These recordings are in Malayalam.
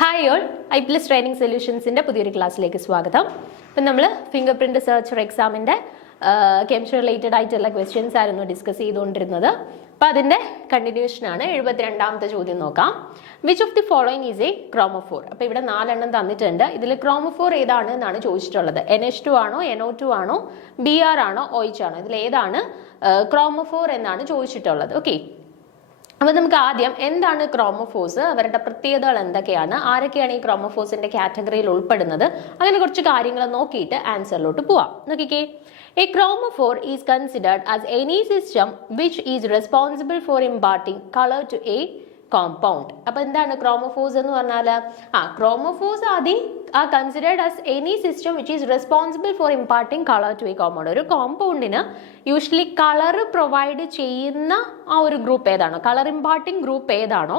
ഹായ് ഓൾ IPLS ട്രെയിനിങ് സൊല്യൂഷൻസിൻ്റെ പുതിയൊരു ക്ലാസ്സിലേക്ക് സ്വാഗതം. അപ്പം നമ്മൾ ഫിംഗർ പ്രിൻറ്റ് സെർച്ച് ഫോർ എക്സാമിൻ്റെ കെമിസ്ട്രി റിലേറ്റഡ് ആയിട്ടുള്ള ക്വസ്റ്റ്യൻസ് ആയിരുന്നു ഡിസ്കസ് ചെയ്തുകൊണ്ടിരുന്നത്. അപ്പം അതിൻ്റെ കണ്ടിന്യൂഷനാണ്. 72ാമത്തെ ചോദ്യം നോക്കാം. Which of the following is a chromophore? അപ്പോൾ ഇവിടെ 4 തന്നിട്ടുണ്ട്. ഇതിൽ ക്രോമോഫോർ ഏതാണ് എന്നാണ് ചോദിച്ചിട്ടുള്ളത്. NH2 ആണോ, NO2 ആണോ, BR ആണോ, OH ആണോ? ഇതിൽ ഏതാണ് ക്രോമോഫോർ എന്നാണ് ചോദിച്ചിട്ടുള്ളത്. ഓക്കെ, അപ്പോൾ നമുക്ക് ആദ്യം എന്താണ് ക്രോമോഫോഴ്സ്, അവരുടെ പ്രത്യേകതകൾ എന്തൊക്കെയാണ്, ആരൊക്കെയാണ് ഈ ക്രോമോഫോഴ്സിന്റെ കാറ്റഗറിയിൽ ഉൾപ്പെടുന്നത്, അങ്ങനെ കുറച്ച് കാര്യങ്ങൾ നോക്കിയിട്ട് ആൻസറിലോട്ട് പോവാം. നോക്കിക്കേ, a chromophore is considered as any system which is responsible for imparting colour to a compound. അപ്പൊ എന്താണ് ക്രോമോഫോഴ്സ് എന്ന് പറഞ്ഞാൽ? ക്രോമോഫോഴ്സ് ആദ്യം considered as any system which is responsible for imparting colour to a compound. ഒരു കോമ്പൗണ്ടിന് യൂഷ്വലി കളർ പ്രൊവൈഡ് ചെയ്യുന്ന ആ ഒരു ഗ്രൂപ്പ് ഏതാണോ, കളർ ഇമ്പാർട്ടിംഗ് ഗ്രൂപ്പ് ഏതാണോ,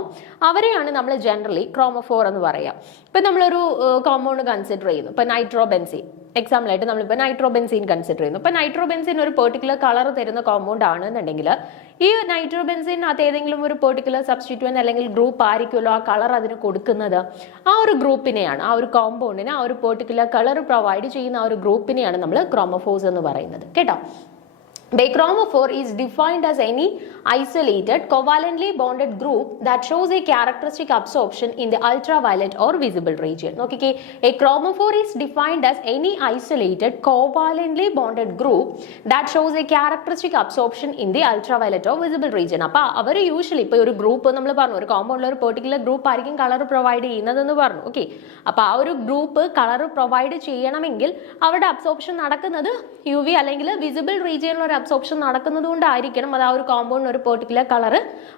അവരെയാണ് നമ്മൾ ജനറലി ക്രോമോഫോർ എന്ന് പറയുക. ഇപ്പം നമ്മളൊരു കോമ്പൗണ്ട് കൺസിഡർ ചെയ്യുന്നു. ഇപ്പം നൈട്രോബെൻസീൻ എക്സാമ്പിളായിട്ട് നമ്മളിപ്പോൾ നൈട്രോബെൻസീൻ കൺസിഡർ ചെയ്യുന്നു. ഇപ്പം നൈട്രോബെൻസീൻ ഒരു പെർട്ടിക്കുലർ കളർ തരുന്ന കോമ്പൗണ്ട് ആണെന്നുണ്ടെങ്കിൽ ഈ നൈട്രോബെൻസീനകത്ത് ഏതെങ്കിലും ഒരു പെർട്ടിക്കുലർ സബ്സ്റ്റിറ്റ്യൂവന്റ് അല്ലെങ്കിൽ ഗ്രൂപ്പ് ആയിരിക്കുമല്ലോ ആ കളർ അതിന് കൊടുക്കുന്നത്. ആ ഒരു ഗ്രൂപ്പിനെയാണ്, ആ ഒരു കോമ്പൗണ്ടിന് ആ ഒരു പെർട്ടിക്കുലർ കളർ പ്രൊവൈഡ് ചെയ്യുന്ന ആ ഒരു ഗ്രൂപ്പിനെയാണ് നമ്മൾ ക്രോമോഫോഴ്സ് എന്ന് പറയുന്നത്. കേട്ടോ, a chromophore is defined as any isolated covalently bonded group that shows a characteristic absorption in the ultraviolet or visible region. Okay, a chromophore is defined as any isolated covalently bonded group that shows a characteristic absorption in the ultraviolet or visible region. അപ്പോൾ അവർ യൂഷ്വലി ഇപ്പോൾ ഒരു ഗ്രൂപ്പ് നമ്മൾ പറഞ്ഞു, ഒരു കോമ്പൗണ്ടിൽ ഒരു പെർട്ടിക്കുലർ ഗ്രൂപ്പ് ആയിരിക്കും കളർ പ്രൊവൈഡ് ചെയ്യുന്നതെന്ന് പറഞ്ഞു. ഓക്കെ, അപ്പോൾ ആ ഒരു ഗ്രൂപ്പ് കളർ പ്രൊവൈഡ് ചെയ്യണമെങ്കിൽ അവിടെ അബ്സോർപ്ഷൻ നടക്കുന്നത് UV അല്ലെങ്കിൽ വിസിബിൾ റീജിയനിൽ ഒരു അബ്സോർപ്ഷൻ നടക്കുന്നത് കൊണ്ടായിരിക്കണം അത് ആ ഒരു കോമ്പൗണ്ടിന് ഒരു പെർട്ടിക്കുലർ കളർ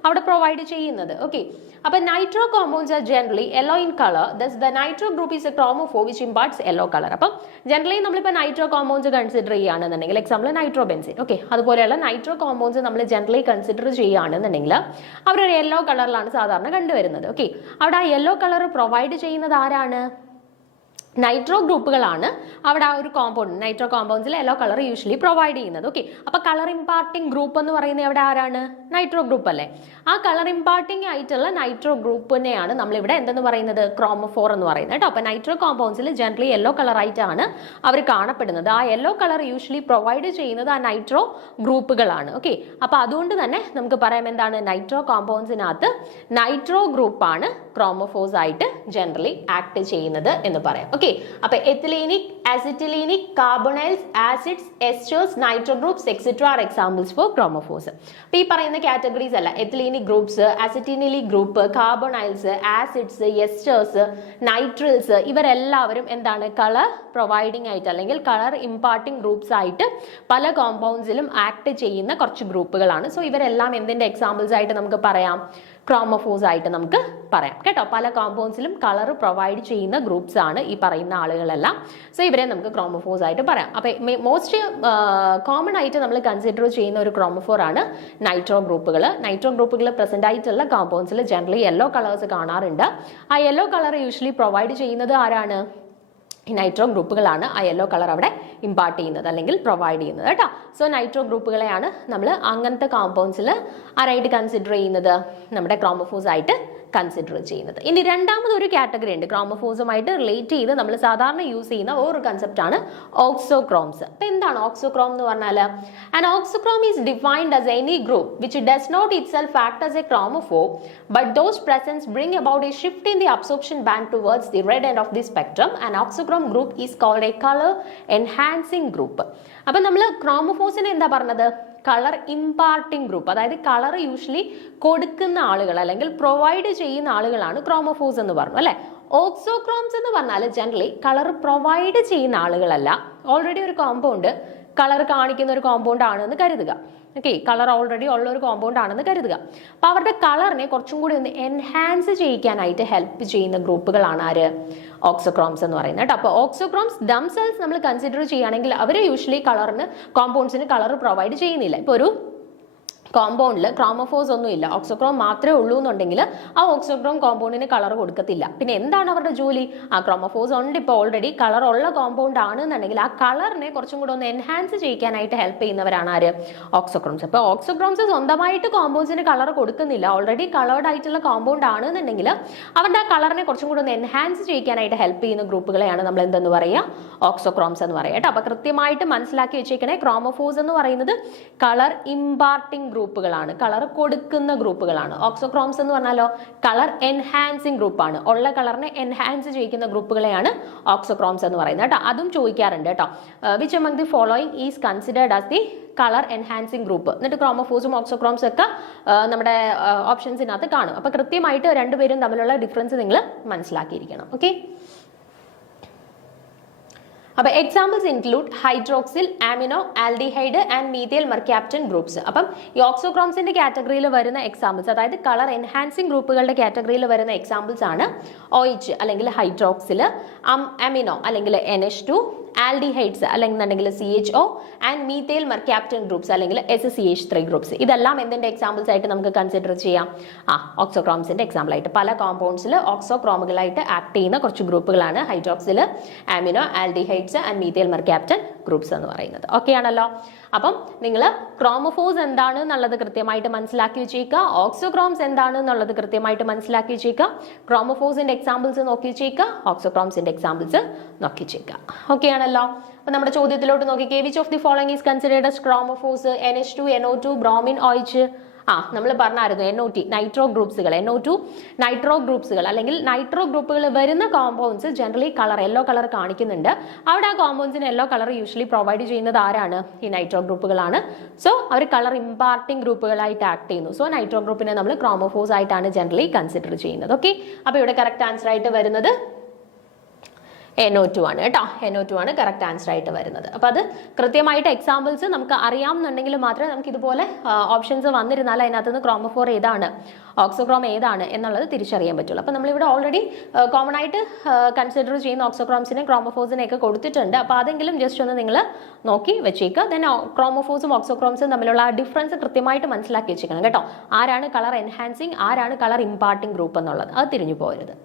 അവിടെ പ്രൊവൈഡ് ചെയ്യുന്നത്. ഓക്കെ, അപ്പൊ nitro compounds are generally yellow in colour. Thus the nitro group is a chromophore which imparts yellow colour. അപ്പം ജനറലി നമ്മളിപ്പോൾ നൈട്രോ കോമ്പൗണ്ട്സ് കൺസിഡർ ചെയ്യുകയാണെന്നുണ്ടെങ്കിൽ എക്സാമ്പിൾ നൈട്രോബെൻസിൻ, ഓക്കെ, അതുപോലെയുള്ള നൈട്രോ കോമ്പൗണ്ട്സ് നമ്മൾ ജനറലി കൺസിഡർ ചെയ്യുകയാണെന്നുണ്ടെങ്കിൽ അവരൊരു യെല്ലോ കളറിലാണ് സാധാരണ കണ്ടുവരുന്നത്. ഓക്കെ, അവിടെ ആ യെല്ലോ കളർ പ്രൊവൈഡ് ചെയ്യുന്നത് ആരാണ്? നൈട്രോ ഗ്രൂപ്പുകളാണ് അവിടെ ആ ഒരു കോമ്പൗണ്ട്, നൈട്രോ കോമ്പൗണ്ട്സിൽ യെല്ലോ കളർ യൂഷ്വലി പ്രൊവൈഡ് ചെയ്യുന്നത്. ഓക്കെ, അപ്പൊ കളർ ഇമ്പാർട്ടിംഗ് ഗ്രൂപ്പ് എന്ന് പറയുന്നത് അവിടെ ആരാണ്? നൈട്രോ ഗ്രൂപ്പ് അല്ലേ? ആ കളർ ഇമ്പാർട്ടിംഗ് ആയിട്ടുള്ള നൈട്രോ ഗ്രൂപ്പിനെയാണ് നമ്മളിവിടെ എന്തെന്ന് പറയുന്നത്? ക്രോമോഫോർ എന്ന് പറയുന്നത്. കേട്ടോ, അപ്പൊ നൈട്രോ കോമ്പൗണ്ട്സിൽ ജനറലി യെല്ലോ കളർ ആയിട്ടാണ് അവർ കാണപ്പെടുന്നത്. ആ യെല്ലോ കളർ യൂഷ്വലി പ്രൊവൈഡ് ചെയ്യുന്നത് ആ നൈട്രോ ഗ്രൂപ്പുകളാണ്. ഓക്കെ, അപ്പൊ അതുകൊണ്ട് തന്നെ നമുക്ക് പറയാം എന്താണ്? നൈട്രോ കോമ്പൗണ്ട്സിനകത്ത് നൈട്രോ ഗ്രൂപ്പാണ് ക്രോമോഫോർസ് ആയിട്ട് ജനറലി ആക്ട് ചെയ്യുന്നത് എന്ന് പറയാം. ഓക്കെ, അപ്പൊ ethylenic, acetylenic, carbonyls, acids, esters, nitro groups etcetera are examples for chromophores. അപ്പൊ ഈ പറയുന്ന കാറ്റഗറീസ് അല്ല, ethylenic groups, acetylenic group, carbonyls, acids, esters, nitriles, ഇവരെല്ലാവരും എന്താണ്? കളർ പ്രൊവൈഡിംഗ് ആയിട്ട് അല്ലെങ്കിൽ കളർ ഇമ്പാർട്ടിംഗ് ഗ്രൂപ്പ്സ് ആയിട്ട് പല കോമ്പൗണ്ട്സിലും ആക്ട് ചെയ്യുന്ന കുറച്ച് ഗ്രൂപ്പുകളാണ്. സോ ഇവരെല്ലാം എന്തിന്റെ എക്സാമ്പിൾസ് ആയിട്ട് നമുക്ക് പറയാം? ക്രോമോഫോർസ് ആയിട്ട് നമുക്ക് പറയാം. കേട്ടോ, പല കോമ്പൗണ്ട്സിലും കളർ പ്രൊവൈഡ് ചെയ്യുന്ന ഗ്രൂപ്പ്സ് ആണ് ഈ പറയുന്ന ആളുകളെല്ലാം. സോ ഇവരെ നമുക്ക് ക്രോമോഫോർസ് ആയിട്ട് പറയാം. അപ്പോൾ മോസ്റ്റ് കോമൺ ആയിട്ട് നമ്മൾ കൺസിഡർ ചെയ്യുന്ന ഒരു ക്രോമോഫോർ ആണ് നൈട്രോ ഗ്രൂപ്പുകൾ. നൈട്രോ ഗ്രൂപ്പുകൾ പ്രസന്റ് ആയിട്ടുള്ള കോമ്പൗണ്ട്സിൽ ജനറലി യെല്ലോ കളേഴ്സ് കാണാറുണ്ട്. ആ യെല്ലോ കളർ യൂഷ്വലി പ്രൊവൈഡ് ചെയ്യുന്നത് ആരാണ്? ഈ നൈട്രോ ഗ്രൂപ്പുകളാണ് ആ യെല്ലോ കളർ അവിടെ ഇമ്പാർട്ട് ചെയ്യുന്നത് അല്ലെങ്കിൽ പ്രൊവൈഡ് ചെയ്യുന്നത്. കേട്ടോ, സോ നൈട്രോ ഗ്രൂപ്പുകളെയാണ് നമ്മൾ അങ്ങനത്തെ കോമ്പൗണ്ട്സിൽ ആരായിട്ട് കൺസിഡർ ചെയ്യുന്നത്? നമ്മുടെ ക്രോമോഫോർസ് ആയിട്ട് കൺസിഡർ ചെയ്യുന്നത്. ഇനി രണ്ടാമതൊരു കാറ്റഗറി ഉണ്ട് ക്രോമോഫോർസുമായിട്ട് റിലേറ്റ് ചെയ്ത് നമ്മൾ സാധാരണ യൂസ് ചെയ്യുന്ന ഒരു കൺസെപ്റ്റ് ആണ് ഓക്സോക്രോംസ്. അപ്പൊ എന്താണ് ഓക്സോക്രോം എന്ന് പറഞ്ഞാൽ? An auxochrome is defined as any group which does not itself act as a chromophore but those presence bring about a shift in the absorption band towards the red end of the spectrum. An auxochrome group is called a colour enhancing group. അപ്പൊ നമ്മൾ ക്രോമോഫോർസിനെ എന്താ പറഞ്ഞത്? കളർ ഇമ്പാർട്ടിംഗ് ഗ്രൂപ്പ്, അതായത് കളർ യൂഷ്വലി കൊടുക്കുന്ന ആളുകൾ അല്ലെങ്കിൽ പ്രൊവൈഡ് ചെയ്യുന്ന ആളുകളാണ് ക്രോമോഫോർസ് എന്ന് പറഞ്ഞു അല്ലെ. ഓക്സോക്രോംസ് എന്ന് പറഞ്ഞാൽ ജനറലി കളർ പ്രൊവൈഡ് ചെയ്യുന്ന ആളുകളല്ല. ഓൾറെഡി ഒരു കോമ്പൗണ്ട് കളർ കാണിക്കുന്ന ഒരു കോമ്പൗണ്ട് ആണെന്ന് കരുതുക. ഓക്കെ, കളർ ഓൾറെഡി ഉള്ള ഒരു കോമ്പൗണ്ട് ആണെന്ന് കരുതുക. അപ്പൊ അവരുടെ കളറിനെ കുറച്ചും കൂടി ഒന്ന് എൻഹാൻസ് ചെയ്യിക്കാനായിട്ട് ഹെൽപ്പ് ചെയ്യുന്ന ഗ്രൂപ്പുകളാണ് ആര്? ഓക്സോക്രോംസ് എന്ന് പറയുന്നത്. കേട്ടോ, അപ്പോൾ ഓക്സോക്രോംസ് ദംസെൽസ് നമ്മൾ കൺസിഡർ ചെയ്യുകയാണെങ്കിൽ അവർ യൂഷ്വലി കളറിന്, കോമ്പൗണ്ട്സിന് കളർ പ്രൊവൈഡ് ചെയ്യുന്നില്ല. ഇപ്പോൾ ഒരു കോമ്പൗണ്ടിൽ ക്രോമോഫോസ് ഒന്നും ഇല്ല, ഓക്സോക്രോം മാത്രമേ ഉള്ളൂ എന്നുണ്ടെങ്കിൽ ആ ഓക്സോക്രോം കോമ്പൗണ്ടിന് കളർ കൊടുക്കത്തില്ല. പിന്നെ എന്താണ് അവരുടെ ജോലി? ആ ക്രോമോഫോസ് ഉണ്ട് ഇപ്പോൾ ഓൾറെഡി, കളർ ഉള്ള കോമ്പൗണ്ട് ആണെന്നുണ്ടെങ്കിൽ ആ കളറിനെ കുറച്ചും കൂടെ ഒന്ന് എൻഹാൻസ് ചെയ്യിക്കാനായിട്ട് ഹെൽപ്പ് ചെയ്യുന്നവരാണ് ആര്? ഓക്സോക്രോംസ്. അപ്പോൾ ഓക്സോക്രോംസ് സ്വന്തമായിട്ട് കോമ്പൗണ്ട്സിന് കളർ കൊടുക്കുന്നില്ല, ഓൾറെഡി കളേർഡ് ആയിട്ടുള്ള കോമ്പൗണ്ട് ആണെന്നുണ്ടെങ്കിൽ അവരുടെ ആ കളറിനെ കുറച്ചും കൂടെ ഒന്ന് എൻഹാൻസ് ചെയ്യിക്കാനായിട്ട് ഹെൽപ്പ് ചെയ്യുന്ന ഗ്രൂപ്പുകളെയാണ് നമ്മൾ എന്തെന്ന് പറയുക? ഓക്സോക്രോംസ് എന്ന് പറയുക കേട്ടോ. അപ്പോൾ കൃത്യമായിട്ട് മനസ്സിലാക്കി വെച്ചേക്കണേ, ക്രോമോഫോസ് എന്ന് പറയുന്നത് കളർ ഇമ്പാർട്ടിംഗ് ഗ്രൂപ്പുകളാണ്, കളർ കൊടുക്കുന്ന ഗ്രൂപ്പുകളാണ്. ഓക്സോക്രോംസ് എന്ന് പറഞ്ഞാലോ കളർ എൻഹാൻസിങ് ഗ്രൂപ്പാണ്, ഉള്ള കളറിനെ എൻഹാൻസ് ചെയ്യിക്കുന്ന ഗ്രൂപ്പുകളെയാണ് ഓക്സോക്രോംസ് എന്ന് പറയുന്നത് കേട്ടോ. അതും ചോദിക്കാറുണ്ട് കേട്ടോ. Which among the following is considered as the colour enhancing group? എന്നിട്ട് ക്രോമോഫോസും ഓക്സോക്രോംസും ഒക്കെ നമ്മുടെ ഓപ്ഷൻസിനകത്ത് കാണും. അപ്പൊ കൃത്യമായിട്ട് രണ്ടുപേരും തമ്മിലുള്ള ഡിഫറൻസ് നിങ്ങൾ മനസ്സിലാക്കിയിരിക്കണം. ഓക്കെ, അപ്പോൾ examples include hydroxyl, amino, aldehyde and methyl mercaptan groups. അപ്പം ഈ ഓക്സോക്രോംസിന്റെ കാറ്റഗറിയിൽ വരുന്ന എക്സാമ്പിൾസ്, അതായത് കളർ എൻഹാൻസിങ് ഗ്രൂപ്പുകളുടെ കാറ്റഗറിയിൽ വരുന്ന എക്സാമ്പിൾസ് ആണ് OH അല്ലെങ്കിൽ ഹൈഡ്രോക്സിൽ, അമിനോ അല്ലെങ്കിൽ NH2, ആൽഡിഹൈഡ്സ് അല്ലെങ്കിൽ CHO and methyl mercaptan groups അല്ലെങ്കിൽ SCH3 ഗ്രൂപ്പ്സ്. ഇതെല്ലാം എന്തിന്റെ എക്സാമ്പിൾസ് ആയിട്ട് നമുക്ക് കൺസിഡർ ചെയ്യാം? ഓക്സോക്രോംസിന്റെ എക്സാമ്പിൾ ആയിട്ട്. പല കോമ്പൗണ്ട്സിൽ ഓക്സോക്രോമുകളായിട്ട് ആക്ട് ചെയ്യുന്ന കുറച്ച് ഗ്രൂപ്പുകളാണ് hydroxyl, amino, aldehydes and methyl mercaptan groups എന്ന് പറയുന്നത്. ഓക്കെ ആണല്ലോ. അപ്പം നിങ്ങൾ ക്രോമോഫോസ് എന്താണ് എന്നുള്ളത് കൃത്യമായിട്ട് മനസ്സിലാക്കി വെച്ചേക്കുക, ഓക്സോക്രോംസ് എന്താണ് എന്നുള്ളത് കൃത്യമായിട്ട് മനസ്സിലാക്കി വെച്ചേക്കുക, ക്രോമോഫോസിന്റെ എക്സാമ്പിൾസ് നോക്കി വെച്ചേക്കുക, ഓക്സോക്രോംസിന്റെ എക്സാമ്പിൾസ് നോക്കി വെച്ചേക്കുക. ഓക്കെ ആണല്ലോ. അപ്പൊ നമ്മുടെ ചോദ്യത്തിലോട്ട് നോക്കിക്കേ. Which of the following is considered as ക്രോമോഫോസ്? NH2, NO2, bromine, OH. നമ്മൾ പറഞ്ഞായിരുന്നു NO2 നൈട്രോ ഗ്രൂപ്പ്സുകൾ, NO2 നൈട്രോ ഗ്രൂപ്പ്സുകൾ അല്ലെങ്കിൽ നൈട്രോ ഗ്രൂപ്പുകൾ വരുന്ന compounds generally colour yellow colour കാണിക്കുന്നുണ്ട്. അവിടെ ആ കോമ്പൗണ്ട്സിന് യെല്ലോ കളർ യൂഷ്വലി പ്രൊവൈഡ് ചെയ്യുന്നത് ആരാണ്? ഈ നൈട്രോ ഗ്രൂപ്പുകളാണ്. സോ അവർ കളർ ഇമ്പാർട്ടിംഗ് ഗ്രൂപ്പുകളായിട്ട് ആക്ട് ചെയ്യുന്നു. സോ നൈട്രോ ഗ്രൂപ്പിനെ നമ്മൾ ക്രോമോഫോസ് ആയിട്ടാണ് ജനറലി കൺസിഡർ ചെയ്യുന്നത്. ഓക്കെ, അപ്പോൾ ഇവിടെ കറക്റ്റ് ആൻസർ ആയിട്ട് വരുന്നത് NO2 ആണ് കേട്ടോ. NO2 ആണ് കറക്റ്റ് ആൻസർ ആയിട്ട് വരുന്നത്. അപ്പോൾ അത് കൃത്യമായിട്ട് എക്സാമ്പിൾസ് നമുക്ക് അറിയാമെന്നുണ്ടെങ്കിൽ മാത്രമേ നമുക്ക് ഇതുപോലെ ഓപ്ഷൻസ് വന്നിരുന്നാൽ അതിനകത്ത് നിന്ന് ക്രോമോഫോർ ഏതാണ്, ഓക്സോക്രോം ഏതാണ് എന്നുള്ളത് തിരിച്ചറിയാൻ പറ്റുള്ളൂ. അപ്പോൾ നമ്മളിവിടെ ഓൾറെഡി കോമൺ ആയിട്ട് കൺസിഡർ ചെയ്യുന്ന ഓക്സോക്രോംസിനെ ക്രോമോഫോസിനെ ഒക്കെ കൊടുത്തിട്ടുണ്ട്. അപ്പോൾ അതെങ്കിലും ജസ്റ്റ് ഒന്ന് നിങ്ങൾ നോക്കി വെച്ചേക്കുക. ദെൻ ക്രോമോഫോസും ഓക്സോക്രോംസും തമ്മിലുള്ള ഡിഫറൻസ് കൃത്യമായിട്ട് മനസ്സിലാക്കി വെച്ചേക്കണം കേട്ടോ. ആരാണ് കളർ എൻഹാൻസിങ്, ആരാണ് കളർ ഇമ്പാർട്ടിംഗ് ഗ്രൂപ്പ് എന്നുള്ളത് അത് തിരിഞ്ഞു പോകരുത്.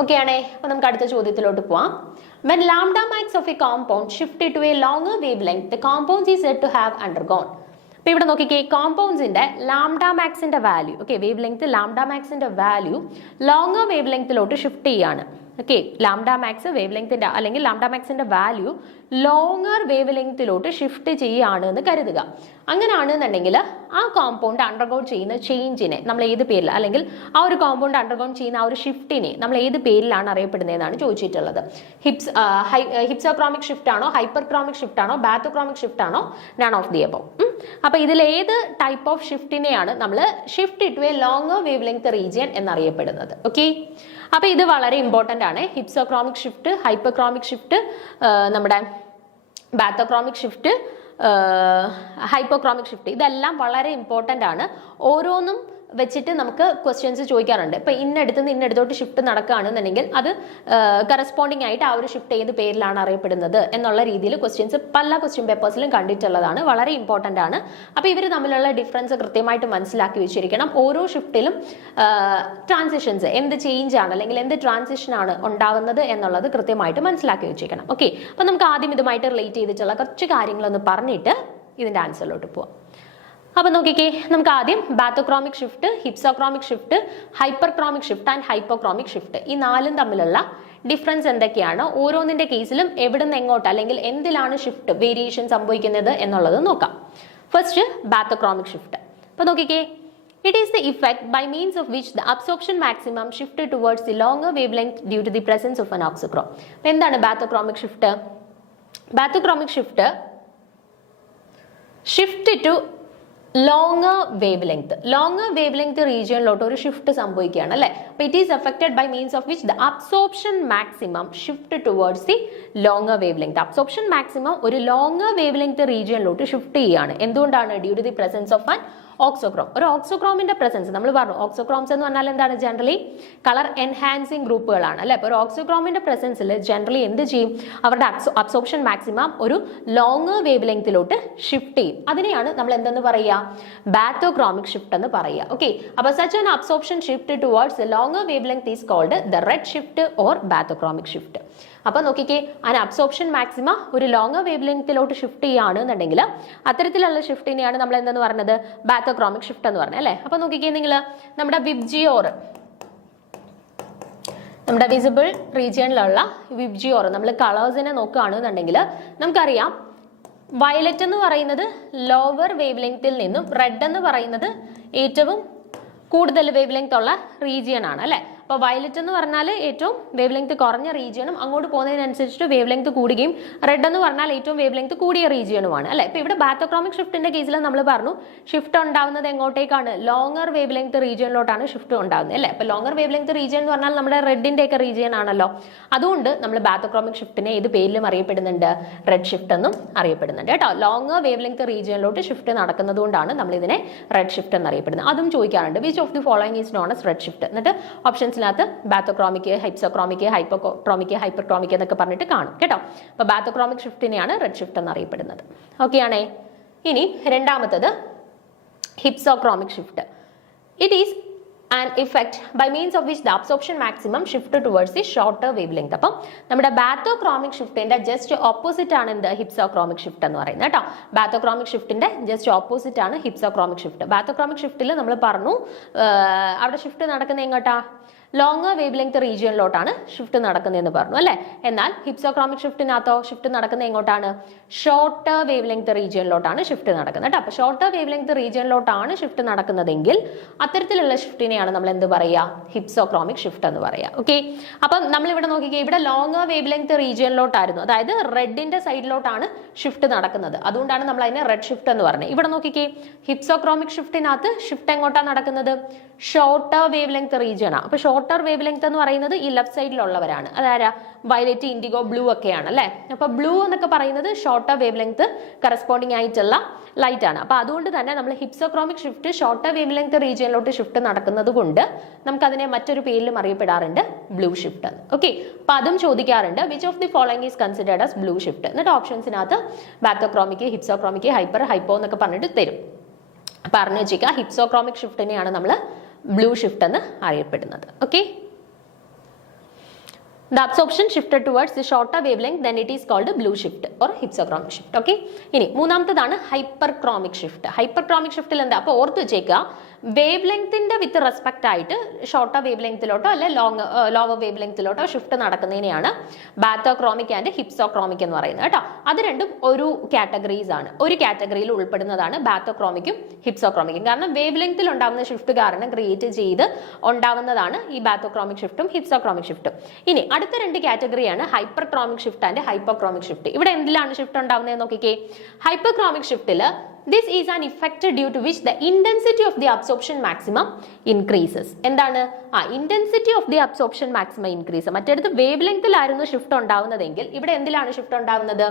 ഓക്കെ ആണേ. അപ്പോൾ നമുക്ക് അടുത്ത ചോദ്യത്തിലോട്ട് പോവാം. When lambda max of a compound shifted to a longer wavelength, the compound is said to have undergone. അപ്പോൾ ഇവിടെ നോക്കിക്കേ, കോമ്പൗണ്ട്സിന്റെ ലാംഡ മാക്സിന്റെ value, okay, wave length lambda മാക്സിന്റെ വാല്യൂ ലോങ്ങർ വേവ് ലെങ്ത്തിലോട്ട് ഷിഫ്റ്റ് ചെയ്യാണ്. ഓക്കെ, ലാംഡ മാക്സ് വേവ് ലെങ്ത്തിന്റെ അല്ലെങ്കിൽ ലാംഡ മാക്സിന്റെ വാല്യൂ ലോങ്ങർ വേവ് ലെങ്ത്തിലോട്ട് ഷിഫ്റ്റ് ചെയ്യുകയാണ് എന്ന് കരുതുക. അങ്ങനെയാണെന്നുണ്ടെങ്കിൽ ആ കോമ്പൗണ്ട് അണ്ടർഗോ ചെയ്യുന്ന ചേഞ്ചിനെ നമ്മൾ ഏത് പേരിൽ, അല്ലെങ്കിൽ ആ ഒരു കോമ്പൗണ്ട് അണ്ടർഗോ ചെയ്യുന്ന ആ ഒരു ഷിഫ്റ്റിനെ നമ്മൾ ഏത് പേരിലാണ് അറിയപ്പെടുന്നതെന്നാണ് ചോദിച്ചിട്ടുള്ളത്. ഹിപ്സോക്രോമിക് ഷിഫ്റ്റ് ആണോ, ഹൈപ്പർക്രോമിക് ഷിഫ്റ്റ് ആണോ, ബാത്തോക്രോമിക് ഷിഫ്റ്റ് ആണോ, നൺ ഓഫ് ദി എബോവ്. അപ്പൊ ഇതിൽ ഏത് ടൈപ്പ് ഓഫ് ഷിഫ്റ്റിനെയാണ് നമ്മൾ shift to a longer wave length region എന്നറിയപ്പെടുന്നത്? ഓക്കെ, അപ്പൊ ഇത് വളരെ ഇമ്പോർട്ടന്റ് ആണ്. ഹിപ്സോക്രോമിക് ഷിഫ്റ്റ്, ഹൈപ്പർക്രോമിക് ഷിഫ്റ്റ്, നമ്മുടെ ബാത്തോക്രോമിക് ഷിഫ്റ്റ്, ഹൈപ്പോക്രോമിക് ഷിഫ്റ്റ്, ഇതെല്ലാം വളരെ ഇമ്പോർട്ടന്റ് ആണ്. ഓരോന്നും വെച്ചിട്ട് നമുക്ക് ക്വസ്റ്റ്യൻസ് ചോദിക്കാറുണ്ട്. ഇപ്പൊ ഇന്നടുത്ത് നിന്ന് ഇന്നടുത്തോട്ട് ഷിഫ്റ്റ് നടക്കുകയാണെന്നുണ്ടെങ്കിൽ അത് കറസ്പോണ്ടിങ് ആയിട്ട് ആ ഒരു ഷിഫ്റ്റ് ഏത് പേരിലാണ് അറിയപ്പെടുന്നത് എന്നുള്ള രീതിയിൽ ക്വസ്റ്റ്യൻസ് പല ക്വസ്റ്റ്യൻ പേപ്പേഴ്സിലും കണ്ടിട്ടുള്ളതാണ്. വളരെ ഇമ്പോർട്ടന്റ് ആണ്. അപ്പൊ ഇവർ തമ്മിലുള്ള ഡിഫറൻസ് കൃത്യമായിട്ട് മനസ്സിലാക്കി വെച്ചിരിക്കണം. ഓരോ ഷിഫ്റ്റിലും ട്രാൻസിഷൻസ് എന്ത് ചേഞ്ച് ആണ് അല്ലെങ്കിൽ എന്ത് ട്രാൻസിഷൻ ആണ് ഉണ്ടാവുന്നത് എന്നുള്ളത് കൃത്യമായിട്ട് മനസ്സിലാക്കി വെച്ചിരിക്കണം. ഓക്കെ, അപ്പൊ നമുക്ക് ആദ്യം ഇതുമായിട്ട് റിലേറ്റ് ചെയ്തിട്ടുള്ള കുറച്ച് കാര്യങ്ങളൊന്ന് പറഞ്ഞിട്ട് ഇതിന്റെ ആൻസറിലോട്ട് പോവാം. അപ്പൊ നോക്കിക്കേ, നമുക്ക് ആദ്യം bathochromic shift, hypsochromic shift, hyperchromic shift and hypochromic shift, ഈ നാലും തമ്മിലുള്ള ഡിഫറൻസ് എന്തൊക്കെയാണ്, ഓരോന്നിന്റെ കേസിലും എവിടെ നിന്ന് എങ്ങോട്ട് അല്ലെങ്കിൽ എന്തിലാണ് ഷിഫ്റ്റ് വേരിയേഷൻ സംഭവിക്കുന്നത് എന്നുള്ളത് നോക്കാം. First bathochromic shift. അപ്പൊ നോക്കിക്കേ, it is the effect by means of which the absorption maximum shifted towards the longer wavelength due to the presence of an oxychrome. എന്താണ് bathochromic shift? Bathochromic shift shift to longer wave length റീജിയനിലോട്ട് ഒരു ഷിഫ്റ്റ് സംഭവിക്കുകയാണ് അല്ലെ. അപ്പൊ it is affected by means of which the absorption maximum shift towards the longer wave length. Absorption maximum ഒരു ലോങ്ങർ വേവ് ലെങ്ത് റീജിയനിലോട്ട് ഷിഫ്റ്റ് ചെയ്യുകയാണ്. എന്തുകൊണ്ടാണ്? Due to the presence of an auxochrome. ഒരു ഓക്സോക്രോമിന്റെ പ്രസൻസ് നമ്മൾ പറഞ്ഞു, ഓക്സോക്രോംസ് എന്ന് പറഞ്ഞാൽ എന്താണ്, ജനറലി കളർ എൻഹാൻസിങ് ഗ്രൂപ്പുകളാണ് അല്ലെ. അപ്പോൾ ഒരു ഓക്സോക്രോമിന്റെ പ്രസൻസിൽ ജനറലി എന്ത് ചെയ്യും, അവരുടെ അബ്സോർപ്ഷൻ മാക്സിമം ഒരു ലോങ്ങർ വേവ് ലെങ്തിലോട്ട് ഷിഫ്റ്റ് ചെയ്യും. അതിനെയാണ് നമ്മൾ എന്തെന്ന് പറയുക, ബാത്തോക്രോമിക് ഷിഫ്റ്റ് എന്ന് പറയുക. ഓക്കെ, അപ്പോൾ such an absorption shift towards a longer wave length is called the red shift or bathochromic shift. അപ്പൊ നോക്കിക്കേ, അതിന് അബ്സോർപ്ഷൻ മാക്സിമ ഒരു ലോങ്ങർ വേവ് ലെങ്തിലോട്ട് ഷിഫ്റ്റ് ചെയ്യുകയാണെന്നുണ്ടെങ്കിൽ അത്തരത്തിലുള്ള ഷിഫ്റ്റിനെയാണ് നമ്മൾ എന്തെന്ന് പറയുന്നത്, ബാത്തോക്രോമിക് ഷിഫ്റ്റ് എന്ന് പറഞ്ഞത് അല്ലേ. അപ്പൊ നോക്കിക്കേ, നിങ്ങൾ നമ്മുടെ വിബ്ജിയോർ, നമ്മുടെ വിസിബിൾ റീജിയനിലുള്ള വിബ്ജിയോർ നമ്മൾ കളേഴ്സിനെ നോക്കുകയാണെന്നുണ്ടെങ്കിൽ നമുക്കറിയാം വയലറ്റ് എന്ന് പറയുന്നത് ലോവർ വേവ് ലെങ്തിൽ നിന്നും റെഡ് എന്ന് പറയുന്നത് ഏറ്റവും കൂടുതൽ വേവ് ലെങ്ത് ഉള്ള റീജിയൻ ആണ് അല്ലെ. അപ്പോൾ വയലറ്റ് എന്ന് പറഞ്ഞാൽ ഏറ്റവും വേവ് ലെങ്ത് കുറഞ്ഞ റീജിയനും അങ്ങോട്ട് പോകുന്നതിനനുസരിച്ചിട്ട് വേവ് ലെങ്ത് കൂടുകയും റെഡ് എന്ന് പറഞ്ഞാൽ ഏറ്റവും വേവ് ലെങ്ത് കൂടിയ റീജിയനുമാണ് അല്ലെ. ഇപ്പോൾ ഇവിടെ ബാത്തോക്രോമിക് ഷിഫ്റ്റിന്റെ കേസിൽ നമ്മൾ പറഞ്ഞു ഷിഫ്റ്റ് ഉണ്ടാവുന്നത് എങ്ങോട്ടേക്കാണ്, ലോങ്ങർ വേവ് ലെങ്ത് റീജിയനിലോട്ടാണ് ഷിഫ്റ്റ് ഉണ്ടാകുന്നത് അല്ലെ. അപ്പോൾ ലോങ്ങർ വേവ് ലെങ്ത് റീജിയൻ എന്ന് പറഞ്ഞാൽ നമ്മുടെ റെഡിന്റെ ഒക്കെ റീജിയൻ ആണല്ലോ. അതുകൊണ്ട് നമ്മൾ ബാത്തോക്രോമിക് ഷിഫ്റ്റിനെ ഏത് പേരിലും അറിയപ്പെടുന്നുണ്ട്, റെഡ് ഷിഫ്റ്റ് എന്നും അറിയപ്പെടുന്നുണ്ട് കേട്ടോ. ലോങ്ങർ വേവ് ലെങ്ത് റീജിയനിലോട്ട് ഷിഫ്റ്റ് നടക്കുന്നത് കൊണ്ടാണ് നമ്മൾ ഇതിനെ റെഡ് ഷിഫ്റ്റ് എന്ന് അറിയപ്പെടുന്നത്. അതും ചോദിക്കാറുണ്ട്, which of the following is known as red shift. എന്നിട്ട് ഓപ്ഷൻസിനകത്ത് ബാത്തോക്രോമിക്, ഹൈപ്സോക്രോമിക്, ഹൈപ്പോക്രോമിക്, ഹൈപ്പർക്രോമിക് എന്നൊക്കെ പറഞ്ഞിട്ട് കാണും കേട്ടോ. അപ്പോൾ ബാത്തോക്രോമിക് ഷിഫ്റ്റിനെയാണ് റെഡ് ഷിഫ്റ്റ് എന്ന് അറിയപ്പെടുന്നത്. ഓക്കെ ആണേ. ഇനി രണ്ടാമത്തത് hypsochromic shift. It is an effect by means of which the absorption maximum shift towards the shorter wavelength. അപ്പം നമ്മുടെ ബാത്തോക്രോമിക് ഷിഫ്റ്റിന്റെ ജസ്റ്റ് ഓപ്പോസിറ്റ് ആണ് എന്ത്, ഹിപ്സോക്രോമിക് ഷിഫ്റ്റ് എന്ന് പറയുന്നത് കേട്ടോ. ബാത്തോക്രോമിക് ഷിഫ്റ്റിന്റെ ജസ്റ്റ് ഓപ്പോസിറ്റ് ആണ് ഹിപ്സോക്രോമിക് ഷിഫ്റ്റ്. ബാത്തോക്രോമിക് ഷിഫ്റ്റിൽ നമ്മൾ പറഞ്ഞു അവിടെ ഷിഫ്റ്റ് നടക്കുന്നത് എങ്ങോട്ടാ, ലോങ്ങർ വേവ് ലെങ്ത് റീജിയനിലോട്ടാണ് ഷിഫ്റ്റ് നടക്കുന്നതെന്ന് പറഞ്ഞു അല്ലേ. എന്നാൽ ഹിപ്സോക്രോമിക് ഷിഫ്റ്റിനകത്തോ ഷിഫ്റ്റ് നടക്കുന്നത് എങ്ങോട്ടാണ്, ഷോർട്ടർ വേവ് ലെങ്ത് റീജിയനിലോട്ടാണ് ഷിഫ്റ്റ് നടക്കുന്നത് കേട്ടോ. അപ്പോൾ ഷോർട്ടർ വേവ് ലെങ്ത് റീജിയനിലോട്ടാണ് ഷിഫ്റ്റ് നടക്കുന്നതെങ്കിൽ അത്തരത്തിലുള്ള ഷിഫ്റ്റിനെയാണ് നമ്മൾ എന്ത് പറയുക, ഹിപ്സോക്രോമിക് ഷിഫ്റ്റ് എന്ന് പറയുക. ഓക്കെ, അപ്പം നമ്മളിവിടെ നോക്കിക്കേ, ഇവിടെ ലോങ്ങർ വേവ് ലെങ്ത് റീജിയനിലോട്ടായിരുന്നു, അതായത് റെഡിന്റെ സൈഡിലോട്ടാണ് ഷിഫ്റ്റ് നടക്കുന്നത്. അതുകൊണ്ടാണ് നമ്മൾ അതിനെ റെഡ് ഷിഫ്റ്റ് എന്ന് പറഞ്ഞത്. ഇവിടെ നോക്കിക്കേ, ഹിപ്സോക്രോമിക് ഷിഫ്റ്റിനകത്ത് ഷിഫ്റ്റ് എങ്ങോട്ടാണ് നടക്കുന്നത്, ഷോർട്ടർ വേവ് ലെങ്ത് റീജിയനാണ്. അപ്പൊ ഷോർട്ടർ വേവ് ലെങ്ത് എന്ന് പറയുന്നത് ഈ ലെഫ്റ്റ് സൈഡിലുള്ളവരാണ്, അതാരാ, വയലറ്റ്, ഇൻഡിഗോ, ബ്ലൂ ഒക്കെയാണ് അല്ലെ. അപ്പൊ ബ്ലൂ എന്നൊക്കെ പറയുന്നത് ഷോർട്ടർ വേവ് ലെങ്ത് കറസ്പോണ്ടിങ് ആയിട്ടുള്ള ലൈറ്റ് ആണ്. അപ്പൊ അതുകൊണ്ട് തന്നെ നമ്മൾ hypsochromic shift shorter wave length റീജിയനിലോട്ട് ഷിഫ്റ്റ് നടക്കുന്നത് കൊണ്ട് നമുക്ക് അതിനെ മറ്റൊരു പേരിലും അറിയപ്പെടാറുണ്ട്, ബ്ലൂ ഷിഫ്റ്റ് എന്ന്. ഓക്കെ, അപ്പൊ അതും ചോദിക്കാറുണ്ട്, which of the following is considered as blue shift. എന്നിട്ട് ഓപ്ഷൻസിനകത്ത് ബാത്തോക്രോമിക്, ഹിപ്സോക്രോമിക്, ഹൈപ്പർ, ഹൈപ്പോ എന്നൊക്കെ പറഞ്ഞിട്ട് തരും. പറഞ്ഞു വെച്ചിരിക്കുക, ഹിപ്സോക്രോമിക് ഷിഫ്റ്റിനെയാണ് നമ്മൾ ബ്ലൂ ഷിഫ്റ്റ് എന്ന് അറിയപ്പെടുന്നത്. Okay, the absorption shifted towards the shorter wavelength, then it is called blue shift or hypsochromic shift. Okay, ഇനി മൂന്നാമത്തേതാണ് ഹൈപ്പർക്രോമിക് ഷിഫ്റ്റ്. ഹൈപ്പർക്രോമിക് ഷിഫ്റ്റിൽ എന്താ, അപ്പോൾ ഓർത്ത് വെച്ചേക്കുക, വേവ് ലെങ്ത്തിന്റെ വിത്ത് റെസ്പെക്ട് ആയിട്ട് ഷോർട്ടർ വേവ് ലെങ്ത്തിലോട്ടോ അല്ലെ ലോവർ വേവ് ലെങ്ത്തിലോട്ടോ ഷിഫ്റ്റ് നടക്കുന്നതിനെയാണ് ബാത്തോക്രോമിക് ആൻഡ് ഹിപ്സോക്രോമിക് എന്ന് പറയുന്നത് കേട്ടോ. അത് രണ്ടും ഒരു കാറ്റഗറീസ് ആണ്, ഒരു കാറ്റഗറിയിൽ ഉൾപ്പെടുന്നതാണ് ബാത്തോക്രോമിക്കും ഹിപ്സോക്രോമിക്കും. കാരണം വേവ് ലെങ്ത്തിൽ ഉണ്ടാകുന്ന ഷിഫ്റ്റ് കാരണം ക്രിയേറ്റ് ചെയ്ത് ഉണ്ടാവുന്നതാണ് ഈ ബാത്തോക്രോമിക് ഷിഫ്റ്റും ഹിപ്സോക്രോമിക് ഷിഫ്റ്റും. ഇനി അടുത്ത രണ്ട് കാറ്റഗറിയാണ് hyperchromic shift and hypochromic shift. ഇവിടെ എന്തിലാണ് ഷിഫ്റ്റ് ഉണ്ടാവുന്നത് നോക്കിക്കേ, ഹൈപ്പർക്രോമിക് ഷിഫ്റ്റിൽ this is an effect due to which the intensity of the absorption maximum increases. എന്താണ്, intensity of the absorption maximum increase. മറ്റേടത്ത് വേവ് ലെങ്തിലായിരുന്നു ഷിഫ്റ്റ് ഉണ്ടാവുന്നതെങ്കിൽ ഇവിടെ എന്തിലാണ് ഷിഫ്റ്റ് ഉണ്ടാവുന്നത്,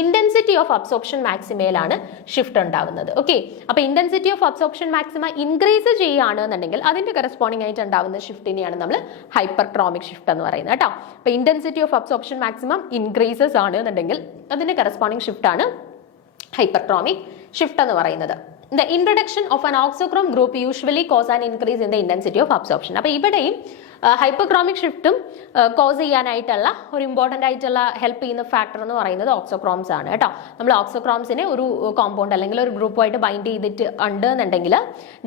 ഇന്റൻസിറ്റി ഓഫ് അബ്സോർപ്ഷൻ മാക്സിമയിലാണ് ഷിഫ്റ്റ് ഉണ്ടാവുന്നത്. ഓക്കെ, അപ്പൊ intensity of absorption maxima increase ചെയ്യുകയാണെന്നുണ്ടെങ്കിൽ അതിന്റെ കറസ്പോണ്ടിങ് ആയിട്ട് ഉണ്ടാവുന്ന ഷിഫ്റ്റിനെയാണ് നമ്മൾ ഹൈപ്പർക്രോമിക് ഷിഫ്റ്റ് എന്ന് പറയുന്നത് കേട്ടോ. അപ്പൊ intensity of absorption maximum increases ആണ് എന്നുണ്ടെങ്കിൽ അതിന്റെ കറസ്പോണ്ടിങ് ഷിഫ്റ്റ് ആണ് ഹൈപ്പർക്രോമിക് ഷിഫ്റ്റ് എന്ന് പറയുന്നത്. The introduction of an oxochrome group usually cause an increase in the intensity of absorption. അപ്പോൾ ഇവിടെയും ഹൈപ്പർക്രോമിക് ഷിഫ്റ്റും കോസ് ചെയ്യാനായിട്ടുള്ള ഒരു ഇമ്പോർട്ടൻ്റ് ആയിട്ടുള്ള ഹെൽപ്പ് ചെയ്യുന്ന ഫാക്ടർ എന്ന് പറയുന്നത് ഓക്സോക്രോംസ് ആണ് കേട്ടോ. നമ്മൾ ഓക്സോക്രോംസിനെ ഒരു കോമ്പൗണ്ട് അല്ലെങ്കിൽ ഒരു ഗ്രൂപ്പുമായിട്ട് ബൈൻഡ് ചെയ്തിട്ട് ഉണ്ട് എന്നുണ്ടെങ്കിൽ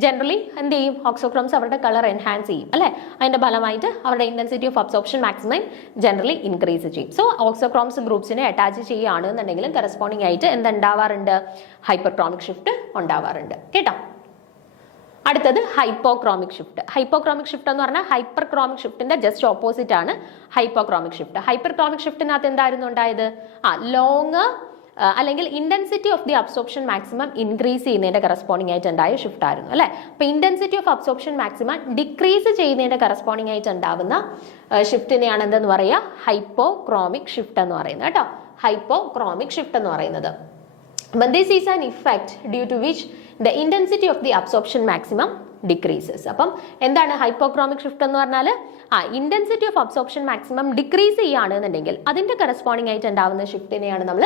ജനറലി എന്ത് ചെയ്യും, ഓക്സോക്രോംസ് അവരുടെ കളർ എൻഹാൻസ് ചെയ്യും അല്ലേ. അതിന്റെ ഫലമായിട്ട് അവരുടെ intensity of absorption maximum generally increase ചെയ്യും. സോ ഓക്സോക്രോംസ് ഗ്രൂപ്പ്സിനെ അറ്റാച്ച് ചെയ്യുകയാണെന്നുണ്ടെങ്കിലും കറസ്പോണ്ടിങ് ആയിട്ട് എന്തുണ്ടാവാറുണ്ട്, ഹൈപ്പർക്രോമിക് ഷിഫ്റ്റ് ഉണ്ടാവാറുണ്ട് കേട്ടോ. അടുത്തത് ഹൈപ്പോക്രോമിക് ഷിഫ്റ്റ്. ഹൈപ്പോക്രോമിക് ഷിഫ്റ്റ് എന്ന് പറഞ്ഞാൽ ഹൈപ്പർക്രോമിക് ഷിഫ്റ്റിന്റെ ജസ്റ്റ് ഓപ്പോസിറ്റ് ആണ് ഹൈപ്പോക്രോമിക് ഷിഫ്റ്റ്. ഹൈപ്പർക്രോമിക് ഷിഫ്റ്റിനകത്ത് എന്തായിരുന്നു ഉണ്ടായത്, ലോങ് അല്ലെങ്കിൽ intensity of the absorption maximum increase ചെയ്യുന്നതിന്റെ കറസ്പോണ്ടിങ് ആയിട്ട് ഉണ്ടായ ഷിഫ്റ്റ് ആയിരുന്നു അല്ലെ. അപ്പൊ intensity of absorption maximum decrease ചെയ്യുന്നതിന്റെ കറസ്പോണ്ടിങ് ആയിട്ട് ഉണ്ടാവുന്ന ഷിഫ്റ്റിനെയാണ് എന്തെന്ന് പറയുക, ഹൈപ്പോക്രോമിക് ഷിഫ്റ്റ് എന്ന് പറയുന്നത് കേട്ടോ. ഹൈപ്പോക്രോമിക് ഷിഫ്റ്റ് എന്ന് പറയുന്നത്. But this is an effect due to which the intensity of the absorption maximum decreases. അപ്പം എന്താണ് ഹൈപ്പോക്രോമിക് ഷിഫ്റ്റ് എന്ന് പറഞ്ഞാൽ intensity of absorption maximum decrease ചെയ്യുകയാണെന്നുണ്ടെങ്കിൽ അതിന്റെ കറസ്പോണ്ടിങ് ആയിട്ട് ഉണ്ടാവുന്ന ഷിഫ്റ്റിനെയാണ് നമ്മൾ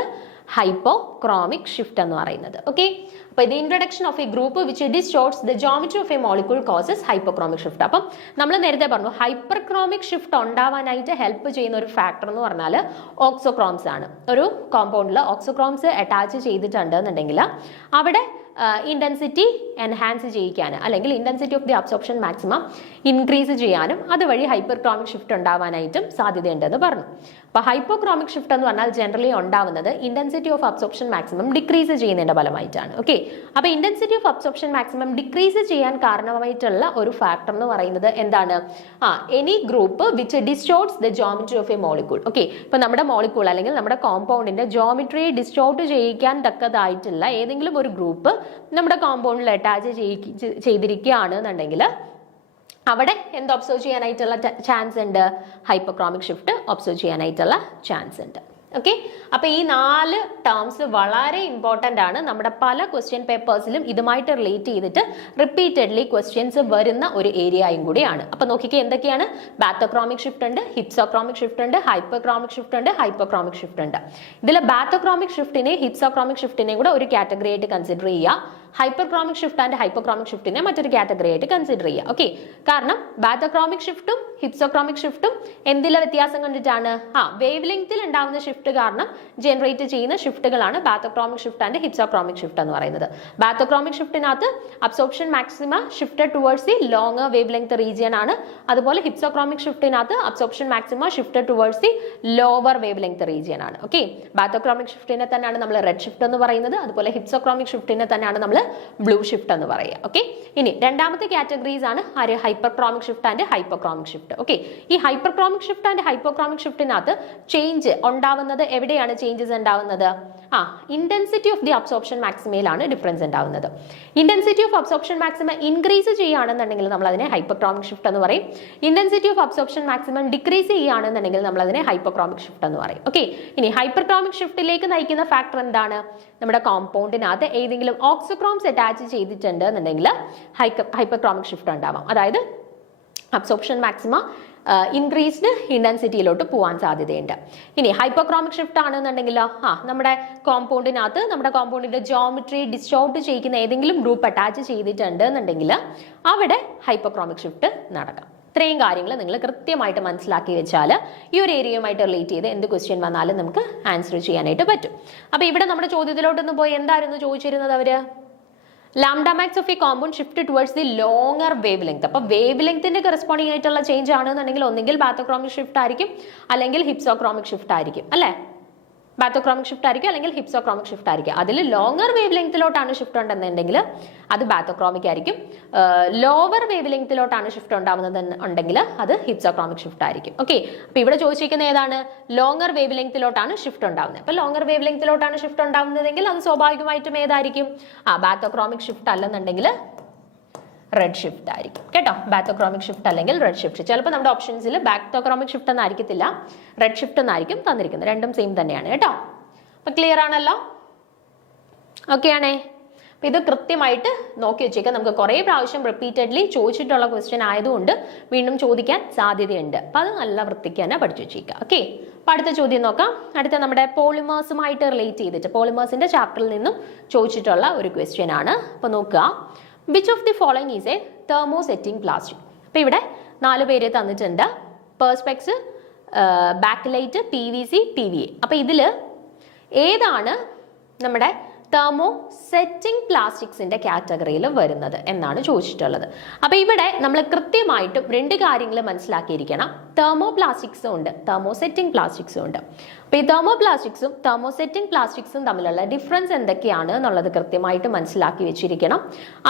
ഹൈപ്പോക്രോമിക് ഷിഫ്റ്റ് എന്ന് പറയുന്നത്. ഓക്കെ, അപ്പൊ ഇത് introduction of a group which distorts the geometry of a molecule causes hypochromic shift. അപ്പം നമ്മൾ നേരത്തെ പറഞ്ഞു ഹൈപ്പർക്രോമിക് ഷിഫ്റ്റ് ഉണ്ടാവാനായിട്ട് ഹെൽപ്പ് ചെയ്യുന്ന ഒരു ഫാക്ടർ എന്ന് പറഞ്ഞാൽ ഓക്സോക്രോംസ് ആണ്. ഒരു കോമ്പൗണ്ടിൽ ഓക്സോക്രോംസ് അറ്റാച്ച് ചെയ്തിട്ടുണ്ട് എന്നുണ്ടെങ്കിൽ അവിടെ ഇന്റൻസിറ്റി എൻഹാൻസ് ചെയ്യിക്കാൻ അല്ലെങ്കിൽ intensity of the absorption maximum increase ചെയ്യാനും അതുവഴി ഹൈപ്പർക്രോമിക് ഷിഫ്റ്റ് ഉണ്ടാവാനായിട്ടും സാധ്യതയുണ്ടെന്ന് പറഞ്ഞു. അപ്പൊ ഹൈപ്പോക്രോമിക് ഷിഫ്റ്റ് എന്ന് പറഞ്ഞാൽ ജനറലി ഉണ്ടാവുന്നത് intensity of absorption maximum decrease ചെയ്യുന്നതിന്റെ ഫലമായിട്ടാണ്. ഓക്കെ, അപ്പൊ intensity of absorption maximum decrease ചെയ്യാൻ കാരണമായിട്ടുള്ള ഒരു ഫാക്ടർ എന്ന് പറയുന്നത് എന്താണ്? Any group which distorts the geometry of a molecule. Okay, ഇപ്പൊ നമ്മുടെ മോളിക്യൂൾ അല്ലെങ്കിൽ നമ്മുടെ കോമ്പൗണ്ടിന്റെ ജോമെട്രിയെ ഡിസ്റ്റോർട്ട് ചെയ്യിക്കാൻ തക്കതായിട്ടുള്ള ഏതെങ്കിലും ഒരു ഗ്രൂപ്പ് നമ്മുടെ കോമ്പൗണ്ടിൽ അറ്റാച്ച് ചെയ്തിരിക്കുകയാണ് എന്നുണ്ടെങ്കിൽ അവിടെ എന്ത് ഒബ്സർവ് ചെയ്യാനായിട്ടുള്ള ചാൻസ് ഉണ്ട്? ഹൈപ്പോക്രോമിക് ഷിഫ്റ്റ് ഒബ്സർവ് ചെയ്യാനായിട്ടുള്ള ചാൻസ് ഉണ്ട്. ഓക്കെ, അപ്പൊ ഈ 4 ടേംസ് വളരെ ഇമ്പോർട്ടന്റ് ആണ്. നമ്മുടെ പല ക്വസ്റ്റ്യൻ പേപ്പേഴ്സിലും ഇതുമായിട്ട് റിലേറ്റ് ചെയ്തിട്ട് റിപ്പീറ്റഡ്ലി ക്വസ്റ്റ്യൻസ് വരുന്ന ഒരു ഏരിയയും കൂടിയാണ്. അപ്പൊ നോക്കിക്കേ എന്തൊക്കെയാണ്? ബാത്തോക്രോമിക് ഷിഫ്റ്റ് ഉണ്ട്, ഹിപ്സോക്രോമിക് ഷിഫ്റ്റ് ഉണ്ട്, ഹൈപ്പർക്രോമിക് ഷിഫ്റ്റ് ഉണ്ട്, ഹൈപ്പോക്രോമിക് ഷിഫ്റ്റ് ഉണ്ട്. ഇതിൽ ബാത്തോക്രോമിക് ഷിഫ്റ്റിനെ ഹിപ്സോക്രോമിക് ഷിഫ്റ്റിനെ കൂടെ ഒരു കാറ്റഗറി ആയിട്ട് കൺസിഡർ ചെയ്യുക. ഹൈപ്പർക്രോമിക് ഷിഫ്റ്റ് ആൻഡ് ഹൈപ്പോക്രോമിക് ഷിഫ്റ്റിനെ മറ്റൊരു കാറ്റഗറി ആയിട്ട് കൺസിഡർ ചെയ്യുക. ഓക്കെ, കാരണം ബാത്തോക്രോമിക് ഷിഫ്റ്റും ഹിപ്സോക്രോമിക് ഷിഫ്റ്റും എന്തിലെ വ്യത്യാസം കണ്ടിട്ടാണ്? വേവ് ലെങ്ത്തിൽ ഉണ്ടാവുന്ന ഷിഫ്റ്റ് കാരണം ജനറേറ്റ് ചെയ്യുന്ന ഷിഫ്റ്റുകളാണ് bathochromic shift and hypsochromic shift എന്ന് പറയുന്നത്. ബാത്തോക്രോമിക് ഷിഫ്റ്റിനകത്ത് absorption maxima shifted towards the longer wave length region ആണ്. അതുപോലെ ഹിപ്സോക്രോമിക് ഷിഫ്റ്റിനകത്ത് absorption maxima shifted towards the lower wave length region ആണ്. ഓക്കെ, ബാത്തോക്രോമിക് ഷിഫ്റ്റിനെ തന്നെയാണ് നമ്മൾ റെഡ് ഷിഫ്റ്റ് എന്ന് പറയുന്നത്. അതുപോലെ ഹിപ്സോക്രോമിക് ഷിഫ്റ്റിനെ തന്നെയാണ് നമ്മൾ ബ്ലൂ ഷിഫ്റ്റ് എന്ന് പറയുക. ഓക്കെ, ഇനി രണ്ടാമത്തെ കാറ്റഗറീസ് ആണ് hyperchromic shift and hypochromic shift. Okay, ഈ ഹൈപ്പർക്രോമിക് ഷിഫ്റ്റ് ആൻഡ് ഹൈപ്പോക്രോമിക് ഷിഫ്റ്റിനകത്ത് ചേഞ്ച് ഉണ്ടാവുന്നത് എവിടെയാണ് ചേഞ്ചസ് ഉണ്ടാവുന്നത്? ഇന്റൻസിറ്റി ഓഫ് ദി അബ്സോർപ്ഷൻ മാക്സിമയിലാണ് ഡിഫറൻസ് ഉണ്ടാവുന്നത്. Intensity of absorption maxima increase ചെയ്യുകയാണെന്നുണ്ടെങ്കിൽ നമ്മൾ അതിനെ ഹൈപ്പർക്രോമിക് ഷിഫ്റ്റ് എന്ന് പറയും. Intensity of absorption maximum decrease ചെയ്യുകയാണെന്നുണ്ടെങ്കിൽ നമ്മൾ അതിനെ ഹൈപ്പോക്രോമിക് ഷിഫ്റ്റ് എന്ന് പറയും. ഓക്കെ, ഇനി ഹൈപ്പർക്രോമിക് ഷിഫ്റ്റിലേക്ക് നയിക്കുന്ന ഫാക്ടർ എന്താണ്? നമ്മുടെ കോമ്പൗണ്ടിനകത്ത് ഏതെങ്കിലും ഓക്സോക്രോംസ് അറ്റാച്ച് ചെയ്തിട്ടുണ്ട് എന്നുണ്ടെങ്കിൽ ഹൈപ്പർക്രോമിക് ഷിഫ്റ്റ് ഉണ്ടാവാം. അതായത് അബ്സോർപ്ഷൻ മാക്സിമ ഇൻക്രീസ്ഡ് ഇന്റൻസിറ്റിയിലോട്ട് പോകാൻ സാധ്യതയുണ്ട്. ഇനി ഹൈപ്പോക്രോമിക് ഷിഫ്റ്റ് ആണെന്നുണ്ടെങ്കിൽ നമ്മുടെ കോമ്പൗണ്ടിന്റെ ജോമെട്രി ഡിസ്റ്റോർട്ട് ചെയ്യുന്ന ഏതെങ്കിലും ഗ്രൂപ്പ് അറ്റാച്ച് ചെയ്തിട്ടുണ്ട് എന്നുണ്ടെങ്കിൽ അവിടെ ഹൈപ്പോക്രോമിക് ഷിഫ്റ്റ് നടക്കാം. ഇത്രയും കാര്യങ്ങൾ നിങ്ങൾ കൃത്യമായിട്ട് മനസ്സിലാക്കി വെച്ചാൽ ഈ ഒരു ഏരിയയുമായിട്ട് റിലേറ്റ് ചെയ്ത് എന്ത് ക്വസ്റ്റ്യൻ വന്നാലും നമുക്ക് ആൻസർ ചെയ്യാനായിട്ട് പറ്റും. അപ്പൊ ഇവിടെ നമ്മുടെ ചോദ്യത്തിലോട്ടൊന്ന് പോയി എന്തായിരുന്നു ചോദിച്ചിരുന്നത് അവര്? Lambda max of a compound shift towards the longer wave length. അപ്പൊ വേവ് ലെങ്ത്തിന്റെ കറസ്പോണ്ടിങ് ആയിട്ടുള്ള ചേഞ്ച് ആണെന്നുണ്ടെങ്കിൽ ഒന്നെങ്കിൽ ബാത്തോക്രോമിക് ഷിഫ്റ്റ് ആയിരിക്കും അല്ലെങ്കിൽ ഹിപ്സോക്രോമിക് ഷിഫ്റ്റ് ആയിരിക്കും അല്ലെ? ബാത്തോക്രോമിക് ഷിഫ്റ്റ് ആയിരിക്കും അല്ലെങ്കിൽ ഹിപ്സോക്രോമിക് ഷിഫ്റ്റ് ആയിരിക്കും. അതിൽ ലോങ്ങർ വേവ് ലെങ്ത്തിലോട്ടാണ് ഷിഫ്റ്റ് ഉണ്ടെന്നുണ്ടെങ്കിൽ അത് ബാത്തോക്രോമിക് ആയിരിക്കും. ലോവർ വേവ് ലെങ്ത്തിലോട്ടാണ് ഷിഫ്റ്റ് ഉണ്ടാവുന്നത് ഉണ്ടെങ്കിൽ അത് ഹിപ്സോക്രോമിക് ഷിഫ്റ്റ് ആയിരിക്കും. ഓക്കെ, അപ്പൊ ഇവിടെ ചോദിച്ചിരിക്കുന്ന ഏതാണ്? ലോങ്ങർ വേവ് ലെങ്ത്തിലോട്ടാണ് ഷിഫ്റ്റ് ഉണ്ടാവുന്നത്. അപ്പൊ ലോങ്ങർ വേവ് ലെങ്ത്തിലോട്ടാണ് ഷിഫ്റ്റ് ഉണ്ടാവുന്നതെങ്കിൽ അത് സ്വാഭാവികമായിട്ടും ഏതായിരിക്കും? ബാത്തോക്രോമിക് ഷിഫ്റ്റ് അല്ലെന്നുണ്ടെങ്കിൽ റെഡ് ഷിഫ്റ്റ് ആയിരിക്കും കേട്ടോ. ബാത്തോക്രോമിക് ഷിഫ്റ്റ് അല്ലെങ്കിൽ റെഡ് ഷിഫ്റ്റ്. ചിലപ്പോൾ നമ്മുടെ ഓപ്ഷൻസിൽ ബാത്തോക്രോമിക് ഷിഫ്റ്റ് എന്നായിരിക്കത്തില്ല, റെഡ് ഷിഫ്റ്റ് എന്നായിരിക്കും തന്നിരിക്കുന്നത്. രണ്ടും സെയിം തന്നെയാണ് കേട്ടോ. അപ്പൊ ക്ലിയർ ആണല്ലോ? ഓക്കെ ആണേ? അപ്പൊ ഇത് കൃത്യമായിട്ട് നോക്കി വെച്ചേക്കാം. നമുക്ക് കുറെ പ്രാവശ്യം റിപ്പീറ്റഡ്ലി ചോദിച്ചിട്ടുള്ള ക്വസ്റ്റ്യൻ ആയതുകൊണ്ട് വീണ്ടും ചോദിക്കാൻ സാധ്യതയുണ്ട്. അപ്പൊ അത് നല്ല വൃത്തിക്ക് തന്നെ പഠിച്ചു വെച്ചേക്കാം. ഓക്കെ, അപ്പൊ അടുത്ത ചോദ്യം നോക്കാം. അടുത്ത നമ്മുടെ പോളിമേഴ്സുമായിട്ട് റിലേറ്റ് ചെയ്തിട്ട് പോളിമേഴ്സിന്റെ ചാപ്റ്ററിൽ നിന്നും ചോദിച്ചിട്ടുള്ള ഒരു ക്വസ്റ്റ്യൻ ആണ്. അപ്പൊ നോക്കുക, which of the following is a thermosetting plastic? അപ്പൊ ഇവിടെ 4 പേര് തന്നിട്ടുണ്ട്. പേഴ്സ്പെക്സ്, ബാക്ക്ലൈറ്റ്, PVC, PVA. അപ്പൊ ഇതില് ഏതാണ് നമ്മുടെ തെർമോസെറ്റിംഗ് പ്ലാസ്റ്റിക്സിന്റെ കാറ്റഗറിയിൽ വരുന്നത് എന്നാണ് ചോദിച്ചിട്ടുള്ളത്. അപ്പൊ ഇവിടെ നമ്മൾ കൃത്യമായിട്ടും 2 കാര്യങ്ങൾ മനസ്സിലാക്കിയിരിക്കണം. തെർമോപ്ലാസ്റ്റിക്സും ഉണ്ട്, തെർമോസെറ്റിംഗ് പ്ലാസ്റ്റിക്സും ഉണ്ട്. അപ്പൊ ഈ തെർമോപ്ലാസ്റ്റിക്സും തെർമോസെറ്റിംഗ് പ്ലാസ്റ്റിക്സും തമ്മിലുള്ള ഡിഫറൻസ് എന്തൊക്കെയാണ് എന്നുള്ളത് കൃത്യമായിട്ട് മനസ്സിലാക്കി വെച്ചിരിക്കണം.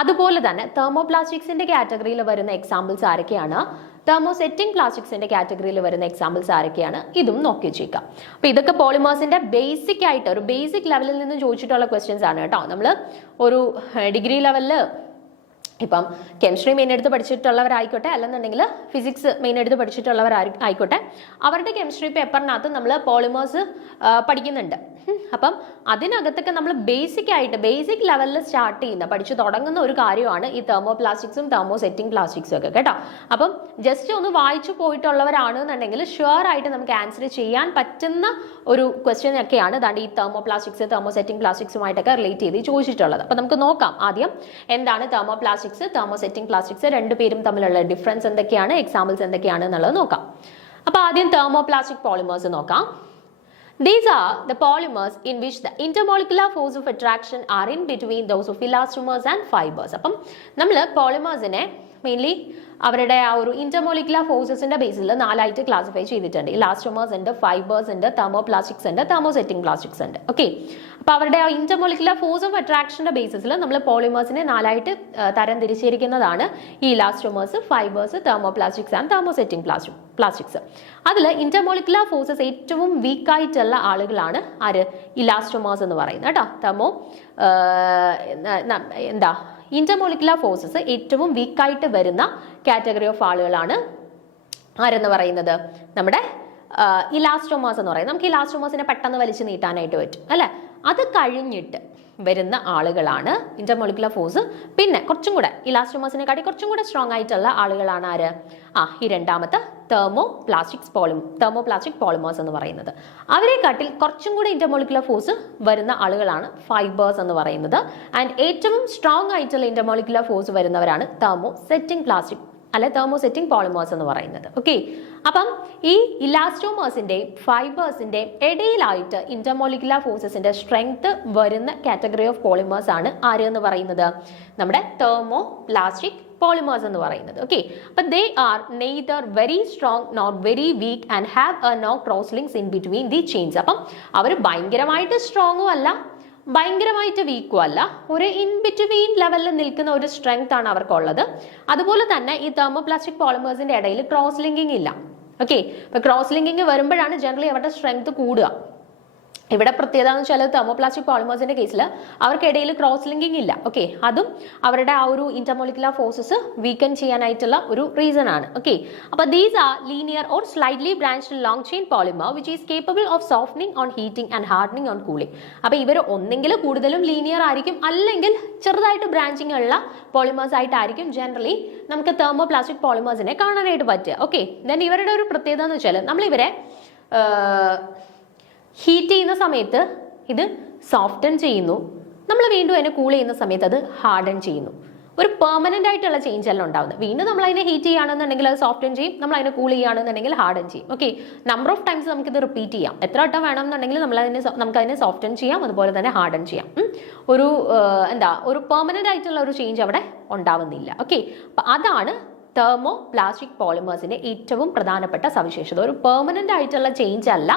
അതുപോലെ തന്നെ തെർമോപ്ലാസ്റ്റിക്സിന്റെ കാറ്റഗറിയിൽ വരുന്ന എക്സാമ്പിൾസ് ആരൊക്കെയാണ്, തെർമോസെറ്റിംഗ് പ്ലാസ്റ്റിക്സിന്റെ കാറ്റഗറിയിൽ വരുന്ന എക്സാമ്പിൾസ് ആരൊക്കെയാണ്, ഇതും നോക്കി വെച്ചേക്കാം. അപ്പൊ ഇതൊക്കെ പോളിമേഴ്സിന്റെ ബേസിക് ആയിട്ട് ഒരു ബേസിക് ലെവലിൽ നിന്ന് ചോദിച്ചിട്ടുള്ള ക്വസ്റ്റ്യൻസ് ആണ് കേട്ടോ. നമ്മൾ ഒരു ഡിഗ്രി ലെവലില് ഇപ്പം കെമിസ്ട്രി മെയിൻ എടുത്ത് പഠിച്ചിട്ടുള്ളവരായിക്കോട്ടെ, അല്ലെന്നുണ്ടെങ്കിൽ ഫിസിക്സ് മെയിൻ എടുത്ത് പഠിച്ചിട്ടുള്ളവരായിക്കോട്ടെ, അവരുടെ കെമിസ്ട്രി പേപ്പറിനകത്ത് നമ്മൾ പോളിമേഴ്സ് പഠിക്കുന്നുണ്ട്. അപ്പം അതിനകത്തൊക്കെ നമ്മൾ ബേസിക് ലെവലിൽ സ്റ്റാർട്ട് ചെയ്യുന്ന പഠിച്ചു തുടങ്ങുന്ന ഒരു കാര്യമാണ് ഈ തെർമോപ്ലാസ്റ്റിക്സും തെർമോസെറ്റിംഗ് പ്ലാസ്റ്റിക്സും ഒക്കെ കേട്ടോ. അപ്പം ജസ്റ്റ് ഒന്ന് വായിച്ചു പോയിട്ടുള്ളവരാണെന്നുണ്ടെങ്കിൽ ഷുവർ ആയിട്ട് നമുക്ക് ആൻസർ ചെയ്യാൻ പറ്റുന്ന ഒരു ക്വസ്റ്റ്യൻ ഒക്കെയാണ് ദാണ്ട് ഈ തെർമോപ്ലാസ്റ്റിക്സ് തെർമോസെറ്റിംഗ് പ്ലാസ്റ്റിക്സുമായിട്ടൊക്കെ റിലേറ്റ് ചെയ്ത് ചോദിച്ചിട്ടുള്ളത്. അപ്പം നമുക്ക് നോക്കാം ആദ്യം എന്താണ് തെർമോപ്ലാസ്റ്റിക്സ് തെർമോസെറ്റിംഗ് പ്ലാസ്റ്റിക്സ് രണ്ടുപേരും തമ്മിലുള്ള ഡിഫറൻസ് എന്തൊക്കെയാണ്, എക്സാമ്പിൾസ് എന്തൊക്കെയാണ് എന്നുള്ളത് നോക്കാം. അപ്പൊ ആദ്യം തെർമോപ്ലാസ്റ്റിക് പോളിമേഴ്സ് നോക്കാം. These are the polymers in which the intermolecular force of attraction are in between those of elastomers and fibers. അപ്പം നമ്മൾ പോളിമേഴ്സിനെ മെയിൻലി അവരുടെ ആ ഒരു ഇന്റർമോളിക്കുലർ ഫോഴ്സസിന്റെ ബേസിൽ 4 ആയിട്ട് ക്ലാസിഫൈ ചെയ്തിട്ടുണ്ട്. ഇലാസ്റ്റോമേഴ്സ് ഉണ്ട്, ഫൈബേഴ്സ് ഉണ്ട്, തെർമോപ്ലാസ്റ്റിക്സ് ഉണ്ട്, തെർമോസെറ്റിംഗ് പ്ലാസ്റ്റിക്സ് ഉണ്ട്. ഓക്കെ, അപ്പൊ അവരുടെ ആ ഇന്റർമോളിക്കുലർ ഫോഴ്സ് ഓഫ് അട്രാക്ഷന്റെ ബേസിസിൽ നമ്മൾ പോളിമേഴ്സിനെ 4 ആയിട്ട് തരം തിരിച്ചിരിക്കുന്നതാണ് ഈ elastomers, fibres, thermoplastics and thermosetting plastics. അതിൽ ഇന്റർമോളിക്കുലർ ഫോഴ്സസ് ഏറ്റവും വീക്ക് ആയിട്ടുള്ള ആളുകളാണ് ആര്, ഇലാസ്റ്റോമേഴ്സ് എന്ന് പറയുന്നത് കേട്ടോ. ഇന്റർമോളിക്കുലർ ഫോഴ്സസ് ഏറ്റവും വീക്കായിട്ട് വരുന്ന കാറ്റഗറി ഓഫ് ആളുകളാണ് ആരെന്ന് പറയുന്നത്, നമ്മുടെ ഇലാസ്റ്റോമേഴ്സ് എന്ന് പറയുന്നത്. നമുക്ക് ഇലാസ്റ്റോമേഴ്സിനെ പെട്ടെന്ന് വലിച്ചു നീട്ടാനായിട്ട് പറ്റും അല്ലെ. അത് കഴിഞ്ഞിട്ട് വരുന്ന ആളുകളാണ് ഇന്റർമോളിക്കുലർ ഫോഴ്സ്. പിന്നെ കുറച്ചും കൂടെ ഇലാസ്റ്റോമേഴ്സിനെക്കാട്ടി കുറച്ചും കൂടെ സ്ട്രോങ് ആയിട്ടുള്ള ആളുകളാണ് ആര്, ഈ രണ്ടാമത്തെ തെർമോപ്ലാസ്റ്റിക് പോളിമേഴ്സ് എന്ന് പറയുന്നത്. അവരെക്കാട്ടിൽ കുറച്ചും കൂടെ ഇന്റർമോളിക്കുലർ ഫോഴ്സ് വരുന്ന ആളുകളാണ് ഫൈബേഴ്സ് എന്ന് പറയുന്നത്. ആൻഡ് ഏറ്റവും സ്ട്രോങ് ആയിട്ടുള്ള ഇന്റർമോളിക്കുലർ ഫോഴ്സ് വരുന്നവരാണ് തെർമോസെറ്റിംഗ് പോളിമേഴ്സ് എന്ന് പറയുന്നത്. ഓക്കെ, അപ്പം ഈ ഇലാസ്റ്റോമേഴ്സിന്റെയും ഫൈബേഴ്സിന്റെയും ഇടയിലായിട്ട് ഇന്റർമോളിക്കുലർ ഫോഴ്സസിന്റെ സ്ട്രെങ്ത് വരുന്ന കാറ്റഗറി ഓഫ് പോളിമേഴ്സ് ആണ് ആര് എന്ന് പറയുന്നത്, നമ്മുടെ തെർമോപ്ലാസ്റ്റിക് polymers എന്ന് പറയുന്നത്. Okay, but they are neither very strong nor very weak and have no cross links in between the chains. അപ്പം അവർ ഭയങ്കരമായിട്ട് സ്ട്രോങ്ങും അല്ല ഭയങ്കരമായിട്ട് വീക്കും അല്ല, ഒരു ഇൻ ബിറ്റ്വീൻ ലെവലിൽ നിൽക്കുന്ന ഒരു സ്ട്രെങ്ത് ആണ് അവർക്കുള്ളത്. അതുപോലെ തന്നെ ഈ തെർമോപ്ലാസ്റ്റിക് പോളിമേഴ്സിന്റെ ഇടയിൽ ക്രോസ് ലിങ്കിങ് ഇല്ല. ഓക്കെ, ഇപ്പൊ ക്രോസ് ലിങ്കിങ് വരുമ്പോഴാണ് ജനറലി അവരുടെ സ്ട്രെങ്ത് കൂടുക. ഇവിടെ പ്രത്യേകത എന്ന് വെച്ചാൽ തെർമോപ്ലാസ്റ്റിക് പോളിമേഴ്സിന്റെ കേസിൽ അവർക്കിടയിൽ ക്രോസ് ലിങ്കിങ് ഇല്ല. ഓക്കെ, അതും അവരുടെ ആ ഒരു ഇന്റർമോളിക്കുലർ ഫോഴ്സസ് വീക്കൻ ചെയ്യാനായിട്ടുള്ള ഒരു റീസൺ ആണ്. ഓക്കെ, അപ്പൊ these are linear or slightly branched long chain polymer which is capable of softening on heating and hardening on cooling. അപ്പൊ ഇവർ ഒന്നെങ്കിൽ കൂടുതലും ലീനിയർ ആയിരിക്കും, അല്ലെങ്കിൽ ചെറുതായിട്ട് ബ്രാഞ്ചിങ് ഉള്ള പോളിമേഴ്സ് ആയിട്ടായിരിക്കും ജനറലി നമുക്ക് തെർമോപ്ലാസ്റ്റിക് പോളിമേഴ്സിനെ കാണാനായിട്ട് പറ്റുക. ഓക്കെ, ദെൻ ഇവരുടെ ഒരു പ്രത്യേകത എന്ന് വെച്ചാൽ നമ്മളിവരെ ഹീറ്റ് ചെയ്യുന്ന സമയത്ത് ഇത് സോഫ്റ്റൻ ചെയ്യുന്നു, നമ്മൾ വീണ്ടും അതിനെ കൂൾ ചെയ്യുന്ന സമയത്ത് അത് ഹാർഡൻ ചെയ്യുന്നു. ഒരു പെർമനന്റ് ആയിട്ടുള്ള ചേഞ്ച് അല്ല ഉണ്ടാവുന്നത്. വീണ്ടും നമ്മൾ അതിനെ ഹീറ്റ് ചെയ്യുകയാണെന്നുണ്ടെങ്കിൽ അത് സോഫ്റ്റൻ ചെയ്യും, നമ്മൾ അതിനെ കൂൾ ചെയ്യുകയാണെന്നുണ്ടെങ്കിൽ ഹാർഡൻ ചെയ്യും. ഓക്കെ, നമ്പർ ഓഫ് ടൈംസ് നമുക്കിത് റിപ്പീറ്റ് ചെയ്യാം. എത്ര വട്ടം വേണമെന്നുണ്ടെങ്കിൽ നമുക്കതിനെ സോഫ്റ്റൻ ചെയ്യാം, അതുപോലെ തന്നെ ഹാർഡൻ ചെയ്യാം. ഒരു പെർമനന്റ് ആയിട്ടുള്ള ഒരു ചേഞ്ച് അവിടെ ഉണ്ടാവുന്നില്ല. ഓക്കെ, അപ്പൊ അതാണ് തെർമോപ്ലാസ്റ്റിക് പോളിമേഴ്സിന്റെ ഏറ്റവും പ്രധാനപ്പെട്ട സവിശേഷത. ഒരു പെർമനന്റ് ആയിട്ടുള്ള ചേഞ്ച് അല്ല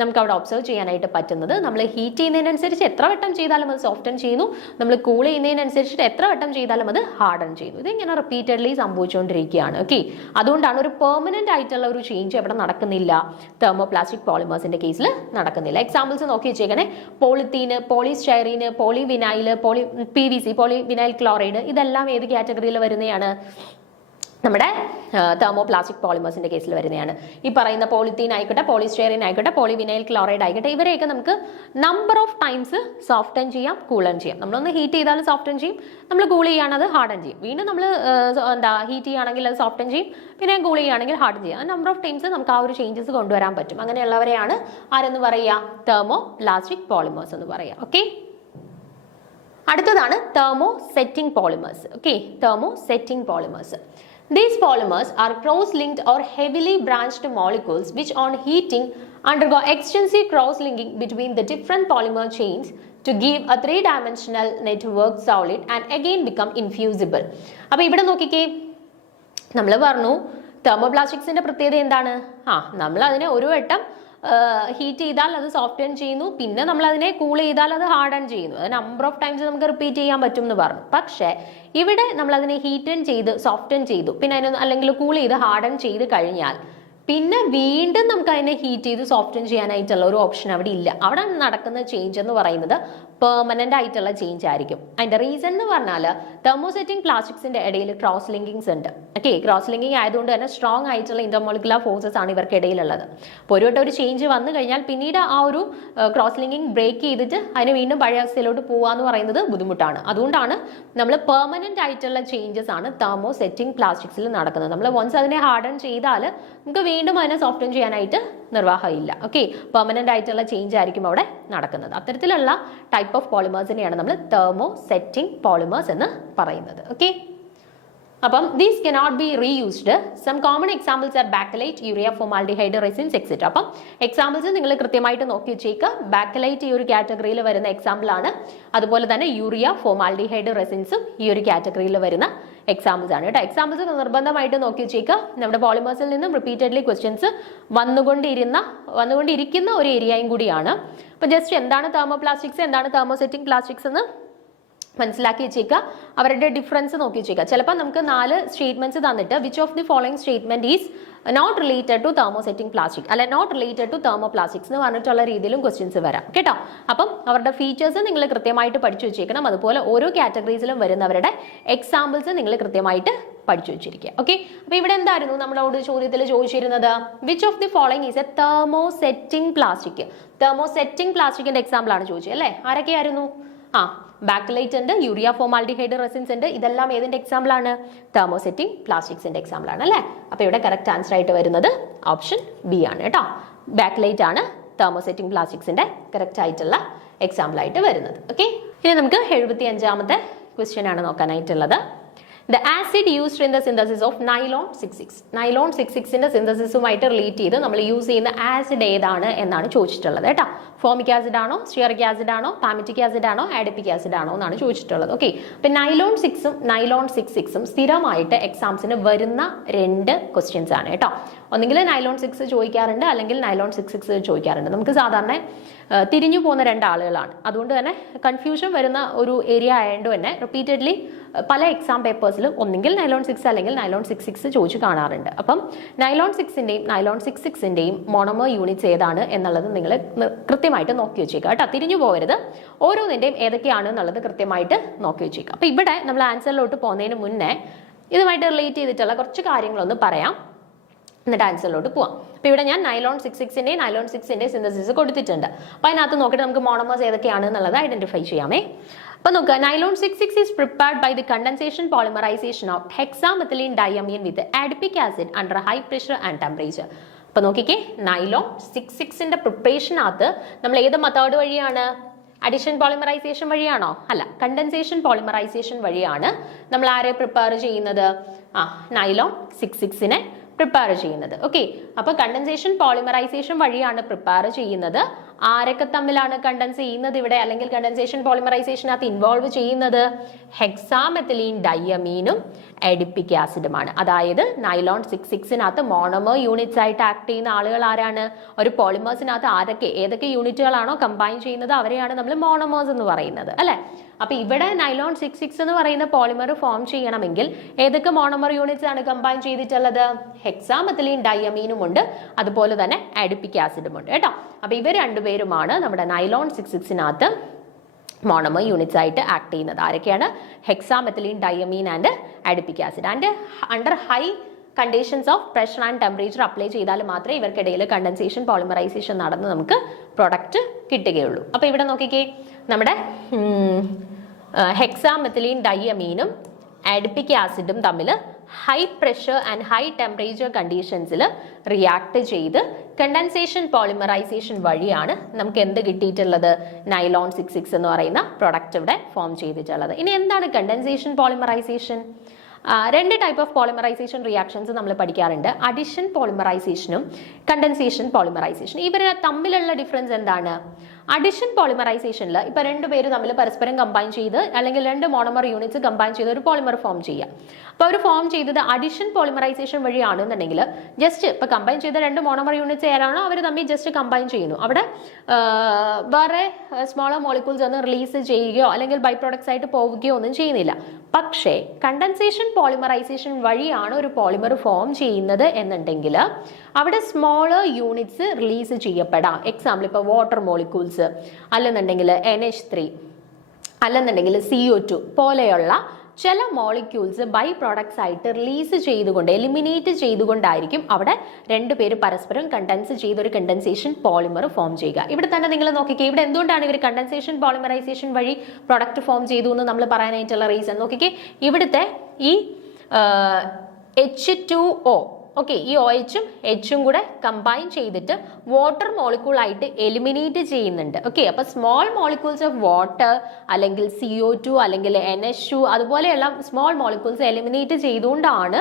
നമുക്ക് അവിടെ ഒബ്സർവ് ചെയ്യാനായിട്ട് പറ്റുന്നത്. നമ്മൾ ഹീറ്റ് ചെയ്യുന്നതിനനുസരിച്ച് എത്ര വട്ടം ചെയ്താലും അത് സോഫ്റ്റൻ ചെയ്യുന്നു, നമ്മൾ കൂൾ ചെയ്യുന്നതിനനുസരിച്ചിട്ട് എത്ര വട്ടം ചെയ്താലും അത് ഹാർഡൻ ചെയ്യുന്നു. ഇതിങ്ങനെ റിപ്പീറ്റഡ്ലി സംഭവിച്ചുകൊണ്ടിരിക്കുകയാണ്. ഓക്കെ, അതുകൊണ്ടാണ് ഒരു പെർമനന്റ് ആയിട്ടുള്ള ഒരു ചേഞ്ച് അവിടെ നടക്കുന്നില്ല, തെർമോപ്ലാസ്റ്റിക് പോളിമേഴ്സിന്റെ കേസിൽ നടക്കുന്നില്ല. എക്സാമ്പിൾസ് നോക്കി വെച്ചേക്കണേ, പോളിത്തീന്, പോളിസ്റ്റൈറീന്, പോളിവിനൈൽ, PVC, പോളിവിനൈൽ ക്ലോറൈഡ്, ഇതെല്ലാം ഏത് കാറ്റഗറിയിൽ വരുന്നതാണ്, നമ്മുടെ തെർമോപ്ലാസ്റ്റിക് പോളിമേഴ്സിന്റെ കേസിൽ വരുന്നതാണ്. ഈ പറയുന്ന പോളിത്തീൻ ആയിക്കോട്ടെ, പോളിസ്റ്റൈറിൻ ആയിക്കോട്ടെ, പോളിവിനൈൽ ക്ലോറൈഡ് ആയിക്കോട്ടെ, ഇവരെയൊക്കെ നമുക്ക് നമ്പർ ഓഫ് ടൈംസ് സോഫ്റ്റൻ ചെയ്യാം, കൂളൻ ചെയ്യാം. നമ്മളൊന്ന് ഹീറ്റ് ചെയ്താൽ സോഫ്റ്റൻ ചെയ്യും, നമ്മൾ കൂൾ ചെയ്യുകയാണെങ്കിൽ അത് ഹാർഡൻ ചെയ്യും. വീണ്ടും നമ്മൾ ഹീറ്റ് ചെയ്യുകയാണെങ്കിൽ അത് സോഫ്റ്റൻ ചെയ്യും, പിന്നെ കൂൾ ചെയ്യുകയാണെങ്കിൽ ഹാർഡൻ ചെയ്യും. ആ നമ്പർ ഓഫ് ടൈംസ് നമുക്ക് ആ ഒരു ചേഞ്ചസ് കൊണ്ടുവരാൻ പറ്റും. അങ്ങനെയുള്ളവരെയാണ് ആരെന്ന് പറയുക, തെർമോപ്ലാസ്റ്റിക് പോളിമേഴ്സ് എന്ന് പറയുക. ഓക്കെ, അടുത്തതാണ് thermosetting polymers. Okay, thermosetting polymers. These polymers are cross-linked or heavily branched molecules which on heating undergo extensive cross-linking between the different polymer chains to give a three-dimensional network solid and again become infusible. അപ്പോൾ ഇവിടെ നോക്കിക്കേ, നമ്മൾ പറഞ്ഞു തെർമോപ്ലാസ്റ്റിക്സിന്റെ പ്രത്യേകത എന്താണ്, നമ്മൾ അതിനെ ഒരു വട്ടം ഹീറ്റ് ചെയ്താൽ അത് സോഫ്റ്റൻ ചെയ്യുന്നു, പിന്നെ നമ്മൾ അതിനെ കൂൾ ചെയ്താൽ അത് ഹാർഡൻ ചെയ്യുന്നു. അത് നമ്പർ ഓഫ് ടൈംസ് നമുക്ക് റിപ്പീറ്റ് ചെയ്യാൻ പറ്റും എന്ന് പറഞ്ഞു. പക്ഷേ ഇവിടെ നമ്മൾ അതിനെ ഹീറ്റൻ ചെയ്ത് സോഫ്റ്റൻ ചെയ്തു, പിന്നെ അതിനെ അല്ലെങ്കിൽ കൂൾ ചെയ്ത് ഹാർഡൻ ചെയ്ത് കഴിഞ്ഞാൽ പിന്നെ വീണ്ടും നമുക്ക് അതിനെ ഹീറ്റ് ചെയ്ത് സോഫ്റ്റൻ ചെയ്യാനായിട്ടുള്ള ഒരു ഓപ്ഷൻ അവിടെ ഇല്ല. അവിടെ നടക്കുന്ന ചേഞ്ച് എന്ന് പറയുന്നത് പെർമനന്റ് ആയിട്ടുള്ള ചേഞ്ച് ആയിരിക്കും. അതിന്റെ റീസൺ എന്ന് പറഞ്ഞാൽ തെർമോസെറ്റിംഗ് പ്ലാസ്റ്റിക്സിന്റെ ഇടയിൽ ക്രോസ് ലിങ്കിങ്സ് ഉണ്ട്. ഓക്കെ, ക്രോസ് ലിങ്കിങ് ആയതുകൊണ്ട് തന്നെ സ്ട്രോങ് ആയിട്ടുള്ള ഇന്റർമോളിക്കുലർ ഫോഴ്സസ് ആണ് ഇവർക്കിടയിലുള്ളത്. അപ്പോൾ ഒരു വട്ടം ഒരു ചേഞ്ച് വന്നു കഴിഞ്ഞാൽ പിന്നീട് ആ ഒരു ക്രോസ് ലിങ്കിങ് ബ്രേക്ക് ചെയ്തിട്ട് അതിന് വീണ്ടും പഴയ അവസ്ഥയിലോട്ട് പോവാന്ന് പറയുന്നത് ബുദ്ധിമുട്ടാണ്. അതുകൊണ്ടാണ് നമ്മൾ പെർമനന്റ് ആയിട്ടുള്ള ചേഞ്ചസ് ആണ് തെർമോസെറ്റിംഗ് പ്ലാസ്റ്റിക്സിൽ നടക്കുന്നത്. നമ്മൾ വൺസ് അതിനെ ഹാർഡൻ ചെയ്താൽ നമുക്ക് വീണ്ടും അതിനെ സോഫ്റ്റൻ ചെയ്യാനായിട്ട് നിർവാഹമില്ല. ഓക്കെ, പെർമനന്റ് ആയിട്ടുള്ള ചേഞ്ച് ആയിരിക്കും അവിടെ നടക്കുന്നത്. അത്തരത്തിലുള്ള ടൈപ്പ് ഓഫ് പോളിമേഴ്സിനെയാണ് നമ്മൾ തെർമോസെറ്റിംഗ് പോളിമേഴ്സ് എന്ന് പറയുന്നത്. ഓക്കെ, അപ്പം these cannot be reused. Some common examples are bakelite, urea, formaldehyde resins etcetera. അപ്പം എക്സാമ്പിൾസ് നിങ്ങൾ കൃത്യമായിട്ട് നോക്കി വെച്ചേക്കുക. ബാക്കലൈറ്റ് ഈ ഒരു കാറ്റഗറിയിൽ വരുന്ന എക്സാമ്പിൾ ആണ്. അതുപോലെ തന്നെ യൂറിയ, ഫോമാൽഡിഹൈഡ് റെസിൻസും ഈ ഒരു കാറ്റഗറിയിൽ വരുന്ന എക്സാമ്പിൾസ് ആണ് കേട്ടോ. എക്സാമ്പിൾസ് നിർബന്ധമായിട്ട് നോക്കി വെച്ചേക്കുക. നമ്മുടെ പോളിമേഴ്സിൽ നിന്നും റിപ്പീറ്റഡ്ലി ക്വസ്റ്റ്യൻസ് വന്നുകൊണ്ടിരിക്കുന്ന ഒരു ഏരിയയും കൂടിയാണ്. അപ്പൊ ജസ്റ്റ് എന്താണ് തെർമോപ്ലാസ്റ്റിക്സ്, എന്താണ് തെർമോസെറ്റിംഗ് പ്ലാസ്റ്റിക്സ് എന്ന് മനസ്സിലാക്കി വെച്ചേക്കുക. അവരുടെ ഡിഫറൻസ് നോക്കി വെച്ചേക്കുക. ചിലപ്പോൾ നമുക്ക് 4 സ്റ്റേറ്റ്മെന്റ്സ് തന്നിട്ട് which of the following statement is not related to thermosetting plastic അല്ലെ നോട്ട് റിലേറ്റഡ് ടു തെർമോപ്ലാസ്റ്റിക്സ് എന്ന് പറഞ്ഞിട്ടുള്ള രീതിയിലും ക്വസ്റ്റ്യൻസ് വരാം കേട്ടോ. അപ്പം അവരുടെ ഫീച്ചേഴ്സ് നിങ്ങൾ കൃത്യമായിട്ട് പഠിച്ചു വെച്ചേക്കണം. അതുപോലെ ഓരോ കാറ്റഗറീസിലും വരുന്നവരുടെ എക്സാമ്പിൾസ് നിങ്ങൾ കൃത്യമായിട്ട് പഠിച്ചു വെച്ചിരിക്കുക. ഓക്കെ, അപ്പൊ ഇവിടെ എന്തായിരുന്നു നമ്മളോട് ചോദ്യത്തിൽ ചോദിച്ചിരുന്നത്? Which of the following is a thermosetting plastic. Thermosetting പ്ലാസ്റ്റിക്കിന്റെ എക്സാമ്പിൾ ആണ് ചോദിച്ചത് അല്ലേ? ആരൊക്കെയായിരുന്നു? ബാക്കലൈറ്റ് ഉണ്ട്, യൂറിയ, ഫോമാൽഡിഹൈഡ് റെസിൻസ് ഉണ്ട്. ഇതെല്ലാം ഏതിന്റെ എക്സാമ്പിൾ ആണ്? തെർമോസെറ്റിംഗ് പ്ലാസ്റ്റിക്സിന്റെ എക്സാമ്പിൾ ആണ് അല്ലേ? അപ്പൊ ഇവിടെ കറക്റ്റ് ആൻസർ ആയിട്ട് വരുന്നത് ഓപ്ഷൻ ബി ആണ് കേട്ടോ. ബാക്കലൈറ്റ് ആണ് തെർമോസെറ്റിംഗ് പ്ലാസ്റ്റിക്സിന്റെ കറക്റ്റ് ആയിട്ടുള്ള എക്സാമ്പിൾ ആയിട്ട് വരുന്നത്. ഓക്കെ, ഇനി നമുക്ക് 75ാമത്തെ ക്വസ്റ്റ്യൻ ആണ് നോക്കാനായിട്ടുള്ളത്. The acid used in the synthesis of nylon 66. Nylon 66ന്റെ സിന്തസിസുമായിട്ട് relate ചെയ്ത് നമ്മൾ യൂസ് ചെയ്യുന്ന ആസിഡ് ഏതാണ് എന്നാണ് ചോദിച്ചിട്ടുള്ളത് കേട്ടോ. ഫോമിക് ആസിഡ് ആണോ, സ്റ്റിയറിക് ആസിഡ് ആണോ, പാമിറ്റിക് ആസിഡ് ആണോ, ആഡിപ്പിക് ആസിഡ് ആണോ എന്നാണ് ചോദിച്ചിട്ടുള്ളത്. ഓക്കെ, അപ്പൊ നൈലോൺ 6ഉം നൈലോൺ 66ഉം സ്ഥിരമായിട്ട് എക്സാംസിന് വരുന്ന 2 ക്വസ്റ്റ്യൻസ് ആണ് കേട്ടോ. ഒന്നെങ്കിൽ നൈലോൺ 6 ചോദിക്കാറുണ്ട്, അല്ലെങ്കിൽ നൈലോൺ 66 ചോദിക്കാറുണ്ട്. നമുക്ക് സാധാരണ തിരിഞ്ഞു പോകുന്ന 2 ആളുകളാണ്. അതുകൊണ്ട് തന്നെ കൺഫ്യൂഷൻ വരുന്ന ഒരു ഏരിയ ആയതുകൊണ്ട് തന്നെ റിപ്പീറ്റഡ്ലി പല എക്സാം പേപ്പേഴ്സിലും ഒന്നെങ്കിൽ നൈലോൺ 6 അല്ലെങ്കിൽ നൈലോൺ 66 ചോദിച്ചു കാണാറുണ്ട്. അപ്പം നൈലോൺ 6ന്റെയും നൈലോൺ 66ന്റെയും മോണോമർ യൂണിറ്റ്സ് ഏതാണ് എന്നുള്ളത് നിങ്ങൾ കൃത്യമായിട്ട് നോക്കി വെച്ചേക്കുക കേട്ടോ. തിരിഞ്ഞു പോകരുത്. ഓരോന്നിന്റെയും ഏതൊക്കെയാണ് എന്നുള്ളത് കൃത്യമായിട്ട് നോക്കി വെച്ചേക്കുക. അപ്പൊ ഇവിടെ നമ്മൾ ആൻസറിലോട്ട് പോകുന്നതിന് മുന്നേ ഇതുമായിട്ട് റിലേറ്റ് ചെയ്തിട്ടുള്ള കുറച്ച് കാര്യങ്ങളൊന്ന് പറയാം, എന്നിട്ട് ആൻസറിലോട്ട് പോവാം. അപ്പൊ ഇവിടെ ഞാൻ നൈലോൺ 66ന്റെയും നൈലോൺ 6ന്റെയും സിന്തസിസ് കൊടുത്തിട്ടുണ്ട്. അപ്പൊ അതിനകത്ത് നോക്കിയിട്ട് നമുക്ക് മോണോമേഴ്സ് ഏതൊക്കെയാണ് എന്നുള്ളത് ഐഡന്റിഫൈ ചെയ്യാമേ. അപ്പൊ നോക്കുക, nylon 66 is prepared by the condensation polymerization of hexamethylene diamine with adipic acid under high pressure and temperature. അപ്പൊ നോക്കിക്കേ, നൈലോൺ 66ന്റെ പ്രിപ്പറേഷനകത്ത് നമ്മൾ ഏത് മെത്തേഡ് വഴിയാണ്? അഡിഷൻ പോളിമറൈസേഷൻ വഴിയാണോ? അല്ല, കണ്ടൻസേഷൻ പോളിമറൈസേഷൻ വഴിയാണ് നമ്മൾ ആരെ പ്രിപ്പയർ ചെയ്യുന്നത്? നൈലോൺ 66നെ പ്രിപ്പയർ ചെയ്യുന്നത്. ഓക്കെ, അപ്പൊ കണ്ടൻസേഷൻ പോളിമറൈസേഷൻ വഴിയാണ് പ്രിപ്പയർ ചെയ്യുന്നത്. ആരൊക്കെ തമ്മിലാണ് കണ്ടൻസ് ചെയ്യുന്നത് ഇവിടെ, അല്ലെങ്കിൽ കണ്ടൻസേഷൻ പോളിമറൈസേഷനകത്ത് ഇൻവോൾവ് ചെയ്യുന്നത്? ഹെക്സാമെത്തിലീൻ ഡയമീനും എഡിപ്പിക് ആസിഡുമാണ്. അതായത് നൈലോൺ 66നകത്ത് മോണോമർ യൂണിറ്റ്സ് ആയിട്ട് ആക്ട് ചെയ്യുന്ന ആളുകൾ ആരാണ്? ഒരു പോളിമേഴ്സിനകത്ത് ഏതൊക്കെ യൂണിറ്റുകളാണോ കമ്പൈൻ ചെയ്യുന്നത് അവരെയാണ് നമ്മൾ മോണോമേഴ്സ് എന്ന് പറയുന്നത് അല്ലെ? അപ്പൊ ഇവിടെ നൈലോൺ 66 എന്ന് പറയുന്ന പോളിമർ ഫോം ചെയ്യണമെങ്കിൽ ഏതൊക്കെ മോണോമർ യൂണിറ്റ്സ് ആണ് കമ്പൈൻ ചെയ്തിട്ടുള്ളത്? ഹെക്സാമെത്തിലീൻ ഡയമീനും ഉണ്ട്, അതുപോലെ തന്നെ അഡിപ്പിക് ആസിഡും ഉണ്ട് കേട്ടോ. അപ്പൊ ഇവർ രണ്ടുപേരുമാണ് നമ്മുടെ നൈലോൺ 66നകത്ത് മോണോമർ യൂണിറ്റ്സ് ആയിട്ട് ആക്ട് ചെയ്യുന്നത്. ആരൊക്കെയാണ്? Hexamethylene diamine and adipic acid. And under high conditions of pressure and temperature apply ചെയ്താൽ മാത്രമേ ഇവർക്കിടയിൽ കണ്ടൻസേഷൻ പോളിമറൈസേഷൻ നടന്ന് നമുക്ക് പ്രൊഡക്റ്റ് കിട്ടുകയുള്ളൂ. അപ്പൊ ഇവിടെ നോക്കിക്കേ, നമ്മുടെ ഹെക്സാമെത്തിലീൻ ഡയമീനും അഡിപ്പിക് ആസിഡും തമ്മിൽ high pressure and high temperature കണ്ടീഷൻസിൽ റിയാക്ട് ചെയ്ത് കണ്ടൻസേഷൻ പോളിമറൈസേഷൻ വഴിയാണ് നമുക്ക് എന്ത് കിട്ടിയിട്ടുള്ളത്? നൈലോൺ 66 എന്ന് പറയുന്ന പ്രൊഡക്റ്റ് ഇവിടെ ഫോം ചെയ്തിട്ടുള്ളത്. ഇനി എന്താണ് condensation polymerisation? 2 type of polymerisation reactions നമ്മൾ പഠിക്കാറുണ്ട്. അഡിഷൻ പോളിമറൈസേഷനും കണ്ടൻസേഷൻ പോളിമറൈസേഷൻ. ഇവരെ തമ്മിലുള്ള ഡിഫറൻസ് എന്താണ്? അഡിഷൻ പോളിമറൈസേഷനിൽ ഇപ്പൊ 2 പേര് തമ്മിൽ പരസ്പരം കമ്പൈൻ ചെയ്ത് അല്ലെങ്കിൽ 2 മോണോമർ യൂണിറ്റ്സ് കമ്പൈൻ ചെയ്ത് ഒരു പോളിമർ ഫോം ചെയ്യുക. അപ്പൊ അവർ ഫോം ചെയ്തത് അഡിഷൻ പോളിമറൈസേഷൻ വഴിയാണെന്നുണ്ടെങ്കിൽ ജസ്റ്റ് ഇപ്പൊ കമ്പൈൻ ചെയ്ത 2 മോണോമർ യൂണിറ്റ്സ് ഏതാണോ അവർ തമ്മിൽ ജസ്റ്റ് കമ്പൈൻ ചെയ്യുന്നു. അവിടെ വേറെ സ്മോളർ മോളിക്യൂൾസ് ഒന്നും റിലീസ് ചെയ്യുകയോ അല്ലെങ്കിൽ ബൈ പ്രോഡക്ട്സ് ആയിട്ട് പോവുകയോ ഒന്നും ചെയ്യുന്നില്ല. പക്ഷേ കണ്ടൻസേഷൻ പോളിമറൈസേഷൻ വഴിയാണ് ഒരു പോളിമർ ഫോം ചെയ്യുന്നത് എന്നുണ്ടെങ്കിൽ അവിടെ സ്മോളർ യൂണിറ്റ്സ് റിലീസ് ചെയ്യപ്പെടാം. എക്സാമ്പിൾ ഇപ്പൊ വാട്ടർ മോളിക്യൂൾസ് മോളിക്യൂൾസ്, അല്ലെന്നുണ്ടെങ്കിൽ NH3, അല്ലെന്നുണ്ടെങ്കിൽ CO2 പോലെയുള്ള ചില മോളിക്യൂൾസ് ബൈ പ്രോഡക്ട്സ് ആയിട്ട് റിലീസ് ചെയ്തുകൊണ്ട് എലിമിനേറ്റ് ചെയ്തുകൊണ്ടായിരിക്കും അവിടെ രണ്ടുപേര് പരസ്പരം കണ്ടൻസ് ചെയ്ത് ഒരു കണ്ടൻസേഷൻ പോളിമർ ഫോം ചെയ്യുക. ഇവിടെ തന്നെ നിങ്ങൾ നോക്കിക്കേ, ഇവിടെ എന്തുകൊണ്ടാണ് ഇവർ കണ്ടൻസേഷൻ പോളിമറൈസേഷൻ വഴി പ്രൊഡക്റ്റ് ഫോം ചെയ്തു എന്ന് നമ്മൾ പറയാനായിട്ടുള്ള റീസൺ നോക്കിക്കേ. ഇവിടുത്തെ ഈ H2O, ഓക്കെ, ഈ OHും Hും കൂടെ കമ്പൈൻ ചെയ്തിട്ട് വാട്ടർ മോളിക്യൂൾ ആയിട്ട് എലിമിനേറ്റ് ചെയ്യുന്നുണ്ട്. ഓക്കെ, അപ്പൊ സ്മോൾ മോളിക്യൂൾസ് ഓഫ് വാട്ടർ അല്ലെങ്കിൽ CO2 അല്ലെങ്കിൽ NH2 അതുപോലെയുള്ള സ്മോൾ മോളിക്യൂൾസ് എലിമിനേറ്റ് ചെയ്തുകൊണ്ടാണ്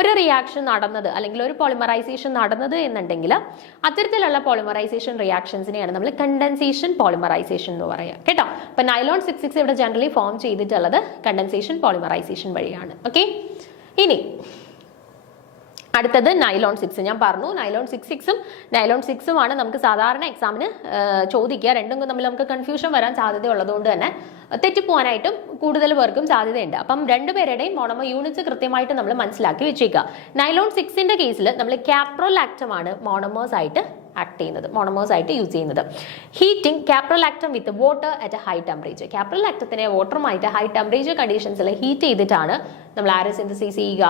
ഒരു റിയാക്ഷൻ നടന്നത് അല്ലെങ്കിൽ ഒരു പോളിമറൈസേഷൻ നടന്നത് എന്നുണ്ടെങ്കിൽ അത്തരത്തിലുള്ള പോളിമറൈസേഷൻ റിയാക്ഷൻസിനെയാണ് നമ്മൾ കണ്ടൻസേഷൻ പോളിമറൈസേഷൻ എന്ന് പറയുക കേട്ടോ. അപ്പൊ നൈലോൺ 6,6 ഇവിടെ ജനറലി ഫോം ചെയ്തിട്ടുള്ളത് കണ്ടൻസേഷൻ പോളിമറൈസേഷൻ വഴിയാണ്. ഓക്കെ, ഇനി അടുത്തത് നൈലോൺ 6. ഞാൻ പറഞ്ഞു നൈലോൺ 6,6ഉം നൈലോൺ 6ഉം ആണ് നമുക്ക് സാധാരണ എക്സാമിന് ചോദിക്കുക. രണ്ടും തമ്മിൽ നമുക്ക് കൺഫ്യൂഷൻ വരാൻ സാധ്യത ഉള്ളതുകൊണ്ട് തന്നെ തെറ്റിപ്പോവാനായിട്ടും കൂടുതൽ പേർക്കും സാധ്യതയുണ്ട്. അപ്പം രണ്ടുപേരുടെയും മോണോമർ യൂണിറ്റ്സ് കൃത്യമായിട്ട് നമ്മൾ മനസ്സിലാക്കി വെച്ചേക്കുക. നൈലോൺ 6ന്റെ കേസിൽ നമ്മൾ കാപ്രോലാക്ടമാണ് മോണോമേഴ്സ് ആയിട്ട് ആക്ട് ചെയ്യുന്നത്, മോണോമേഴ്സ് ആയിട്ട് യൂസ് ചെയ്യുന്നത്. Heating caprolactam with water at high temperature. കാപ്രോലാക്ടത്തിനെ വാട്ടറുമായിട്ട് ഹൈ ടെമ്പറേച്ചർ കണ്ടീഷൻസിൽ ഹീറ്റ് ചെയ്തിട്ടാണ് നമ്മൾ ആരെ സിന്തസൈസ് ചെയ്യുക,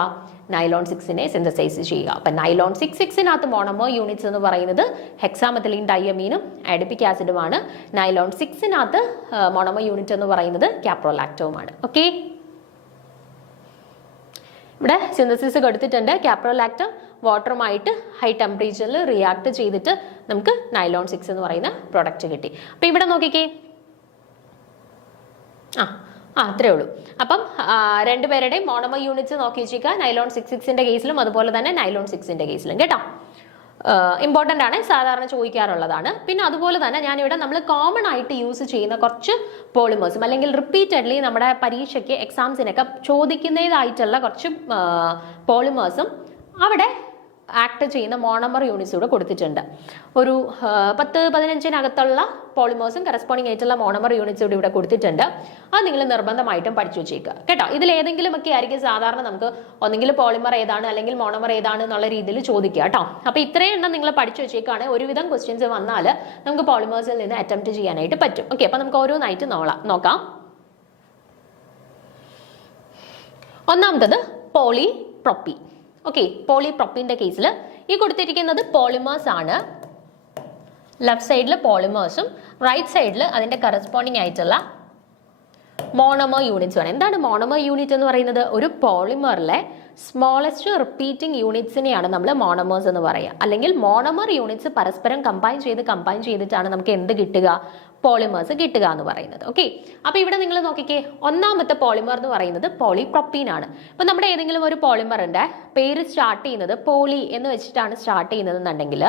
നൈലോൺ 6നെ സിന്തസൈസ് ചെയ്യുക. അപ്പൊ നൈലോൺ 6,6നകത്ത് മോണോമർ യൂണിറ്റ്സ് എന്ന് പറയുന്നത് ഹെക്സാമെഥിലീൻ ഡയമീനും അഡിപിക് ആസിഡുമാണ്. നൈലോൺ 6നകത്ത് മോണോമർ യൂണിറ്റ് എന്ന് പറയുന്നത് കാപ്രോലാക്ടവുമാണ്. ഓക്കെ, ഇവിടെ സിന്തസിസ് കൊടുത്തിട്ടുണ്ട്. കാപ്രോലാക്ടം വാട്ടറുമായിട്ട് ഹൈ ടെമ്പറേച്ചറിൽ റിയാക്ട് ചെയ്തിട്ട് നമുക്ക് നൈലോൺ 6 എന്ന് പറയുന്ന പ്രൊഡക്റ്റ് കിട്ടി. അപ്പൊ ഇവിടെ നോക്കിക്കേ, അത്രേ ഉള്ളൂ. അപ്പം രണ്ടുപേരുടെയും മോണോമർ യൂണിറ്റ്സ് നോക്കി വെച്ചേക്കുക, നൈലോൺ 6,6ന്റെ കേസിലും അതുപോലെ തന്നെ നൈലോൺ 6ന്റെ കേസിലും കേട്ടോ. ഇമ്പോർട്ടൻ്റ് ആണ്, സാധാരണ ചോദിക്കാറുള്ളതാണ്. പിന്നെ അതുപോലെ തന്നെ ഞാനിവിടെ നമ്മൾ കോമൺ ആയിട്ട് യൂസ് ചെയ്യുന്ന കുറച്ച് പോളിമേഴ്സും അല്ലെങ്കിൽ റിപ്പീറ്റഡ്ലി നമ്മുടെ പരീക്ഷയ്ക്ക് എക്സാംസിനൊക്കെ ചോദിക്കുന്നതായിട്ടുള്ള കുറച്ച് പോളിമേഴ്സും അവിടെ ആക്ട് ചെയ്യുന്ന മോണോമർ യൂണിറ്റ്സ് കൂടെ കൊടുത്തിട്ടുണ്ട്. ഒരു 10-15നകത്തുള്ള പോളിമേഴ്സും കറസ്പോണ്ടിങ് ആയിട്ടുള്ള മോണോമർ യൂണിറ്റ്സ് കൂടി ഇവിടെ കൊടുത്തിട്ടുണ്ട്. അത് നിങ്ങൾ നിർബന്ധമായിട്ടും പഠിച്ചു വെച്ചേക്കുക കേട്ടോ. ഇതിൽ ഏതെങ്കിലും ഒക്കെ ആയിരിക്കും സാധാരണ നമുക്ക് ഒന്നെങ്കിൽ പോളിമർ ഏതാണ് അല്ലെങ്കിൽ മോണോമർ ഏതാണ് എന്നുള്ള രീതിയിൽ ചോദിക്കുക കേട്ടോ. അപ്പൊ ഇത്രയും എണ്ണം നിങ്ങൾ പഠിച്ചു വെച്ചേക്കാണ്. ഒരുവിധം ക്വസ്റ്റ്യൻസ് വന്നാൽ നമുക്ക് പോളിമേഴ്സിൽ നിന്ന് അറ്റംപ്റ്റ് ചെയ്യാനായിട്ട് പറ്റും. ഓക്കെ, അപ്പൊ നമുക്ക് ഓരോന്നായിട്ട് നോക്കാം. ഒന്നാമത്തത് പോളിപ്രോപ്പീൻ. ഓക്കെ, പോളിപ്രോപ്പീൻ്റെ കേസിൽ ഈ കൊടുത്തിരിക്കുന്നത് പോളിമേഴ്സ് ആണ്. ലെഫ്റ്റ് സൈഡിൽ പോളിമേഴ്സും റൈറ്റ് സൈഡിൽ അതിൻ്റെ കറസ്പോണ്ടിങ് ആയിട്ടുള്ള മോണോമർ യൂണിറ്റ്സ് ആണ്. എന്താണ് മോണോമർ യൂണിറ്റ് എന്ന് പറയുന്നത്? ഒരു പോളിമറിലെ സ്മോളസ്റ്റ് റിപ്പീറ്റിംഗ് യൂണിറ്റ്സിനെയാണ് നമ്മൾ മോണോമേഴ്സ് എന്ന് പറയുക. അല്ലെങ്കിൽ മോണോമർ യൂണിറ്റ്സ് പരസ്പരം കമ്പൈൻ ചെയ്തിട്ടാണ് നമുക്ക് എന്ത് കിട്ടുക, പോളിമേഴ്സ് കിട്ടുക എന്ന് പറയുന്നത്. ഓക്കെ, അപ്പൊ ഇവിടെ നിങ്ങൾ നോക്കിക്കേ, ഒന്നാമത്തെ പോളിമർ എന്ന് പറയുന്നത് പോളിപ്രോപ്പീൻ ആണ്. അപ്പൊ നമ്മുടെ ഏതെങ്കിലും ഒരു പോളിമറിന്റെ പേര് സ്റ്റാർട്ട് ചെയ്യുന്നത് പോളി എന്ന് വെച്ചിട്ടാണ് സ്റ്റാർട്ട് ചെയ്യുന്നത് എന്നുണ്ടെങ്കിൽ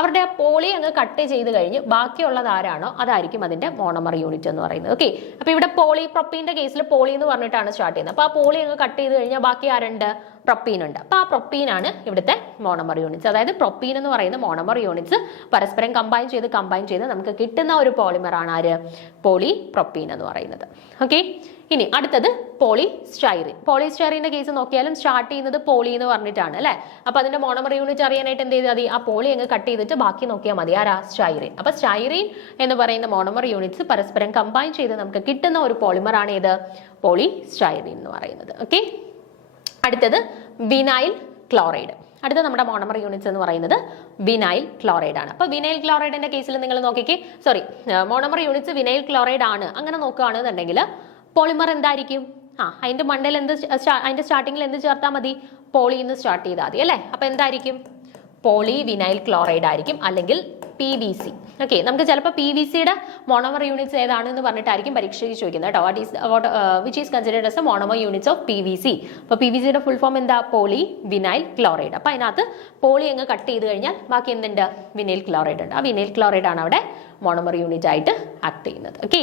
അവരുടെ ആ പോളി അങ്ങ് കട്ട് ചെയ്ത് കഴിഞ്ഞ് ബാക്കിയുള്ളത് ആരാണോ അതായിരിക്കും അതിന്റെ മോണോമർ യൂണിറ്റ് എന്ന് പറയുന്നത്. ഓക്കെ, അപ്പൊ ഇവിടെ പോളിപ്രോപ്പീന്റെ കേസിൽ പോളി എന്ന് പറഞ്ഞിട്ടാണ് സ്റ്റാർട്ട് ചെയ്യുന്നത്. അപ്പൊ ആ പോളി അങ്ങ് കട്ട് ചെയ്ത് കഴിഞ്ഞാൽ ബാക്കി ആരുണ്ട്, പ്രൊപ്പീൻ ഉണ്ട്. അപ്പൊ ആ പ്രൊപ്പീൻ ആണ് ഇവിടുത്തെ മോണോമർ യൂണിറ്റ്സ്. അതായത് പ്രൊപ്പീൻ എന്ന് പറയുന്ന മോണോമർ യൂണിറ്റ്സ് പരസ്പരം കമ്പൈൻ ചെയ്ത് നമുക്ക് കിട്ടുന്ന ഒരു പോളിമർ ആണ് ആര്, പോളിപ്രോപ്പീൻ എന്ന് പറയുന്നത്. ഓക്കെ, ഇനി അടുത്തത് പോളിസ്റ്റൈറീൻ. പോളിസ്റ്റൈറീന്റെ കേസ് നോക്കിയാലും സ്റ്റാർട്ട് ചെയ്യുന്നത് പോളി എന്ന് പറഞ്ഞിട്ടാണ് അല്ലെ. അപ്പൊ അതിന്റെ മോണോമർ യൂണിറ്റ് അറിയാനായിട്ട് എന്ത് ചെയ്താൽ മതി, ആ പോളി അങ്ങ് കട്ട് ചെയ്തിട്ട് ബാക്കി നോക്കിയാൽ മതി. ആരാ, സ്റ്റൈറീൻ. അപ്പൊ സ്റ്റൈറീൻ എന്ന് പറയുന്ന മോണോമർ യൂണിറ്റ്സ് പരസ്പരം കമ്പൈൻ ചെയ്ത് നമുക്ക് കിട്ടുന്ന ഒരു പോളിമർ ആണ് ഏത്, പോളിസ്റ്റൈറീൻ എന്ന് പറയുന്നത്. ഓക്കെ, അടുത്തത് വിനൈൽ ക്ലോറൈഡ്. അടുത്ത നമ്മുടെ മോണോമർ യൂണിറ്റ്സ് എന്ന് പറയുന്നത് വിനൈൽ ക്ലോറൈഡ് ആണ്. അപ്പൊ വിനൈൽ ക്ലോറൈഡിന്റെ കേസിൽ നിങ്ങൾ നോക്കിക്കേ, മോണോമർ യൂണിറ്റ്സ് വിനൈൽ ക്ലോറൈഡ് ആണ്. അങ്ങനെ നോക്കുകയാണെന്നുണ്ടെങ്കിൽ പോളിമർ എന്തായിരിക്കും, അതിന്റെ മണ്ടയിൽ അതിന്റെ സ്റ്റാർട്ടിങ്ങിൽ എന്ത് ചേർത്താൽ മതി, പോളി എന്ന് സ്റ്റാർട്ട് ചെയ്താൽ മതി അല്ലേ. അപ്പൊ എന്തായിരിക്കും, പോളി വിനൈൽ ക്ലോറൈഡ് ആയിരിക്കും, അല്ലെങ്കിൽ PVC. ഓക്കെ, നമുക്ക് ചിലപ്പോൾ PVCയുടെ മോണോമർ യൂണിറ്റ്സ് ഏതാണെന്ന് പറഞ്ഞിട്ടായിരിക്കും പരീക്ഷയ്ക്ക് ചോദിക്കുന്നത് കേട്ടോ. Which is considered as A monomer units of PVC. അപ്പോൾ PVCയുടെ ഫുൾ ഫോം എന്താ, പോളി വിനൈൽ ക്ലോറൈഡ്. അപ്പൊ അതിനകത്ത് പോളി അങ്ങ് കട്ട് ചെയ്ത് കഴിഞ്ഞാൽ ബാക്കി എന്തുണ്ട്, വിനൈൽ ക്ലോറൈഡ് ഉണ്ട്. ആ വിനൈൽ ക്ലോറൈഡ് ആണ് അവിടെ മോണോമർ യൂണിറ്റ് ആയിട്ട് ആക്ട് ചെയ്യുന്നത്. ഓക്കെ,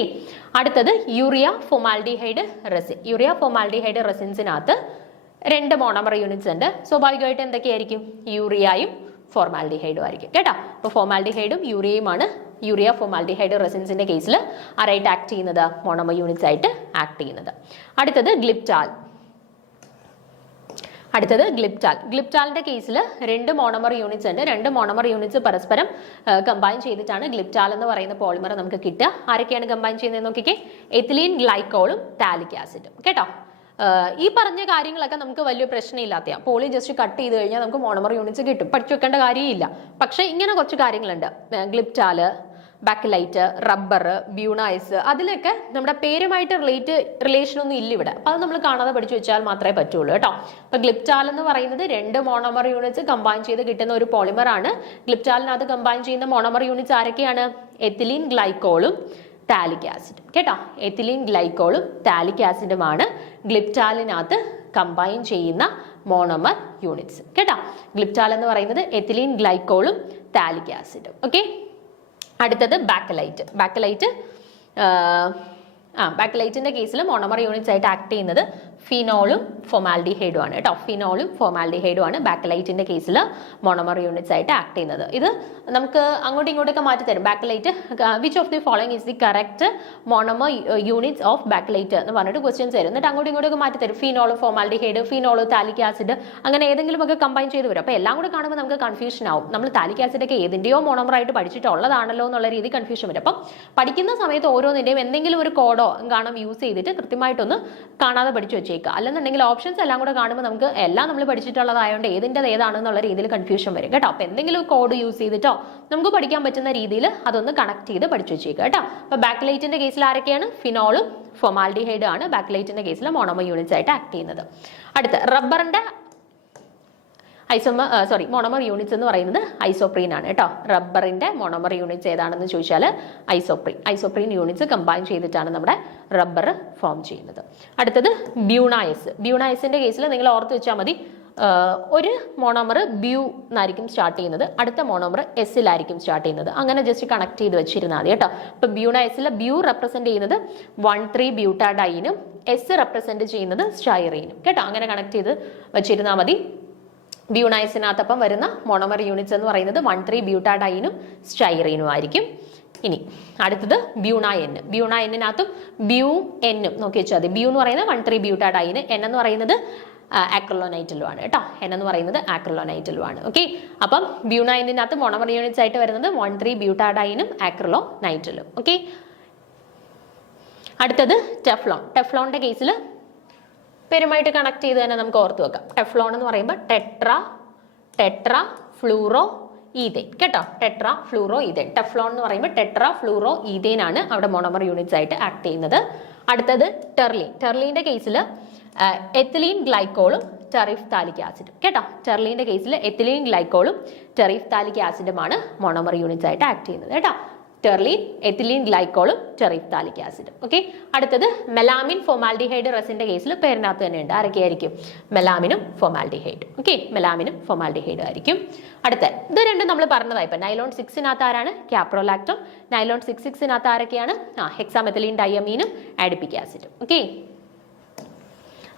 അടുത്തത് urea formaldehyde resin. Urea formaldehyde റെസിൻസിനകത്ത് 2 മോണോമർ യൂണിറ്റ്സ് ഉണ്ട്. സ്വാഭാവികമായിട്ട് എന്തൊക്കെയായിരിക്കും, യൂറിയയും ഫോർമാൽഡിഹൈഡും ആയിരിക്കും കേട്ടോ. അപ്പോൾ ഫോമാൽഡിഹൈഡും യൂറിയയുമാണ് യൂറിയ ഫോമാൽഡിഹൈഡ് റെസിൻസിന്റെ കേസിൽ ആരായിട്ട് ആക്ട് ചെയ്യുന്നത്, മോണോമർ യൂണിറ്റ്സ് ആയിട്ട് ആക്ട് ചെയ്യുന്നത്. അടുത്തത് ഗ്ലിപ്റ്റാൽ. അടുത്തത് ഗ്ലിപ്റ്റാൽ. ഗ്ലിപ്റ്റാലിന്റെ കേസിൽ 2 മോണോമർ യൂണിറ്റ്സ് ഉണ്ട്. 2 മോണോമർ യൂണിറ്റ്സ് പരസ്പരം കമ്പൈൻ ചെയ്തിട്ടാണ് ഗ്ലിപ്റ്റാൽ എന്ന് പറയുന്ന പോളിമർ നമുക്ക് കിട്ടുക. ആരൊക്കെയാണ് കമ്പൈൻ ചെയ്യുന്നത് നോക്കിക്കേ, എത്തിലീൻ ഗ്ലൈക്കോളും ടാലിക് ആസിഡും. കേട്ടോ, ഈ പറഞ്ഞ കാര്യങ്ങളൊക്കെ നമുക്ക് വലിയ പ്രശ്നമില്ലാത്തതാണ്. പോളി ജസ്റ്റ് കട്ട് ചെയ്ത് കഴിഞ്ഞാൽ നമുക്ക് മോണോമർ യൂണിറ്റ്സ് കിട്ടും, പഠിച്ചു വെക്കേണ്ട കാര്യമില്ല. പക്ഷേ ഇങ്ങനെ കുറച്ച് കാര്യങ്ങളുണ്ട്, ഗ്ലിപ്റ്റാല്, ബാക്കലൈറ്റ്, റബ്ബർ, ബ്യൂണൈസ്, അതിലൊക്കെ നമ്മുടെ പേരുമായിട്ട് റിലേഷൻ ഒന്നും ഇല്ല ഇവിടെ. അപ്പൊ അത് നമ്മൾ കാണാതെ പഠിച്ചു വെച്ചാൽ മാത്രമേ പറ്റുള്ളൂ കേട്ടോ. അപ്പൊ ഗ്ലിപ്റ്റാൽ എന്ന് പറയുന്നത് 2 മോണോമർ യൂണിറ്റ്സ് കമ്പൈൻ ചെയ്ത് കിട്ടുന്ന ഒരു പോളിമർ ആണ്. ഗ്ലിപ്റ്റാലിനകത്ത് കമ്പൈൻ ചെയ്യുന്ന മോണോമർ യൂണിറ്റ്സ് ആരൊക്കെയാണ്? എത്തിലീൻ ഗ്ലൈക്കോളും ടാലിക് ആസിഡും. കേട്ടോ, എത്തിലീൻ ഗ്ലൈക്കോളും ടാലിക് ആസിഡുമാണ് ഗ്ലിപ്റ്റാലിനകത്ത് കമ്പൈൻ ചെയ്യുന്ന മോണോമർ യൂണിറ്റ്സ്. കേട്ടോ, ഗ്ലിപ്റ്റാൽ എന്ന് പറയുന്നത് എത്തിലീൻ ഗ്ലൈക്കോളും ടാലിക് ആസിഡും. ഓക്കെ, അടുത്തത് ബാക്കലൈറ്റ്. ബാക്കലൈറ്റിന്റെ കേസിൽ മോണോമർ യൂണിറ്റ്സ് ആയിട്ട് ആക്ട് ചെയ്യുന്നത് ഫിനോളും ഫോമാൽഡിഹൈഡും ആണ് കേട്ടോ. ഫിനോളും ഫോമാൽഡിഹൈഡും ആണ് ബാക്കലൈറ്റിന്റെ കേസിൽ മോണോമർ യൂണിറ്റ്സ് ആയിട്ട് ആക്ട് ചെയ്യുന്നത്. ഇത് നമുക്ക് അങ്ങോട്ടും ഇങ്ങോട്ടൊക്കെ മാറ്റി തരും. Bakelite, which of the following is the correct monomer units of bakelite എന്ന് പറഞ്ഞിട്ട് ക്വസ്റ്റ്യൻസ് തരും. എന്നിട്ട് അങ്ങോട്ടും ഇങ്ങോട്ടൊക്കെ മാറ്റി തരും. ഫിനോള്, ഫോമാൽഡിഹൈഡ്, ഫിനോള്, താലിക് ആസിഡ്, അങ്ങനെ ഏതെങ്കിലും ഒക്കെ കമ്പൈൻ ചെയ്ത് വരും. അപ്പോൾ എല്ലാം കൂടെ കാണുമ്പോൾ നമുക്ക് കൺഫ്യൂഷൻ ആവും. നമ്മൾ താലിക് ആസിഡ് ഒക്കെ ഏതിന്റെയോ മോണോമർ ആയിട്ട് പഠിച്ചിട്ടുള്ളതാണല്ലോ എന്നുള്ള രീതി കൺഫ്യൂഷൻ വരും. അപ്പം പഠിക്കുന്ന സമയത്ത് ഓരോന്നിന്റെയും എന്തെങ്കിലും ഒരു കോഡോ കാണാൻ യൂസ് ചെയ്തിട്ട് കൃത്യമായിട്ടൊന്ന് കാണാതെ പഠിച്ചു വെച്ചേക്കുക. അല്ലെന്നുണ്ടെങ്കിൽ ഓപ്ഷൻസ് എല്ലാം കൂടെ കാണുമ്പോൾ നമുക്ക് എല്ലാം നമ്മൾ പഠിച്ചിട്ടുള്ളതായതുകൊണ്ട് ഏതിൻ്റെ ഏതാണെന്നുള്ള രീതിയിൽ കൺഫ്യൂഷൻ വരും കേട്ടോ. അപ്പോൾ എന്തെങ്കിലും കോഡ് യൂസ് ചെയ്തിട്ടോ നമുക്ക് പഠിക്കാൻ പറ്റുന്ന രീതിയിൽ അതൊന്ന് കണക്ട് ചെയ്ത് പഠിച്ചു വെച്ചേക്കുക കേട്ടോ. അപ്പോൾ ബാക്കലൈറ്റിന്റെ കേസിൽ ആരൊക്കെയാണ്? ഫിനോളും ഫോമാൽഡിഹൈഡും ആണ് ബാക്കലൈറ്റിന്റെ കേസിൽ മോണോമർ യൂണിറ്റ്സ് ആയിട്ട് ആക്ട് ചെയ്യുന്നത്. അടുത്ത റബ്ബറിന്റെ മോണോമർ യൂണിറ്റ്സ് എന്ന് പറയുന്നത് ഐസോപ്രീൻ ആണ് കേട്ടോ. റബ്ബറിന്റെ മോണോമർ യൂണിറ്റ്സ് ഏതാണെന്ന് ചോദിച്ചാൽ ഐസോപ്രീൻ യൂണിറ്റ്സ് കമ്പൈൻ ചെയ്തിട്ടാണ് നമ്മുടെ റബ്ബർ ഫോം ചെയ്യുന്നത്. അടുത്തത് ബ്യൂണൈസിന്റെ കേസിൽ നിങ്ങൾ ഓർത്ത് വെച്ചാൽ മതി, ഒരു മോണോമർ ബ്യൂ എന്നായിരിക്കും സ്റ്റാർട്ട് ചെയ്യുന്നത്, അടുത്ത മോണോമർ എസിലായിരിക്കും സ്റ്റാർട്ട് ചെയ്യുന്നത്. അങ്ങനെ ജസ്റ്റ് കണക്ട് ചെയ്ത് വെച്ചിരുന്നാൽ മതി കേട്ടോ. ഇപ്പൊ ബ്യൂണൈസിൽ ബ്യൂ റെപ്രസെന്റ് ചെയ്യുന്നത് 1,3 ബ്യൂട്ടാഡൈനും എസ് റെപ്രസെന്റ് ചെയ്യുന്നത് സ്റ്റൈറീനും കേട്ടോ. അങ്ങനെ കണക്ട് ചെയ്ത് വെച്ചിരുന്നാൽ മതി. ബ്യൂണൈസിനകത്തപ്പം വരുന്ന മോണോമർ യൂണിറ്റ്സ് എന്ന് പറയുന്നത് 1,3 ബ്യൂട്ടാഡൈനും സ്റ്റൈറീനും ആയിരിക്കും. ഇനി അടുത്തത് ബ്യൂണൈനിനകത്തും ബ്യൂ എന്നും നോക്കി വെച്ചാൽ മതി. ബ്യൂ എന്ന് പറയുന്നത് 1,3 ബ്യൂട്ടാഡൈന്, എൻ എന്ന് പറയുന്നത് ആക്രിലോനൈറ്റിലും ആണ് കേട്ടോ. എൻ എന്ന് പറയുന്നത് ആക്രിലോനൈറ്റിലും ആണ്. ഓക്കെ, അപ്പം ബ്യൂണൈനിനകത്ത് മോണോമർ യൂണിറ്റ്സ് ആയിട്ട് വരുന്നത് 1,3 ബ്യൂട്ടാഡൈനും ആക്രിലോനൈറ്റിലും. ഓക്കെ, അടുത്തത് ടെഫ്ലോണിന്റെ കേസിൽ പേരുമായിട്ട് കണക്ട് ചെയ്ത് തന്നെ നമുക്ക് ഓർത്ത് വെക്കാം. ടെഫ്ലോൺ എന്ന് പറയുമ്പോൾ ടെട്രാ ഫ്ലൂറോ ഈതേൻ കേട്ടോ. Tetra fluoro ethane. ടെഫ്ലോൺ എന്ന് പറയുമ്പോൾ ടെട്രാ ഫ്ലൂറോ ഈതേൻ ആണ് അവിടെ മോണോമർ യൂണിറ്റ്സ് ആയിട്ട് ആക്ട് ചെയ്യുന്നത്. അടുത്തത് ടെർലീന്റെ കേസിൽ എത്തിലീൻ ഗ്ലൈക്കോളും ടെറിഫ്താലിക് ആസിഡും കേട്ടോ. ടെർലീന്റെ കേസിൽ എത്തിലീൻ ഗ്ലൈക്കോളും ടെറിഫ്താലിക് ആസിഡുമാണ് മോണോമർ യൂണിറ്റ്സ് ആയിട്ട് ആക്ട് ചെയ്യുന്നത് കേട്ടോ. ടെർലീൻ, എത്തിലീൻ ഗ്ലൈക്കോളും ടെറിഫ്താലിക് ആസിഡും. ഓക്കെ, അടുത്തത് മെലാമിൻ ഫോമാൽഡിഹൈഡ് റെസിന്റെ കേസിൽ പേരിനകത്ത് തന്നെ ഉണ്ട്. ആരൊക്കെയായിരിക്കും? മെലാമിനും ഫോമാൽഡിഹൈഡും. ഓക്കെ, മെലാമിനും ഫോമാൽഡിഹൈഡും ആയിരിക്കും. അടുത്ത ഇത് രണ്ടും നമ്മൾ പറഞ്ഞതായി. ഇപ്പം നൈലോൺ 6 ആരാണ്? ക്യാപ്രോലാക്ടം. നൈലോൺ 6 ആരൊക്കെയാണ്? ഹെക്സാമെത്തിലീൻ ഡയമീനും ആഡിപ്പിക് ആസിഡും. ഓക്കെ,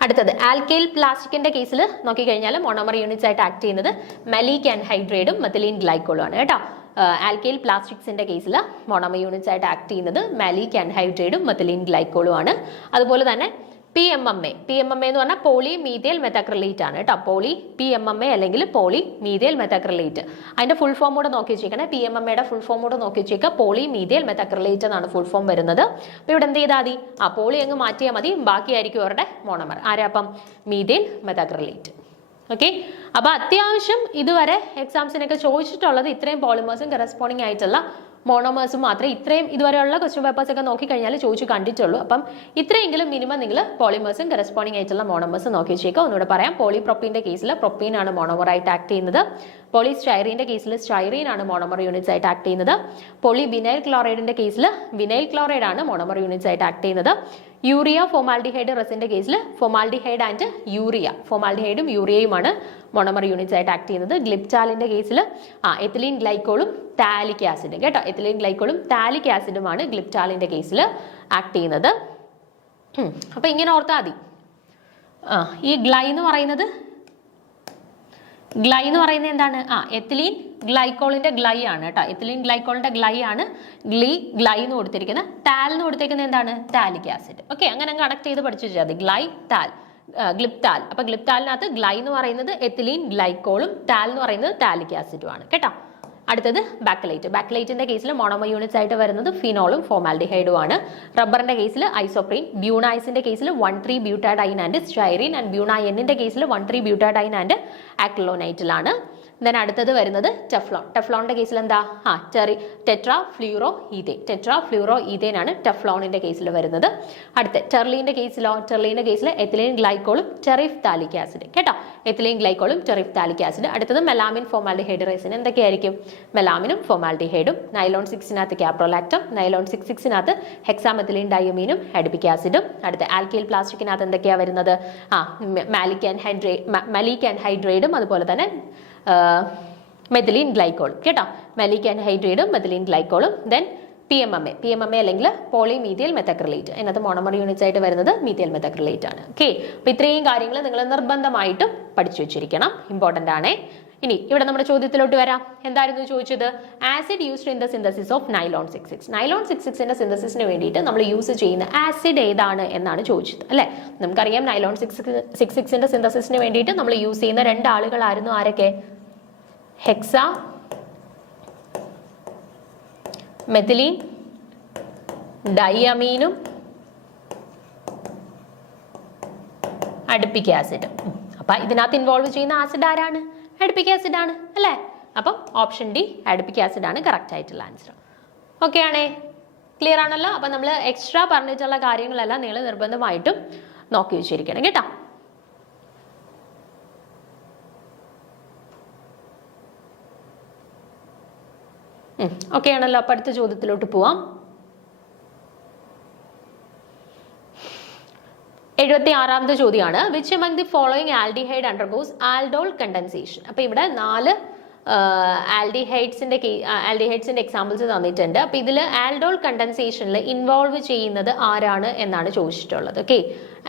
അടുത്തത് ആൽക്കൈൽ പ്ലാസ്റ്റിക്കിന്റെ കേസിൽ നോക്കിക്കഴിഞ്ഞാൽ മോണോമർ യൂണിറ്റ്സ് ആയിട്ട് ആക്ട് ചെയ്യുന്നത് മലീക് ആൻഹൈഡ്രേറ്റും മെത്തിലീൻ ഗ്ലൈക്കോളും ആണ് കേട്ടോ. ആൽക്കൈൽ പ്ലാസ്റ്റിക്സിന്റെ കേസിൽ മോണോമർ യൂണിറ്റ്സ് ആയിട്ട് ആക്ട് ചെയ്യുന്നത് മലീക് ആൻഹൈഡ്രേറ്റും മെത്തിലീൻ ഗ്ലൈക്കോളും ആണ്. അതുപോലെ തന്നെ PMMA എന്ന് പറഞ്ഞാൽ പോളി മീഥൈൽ മെത്താക്രിലേറ്റ് ആണ് കേട്ടോ. PMMA അല്ലെങ്കിൽ പോളി മീഥൈൽ മെത്താക്രിലേറ്റ്. അതിന്റെ ഫുൾ ഫോം കൂടെ നോക്കി വെച്ചേക്കണേ. PMMAയുടെ ഫുൾ ഫോം കൂടെ നോക്കി വെച്ചേക്കുക. പോളി മീഥൈൽ മെത്താക്രിലേറ്റ് എന്നാണ് ഫുൾ ഫോം വരുന്നത്. അപ്പൊ ഇവിടെ എന്ത് ചെയ്താൽ മതി? പോളി അങ്ങ് മാറ്റിയാൽ മതി, ബാക്കിയായിരിക്കും അവരുടെ മോണോമർ. ആരാ അപ്പം? Methyl methacrylate. ഓക്കെ, അപ്പൊ അത്യാവശ്യം ഇതുവരെ എക്സാംസിനൊക്കെ ചോദിച്ചിട്ടുള്ളത് ഇത്രയും പോളിമേഴ്സും കറസ്പോണ്ടിങ് ആയിട്ടുള്ള മോണോമേഴ്സും മാത്രമേ ഇത്രയും ഇതുവരെയുള്ള ക്വസ്റ്റ്യൻ പേപ്പേഴ്സ് ഒക്കെ നോക്കി കഴിഞ്ഞാൽ ചോദിച്ചു കണ്ടിട്ടുള്ളൂ. അപ്പം ഇത്രയെങ്കിലും മിനിമം നിങ്ങൾ പോളിമേഴ്സും കറസ്പോണ്ടിങ് ആയിട്ടുള്ള മോണോമേഴ്സ് നോക്കി വെച്ചേക്കുക. ഒന്നുകൂടെ പറയാം, പോളിപ്രൊപ്പീന്റെ കേസിൽ പ്രൊപ്പീൻ ആണ് മോണോമർ ആയിട്ട് ആക്ട് ചെയ്യുന്നത്. പോളിസ്റ്റൈറീന്റെ കേസിൽ സ്റ്റൈറീൻ ആണ് മോണോമർ യൂണിറ്റ്സ് ആയിട്ട് ആക്ട് ചെയ്യുന്നത്. പോളിവിനൈൽ ക്ലോറൈഡിന്റെ കേസിൽ വിനൈൽ ക്ലോറൈഡ് ആണ് മോണോമർ യൂണിറ്റ്സ് ആയിട്ട് ആക്ട് ചെയ്യുന്നത്. യൂറിയ ഫോമാൽഡിഹൈഡ് റെസിന്റെ കേസിൽ ഫോമാൽഡിഹൈഡ് ആൻഡ് യൂറിയ, ഫോമാൽഡിഹൈഡും യൂറിയയുമാണ് മോണോമർ യൂണിറ്റ്സ് ആയിട്ട് ആക്ട് ചെയ്യുന്നത്. ഗ്ലിപ്റ്റാലിന്റെ കേസിൽ എത്തിലീൻ ഗ്ലൈക്കോളും ടാലിക് ആസിഡും കേട്ടോ. എത്തിലീൻ ഗ്ലൈക്കോളും ടാലിക് ആസിഡുമാണ് ഗ്ലിപ്റ്റാലിന്റെ കേസിൽ ആക്ട് ചെയ്യുന്നത്. അപ്പൊ ഇങ്ങനെ ഓർത്താൽ മതി. ഈ ഗ്ലൈ എന്ന് പറയുന്നത് എന്താണ്? എത്തിലീൻ ഗ്ലൈക്കോളിന്റെ ഗ്ലൈ ആണ് കേട്ടോ. എത്തിലീൻ ഗ്ലൈക്കോളിന്റെ ഗ്ലൈ ആണ് ഗ്ലൈ എന്ന് കൊടുത്തിരിക്കുന്നത്. ടാൽ എന്ന് കൊടുത്തിരിക്കുന്നത് എന്താണ്? ടാലിക് ആസിഡ്. ഓക്കെ, അങ്ങനെ കണക്ട് ചെയ്ത് പഠിച്ചു വെച്ചാൽ മതി. ഗ്ലൈ, ടാൽ. ഗ്ലിപ്റ്റാൽ. അപ്പൊ ഗ്ലിപ്റ്റാലിനകത്ത് ഗ്ലൈ എന്ന് പറയുന്നത് എത്തിലീൻ ഗ്ലൈക്കോളും ടാൽ എന്ന് പറയുന്നത് ടാലിക് ആസിഡുമാണ് കേട്ടോ. അടുത്തത് ബാക്കലൈറ്റ്. ബാക്കലൈറ്റിന്റെ കേസിൽ മോണോമർ യൂണിറ്റ്സ് ആയിട്ട് വരുന്നത് ഫിനോളും ഫോമാൽഡിഹൈഡും ആണ്. റബ്ബറിന്റെ കേസിൽ ഐസോപ്രീൻ. ബ്യൂണൈസിന്റെ കേസിൽ 1,3 ബ്യൂട്ടാഡൈൻ ആൻഡ് സ്റ്റൈറീൻ. ആൻഡ് ബ്യൂണൈനിന്റെ കേസിൽ 1,3 ബ്യൂട്ടാഡൈൻ ആൻഡ് ആക്രിലോനൈറ്റിലാണ്. ദെൻ അടുത്തത് വരുന്നത് ടെഫ്ലോൺ. ടെഫ്ലോണിന്റെ കേസിൽ എന്താ? Tetrafluoroethane. Tetrafluoroethane ആണ് ടെഫ്ലോണിന്റെ കേസിൽ വരുന്നത്. അടുത്ത ടെർലീന്റെ കേസിലോ? ടെർലീന്റെ കേസിൽ എത്തിലീൻ ഗ്ലൈക്കോളും ടെറിഫ്താലിക് ആസിഡ് കേട്ടോ. എത്തിലീൻ ഗ്ലൈക്കോളും ടെറിഫ്താലിക് ആസിഡ്. അടുത്തത് മെലാമിൻ ഫോമാൽഡിഹൈഡ് റൈസിൻ. എന്തൊക്കെയായിരിക്കും? മെലാമിനും ഫോമാൽഡിഹൈഡും. നൈലോൺ 6-നകത്ത് കാപ്രോലാക്ടം. നൈലോൺ 6-6-നകത്ത് ഹെക്സാമെത്തിലീൻ ഡയമീനും അഡിപിക് ആസിഡും. അടുത്ത ആൽക്കൈൽ പ്ലാസ്റ്റിക്കിനകത്ത് എന്തൊക്കെയാ വരുന്നത്? മലീക് ആൻഹൈഡ്രൈഡും അതുപോലെ തന്നെ മെഥിലീൻ ഗ്ലൈക്കോളും കേട്ടോ. മലീക് ആൻഹൈഡ്രൈഡും മെഥിലീൻ ഗ്ലൈക്കോളും. Then PMMA. PMMA അല്ലെങ്കിൽ പോളിമീഥൈൽ മെത്തക്രിലേറ്റ്. അതിനകത്ത് മോണോമർ യൂണിറ്റ്സ് ആയിട്ട് വരുന്നത് മീഥൈൽ മെത്തക്രിലേറ്റ് ആണ്. ഓക്കെ, അപ്പൊ ഇത്രയും കാര്യങ്ങൾ നിങ്ങൾ നിർബന്ധമായിട്ടും പഠിച്ചു വെച്ചിരിക്കണം, ഇമ്പോർട്ടന്റ് ആണ്. ഇനി ഇവിടെ നമ്മുടെ ചോദ്യത്തിലോട്ട് വരാം. എന്തായിരുന്നു ചോദിച്ചത്? Acid used in the synthesis of nylon 6-6. Nylon 6-6ന്റെ സിന്തസിസിന് വേണ്ടിയിട്ട് നമ്മൾ യൂസ് ചെയ്യുന്ന ആസിഡ് ഏതാണ് എന്നാണ് ചോദിച്ചത് അല്ലെ. നമുക്കറിയാം നൈലോൺ 6-6ന്റെ സിന്തസിസിന് വേണ്ടിയിട്ട് നമ്മൾ യൂസ് ചെയ്യുന്ന 2 ആളുകളായിരുന്നു ആരൊക്കെ? ഹെക്സാ മെഥിലീൻ ഡൈയമീനും അഡിപിക് ആസിഡും. അപ്പൊ ഇതിനകത്ത് ഇൻവോൾവ് ചെയ്യുന്ന ആസിഡ് ആരാണ്? അഡിപിക് ആസിഡ് ആണ് അല്ലേ. അപ്പം ഓപ്ഷൻ ഡി അഡിപിക് ആസിഡ് ആണ് കറക്റ്റ് ആയിട്ടുള്ള ആൻസർ. ഓക്കെ ആണേ, ക്ലിയർ ആണല്ലോ. അപ്പൊ നമ്മൾ എക്സ്ട്രാ പറഞ്ഞിട്ടുള്ള കാര്യങ്ങളെല്ലാം നിങ്ങൾ നിർബന്ധമായിട്ടും നോക്കി വെച്ചിരിക്കണം കേട്ടോ. ഓക്കെ ആണല്ലോ. അപ്പൊ അടുത്ത ചോദ്യത്തിലോട്ട് പോവാം. 76ാമത്തെ ചോദ്യമാണ്. Which among the following aldehyde undergoes aldol condensation? അപ്പൊ ഇവിടെ 4 ആൽഡിഹൈഡ്സിന്റെ എക്സാമ്പിൾസ് തന്നിട്ടുണ്ട്. അപ്പൊ ഇതിൽ ആൽഡോൾ കണ്ടൻസേഷനിൽ ഇൻവോൾവ് ചെയ്യുന്നത് ആരാണ് എന്നാണ് ചോദിച്ചിട്ടുള്ളത്. ഓക്കെ,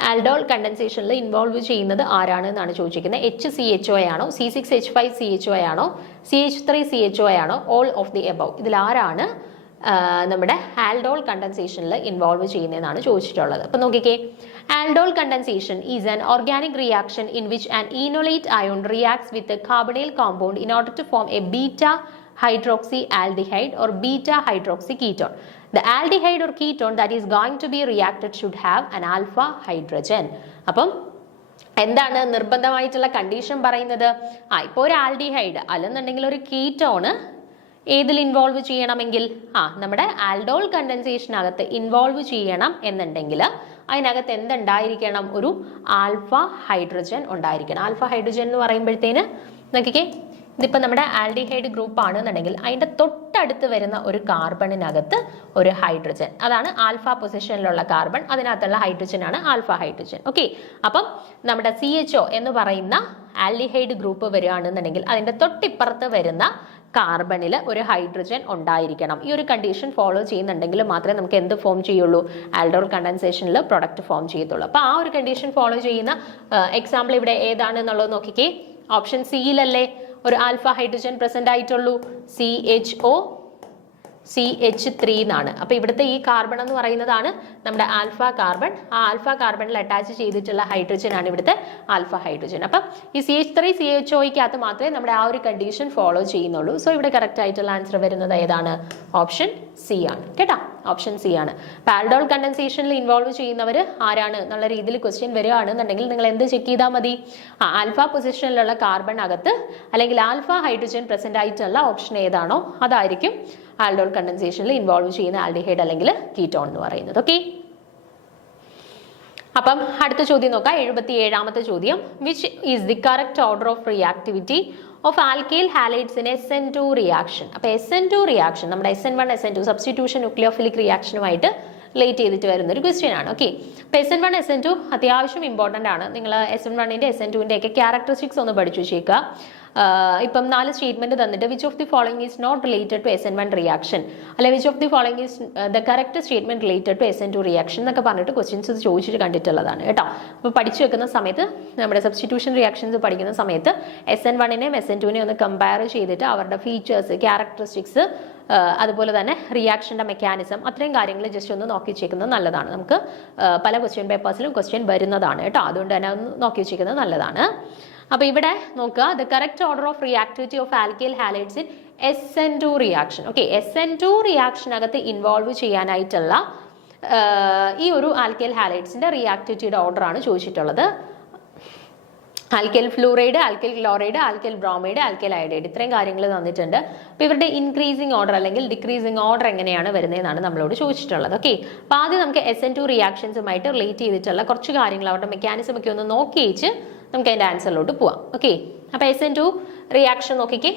ആൽഡോൾ കണ്ടൻസേഷനിൽ ഇൻവോൾവ് ചെയ്യുന്നത് ആരാണ് എന്നാണ് ചോദിച്ചിരിക്കുന്നത്. HCHO ആണോ, C6H5CHO ആണോ, CH3CHO ആണോ, ഓൾ ഓഫ് ദി എബവ്? ഇതിൽ ആരാണ് നമ്മുടെ ആൽഡോൾ കണ്ടൻസേഷനിൽ ഇൻവോൾവ് ചെയ്യുന്നതെന്നാണ് ചോദിച്ചിട്ടുള്ളത്. അപ്പൊ നോക്കിക്കേ, aldol condensation is an organic reaction in which an enolate ion reacts with carbonyl compound in order to form a beta hydroxy aldehyde or beta hydroxy ketone. The aldehyde or ketone that is going to be reacted should have an alpha hydrogen. അപ്പം എന്താണ് നിർബന്ധമായിട്ടുള്ള കണ്ടീഷൻ പറയുന്നത്? ഇപ്പോൾ ഒരു ആൽഡിഹൈഡ് അല്ലെന്നുണ്ടെങ്കിൽ ഒരു കീറ്റോണ് ഏതിൽ ഇൻവോൾവ് ചെയ്യണമെങ്കിൽ നമ്മുടെ ആൽഡോൾ കണ്ടൻസേഷനകത്ത് ഇൻവോൾവ് ചെയ്യണം എന്നുണ്ടെങ്കിൽ അതിനകത്ത് എന്തുണ്ടായിരിക്കണം? ഒരു ആൽഫ ഹൈഡ്രജൻ ഉണ്ടായിരിക്കണം. ആൽഫ ഹൈഡ്രജൻ എന്ന് പറയുമ്പോഴത്തേന് നോക്കിക്കേ, ഇതിപ്പോൾ നമ്മുടെ ആൽഡിഹൈഡ് ഗ്രൂപ്പ് ആണെന്നുണ്ടെങ്കിൽ അതിൻ്റെ തൊട്ടടുത്ത് വരുന്ന ഒരു കാർബണിനകത്ത് ഒരു ഹൈഡ്രജൻ, അതാണ് ആൽഫ പൊസിഷനിലുള്ള കാർബൺ, അതിനകത്തുള്ള ഹൈഡ്രജൻ ആണ് ആൽഫ ഹൈഡ്രജൻ. ഓക്കെ, അപ്പം നമ്മുടെ CHO എന്ന് പറയുന്ന ആൽഡിഹൈഡ് ഗ്രൂപ്പ് വരികയാണെന്നുണ്ടെങ്കിൽ അതിൻ്റെ തൊട്ടിപ്പുറത്ത് വരുന്ന കാർബണിൽ ഒരു ഹൈഡ്രജൻ ഉണ്ടായിരിക്കണം. ഈ ഒരു കണ്ടീഷൻ ഫോളോ ചെയ്യുന്നുണ്ടെങ്കിൽ മാത്രമേ നമുക്ക് എന്ത് ഫോം ചെയ്യുള്ളൂ? ആൽഡോൾ കണ്ടൻസേഷനിൽ പ്രൊഡക്റ്റ് ഫോം ചെയ്യത്തുള്ളൂ. അപ്പോൾ ആ ഒരു കണ്ടീഷൻ ഫോളോ ചെയ്യുന്ന എക്സാമ്പിൾ ഇവിടെ ഏതാണെന്നുള്ളത് നോക്കിക്കേ. ഓപ്ഷൻ സിയിലല്ലേ ഒരു ആൽഫ ഹൈഡ്രജൻ പ്രസന്റ് ആയിട്ടുള്ളൂ? CH3 എന്നാണ്. അപ്പൊ ഇവിടുത്തെ ഈ കാർബൺ എന്ന് പറയുന്നതാണ് നമ്മുടെ ആൽഫ കാർബൺ. ആ ആൽഫ കാർബണിൽ അറ്റാച്ച് ചെയ്തിട്ടുള്ള ഹൈഡ്രജൻ ആണ് ഇവിടുത്തെ ആൽഫ ഹൈഡ്രജൻ. അപ്പം ഈ CH3CHOയ്ക്കകത്ത് മാത്രമേ നമ്മുടെ ആ ഒരു കണ്ടീഷൻ ഫോളോ ചെയ്യുന്നുള്ളൂ. സോ ഇവിടെ കറക്റ്റ് ആയിട്ടുള്ള ആൻസർ വരുന്നത് ഏതാണ്? ഓപ്ഷൻ സി ആണ് കേട്ടോ. ഓപ്ഷൻ സി ആണ്. ആൽഡോൾ കണ്ടൻസേഷനിൽ ഇൻവോൾവ് ചെയ്യുന്നവർ ആരാണ് എന്നുള്ള രീതിയിൽ ക്വസ്റ്റ്യൻ വരികയാണെന്നുണ്ടെങ്കിൽ നിങ്ങൾ എന്ത് ചെക്ക് ചെയ്താൽ മതി? ആൽഫ പൊസിഷനിലുള്ള കാർബൺ അകത്ത് അല്ലെങ്കിൽ ആൽഫ ഹൈഡ്രജൻ പ്രസന്റ് ആയിട്ടുള്ള ഓപ്ഷൻ ഏതാണോ അതായിരിക്കും ആൽഡോൾ കണ്ടൻസേഷനിൽ ഇൻവോൾവ് ചെയ്യുന്ന ആൽഡിഹൈഡ് അല്ലെങ്കിൽ കീറ്റോൺ എന്ന് പറയുന്നത്. ഓക്കെ, അപ്പം അടുത്ത ചോദ്യം നോക്കാം. 77ാമത്തെ ചോദ്യം. Which is the correct order of reactivity of alkyl halides in SN2 reaction? അപ്പൊ SN2 റിയാക്ഷൻ നമ്മുടെ SN1 SN2 substitution nucleophilic റിയാക്ഷനുമായിട്ട് relate ചെയ്തിട്ട് വരുന്ന ഒരു ക്വസ്റ്റ്യൻ ആണ്. ഓക്കെ, അപ്പൊ SN1 SN2 അത്യാവശ്യം ഇമ്പോർട്ടന്റ് ആണ്. നിങ്ങൾ SN1ന്റെ SN2ന്റെ ഒക്കെ ക്യാരക്ടറിസ്റ്റിക്സ് ഒന്ന് പഠിച്ചു വെച്ചേക്കുക. ഇപ്പം 4 സ്റ്റേറ്റ്മെന്റ് തന്നിട്ട് which of the following is not related to SN1 reaction, അല്ലെ which of the following is the correct statement related to SN2 reaction എന്നൊക്കെ പറഞ്ഞിട്ട് ക്വസ്റ്റ്യൻസ് ചോദിച്ചിട്ട് കണ്ടിട്ടുള്ളതാണ് കേട്ടോ. അപ്പോൾ പഠിച്ചു വെക്കുന്ന സമയത്ത് നമ്മുടെ സബ്സ്റ്റിറ്റ്യൂഷൻ റിയാക്ഷൻസ് പഠിക്കുന്ന സമയത്ത് SN1നെയും SN2നെയും ഒന്ന് കമ്പയർ ചെയ്തിട്ട് അവരുടെ ഫീച്ചേഴ്സ് ക്യാരക്ടറിസ്റ്റിക്സ് അതുപോലെ തന്നെ റിയാക്ഷൻ്റെ മെക്കാനിസം, അത്രയും കാര്യങ്ങൾ ജസ്റ്റ് ഒന്ന് നോക്കി വെച്ചേക്കുന്നത് നല്ലതാണ്. നമുക്ക് പല ക്വസ്റ്റ്യൻ പേപ്പേഴ്സിലും ക്വസ്റ്റ്യൻ വരുന്നതാണ് കേട്ടോ, അതുകൊണ്ട് തന്നെ ഒന്ന് നോക്കി വെച്ചേക്കുന്നത് നല്ലതാണ്. അപ്പോൾ ഇവിടെ നോക്കുക, the correct order of reactivity of alkyl halides in SN2 reaction. Okay, SN2 റിയാക്ഷനകത്ത് ഇൻവോൾവ് ചെയ്യാനായിട്ടുള്ള ഈ ഒരു ആൽക്കൈൽ ഹാലൈഡ്സിന്റെ റിയാക്ടിവിറ്റിയുടെ ഓർഡർ ആണ് ചോദിച്ചിട്ടുള്ളത്. Alkyl fluoride, alkyl chloride, alkyl bromide, alkyl iodide, ഇത്രയും കാര്യങ്ങൾ തന്നിട്ടുണ്ട്. അപ്പോൾ ഇവരുടെ ഇൻക്രീസിങ് ഓർഡർ അല്ലെങ്കിൽ ഡിക്രീസിങ് ഓർഡർ എങ്ങനെയാണ് വരുന്നതെന്നാണ് നമ്മളോട് ചോദിച്ചിട്ടുള്ളത്. ഓക്കെ, അപ്പോൾ ആദ്യം നമുക്ക് SN2 റിയാക്ഷൻസുമായിട്ട് റിലേറ്റ് ചെയ്തിട്ടുള്ള കുറച്ച് കാര്യങ്ങൾ അവരുടെ മെക്കാനിസം ഒക്കെ ഒന്ന് നോക്കി വെച്ച് നമുക്ക് അതിൻ്റെ ആൻസറിലോട്ട് പോവാം. ഓക്കെ, അപ്പോൾ SN2 റിയാക്ഷൻ നോക്കിക്കേ.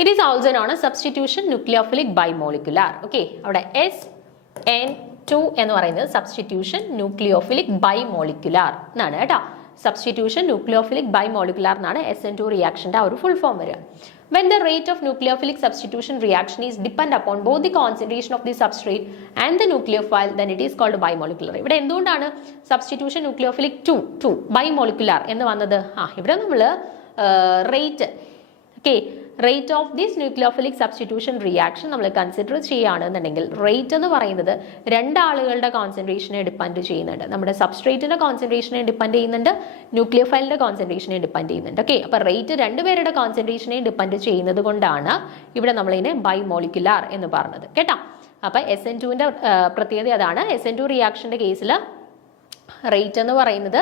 It is also known as substitution nucleophilic bimolecular. Okay, അവിടെ SN2 എന്ന് പറയുന്നത് സബ്സ്റ്റിറ്റ്യൂഷൻ ന്യൂക്ലിയോഫിലിക് ബൈമോളിക്കുലാർ എന്നാണ് കേട്ടോ. സബ്സ്റ്റിറ്റ്യൂഷൻ ന്യൂക്ലിയോഫിലിക് ബൈമോളിക്കുലാർ എന്നാണ് SN2 റിയാക്ഷൻ്റെ ആ ഒരു ഫുൾ ഫോം വരിക. When the rate of nucleophilic substitution reaction is depend upon both the concentration of the substrate and the nucleophile, then it is called bimolecular. ഇവിടെ എന്തുകൊണ്ടാണ് സബ്സ്റ്റിറ്റ്യൂഷൻ ന്യൂക്ലിയോഫിലിക് 2 ബൈമോളിക്കുലാർ എന്ന് വന്നത്? ഇവിടെ നമ്മൾ rate, okay, rate of this nucleophilic substitution reaction നമ്മൾ കൺസിഡർ ചെയ്യുകയാണെന്നുണ്ടെങ്കിൽ റേറ്റ് എന്ന് പറയുന്നത് രണ്ടാളുകളുടെ കോൺസെൻട്രേഷനെ ഡിപ്പെൻഡ് ചെയ്യുന്നുണ്ട്. നമ്മുടെ സബ്സ്ട്രേറ്റിന്റെ കോൺസെൻട്രേഷനെ ഡിപ്പെൻഡ് ചെയ്യുന്നുണ്ട്, ന്യൂക്ലിയോഫൈലിന്റെ കോൺസെൻട്രേഷനെ ഡിപ്പെൻഡ് ചെയ്യുന്നുണ്ട്. ഓക്കെ, അപ്പോൾ റേറ്റ് രണ്ടുപേരുടെ കോൺസെൻട്രേഷനെ ഡിപ്പെൻഡ് ചെയ്യുന്നത് കൊണ്ടാണ് ഇവിടെ നമ്മളിതിനെ ബൈമോളിക്കുലാർ എന്ന് പറഞ്ഞത് കേട്ടോ. അപ്പോൾ SN2ന്റെ പ്രത്യേകത അതാണ്. SN2 റിയാക്ഷന്റെ കേസിൽ റേറ്റ് എന്ന് പറയുന്നത്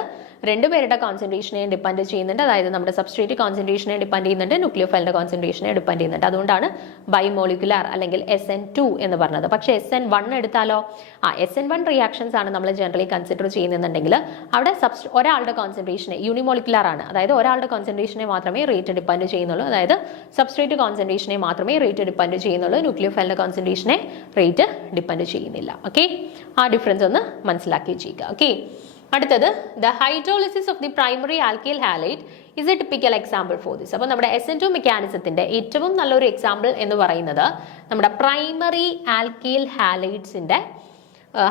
രണ്ടുപേരുടെ കോൺസെൻട്രേഷനെ ഡിപ്പെൻഡ് ചെയ്യുന്നുണ്ട്. അതായത് നമ്മുടെ സബ്സ്ട്രേറ്റ് കോൺസെൻട്രേഷനെ ഡിപ്പെൻഡ് ചെയ്യുന്നുണ്ട്, ന്യൂക്ലിയോഫൈലിന്റെ കോൺസെൻട്രേഷനെ ഡിപ്പെൻഡ് ചെയ്യുന്നുണ്ട്. അതുകൊണ്ടാണ് ബൈമോളിക്കുലാർ അല്ലെങ്കിൽ SN2 എന്ന് പറഞ്ഞത്. പക്ഷേ SN1 എടുത്താലോ, SN1 റിയാക്ഷൻസ് ആണ് നമ്മൾ ജനറലി കൺസിഡർ ചെയ്യുന്നുണ്ടെങ്കിൽ അവിടെ ഒരാളുടെ കോൺസെൻട്രേഷനെ യൂണിമോളിക്കുലാർ ആണ്. അതായത് ഒരാളുടെ കോൺസെൻട്രേഷനെ മാത്രമേ റേറ്റ് ഡിപ്പെൻഡ് ചെയ്യുന്നുള്ളൂ. അതായത് സബ്സ്ട്രേറ്റ് കോൺസെൻട്രേഷനെ മാത്രമേ റേറ്റ് ഡിപ്പെൻഡ് ചെയ്യുന്നുള്ളൂ, ന്യൂക്ലിയോഫൈലിന്റെ കോൺസെൻട്രേഷനെ റേറ്റ് ഡിപ്പെൻഡ് ചെയ്യുന്നില്ല. ഓക്കെ, ആ ഡിഫറൻസ് ഒന്ന് മനസ്സിലാക്കി വെച്ചേക്കുക. ഓക്കെ, അടുത്തത് the hydrolysis of the primary alkyl halide is A typical example for this. അപ്പോൾ നമ്മുടെ SN2 മെക്കാനിസത്തിന്റെ ഏറ്റവും നല്ലൊരു എക്സാമ്പിൾ എന്ന് പറയുന്നത് നമ്മുടെ പ്രൈമറി ആൽക്കൈൽ ഹാലൈഡ്സിന്റെ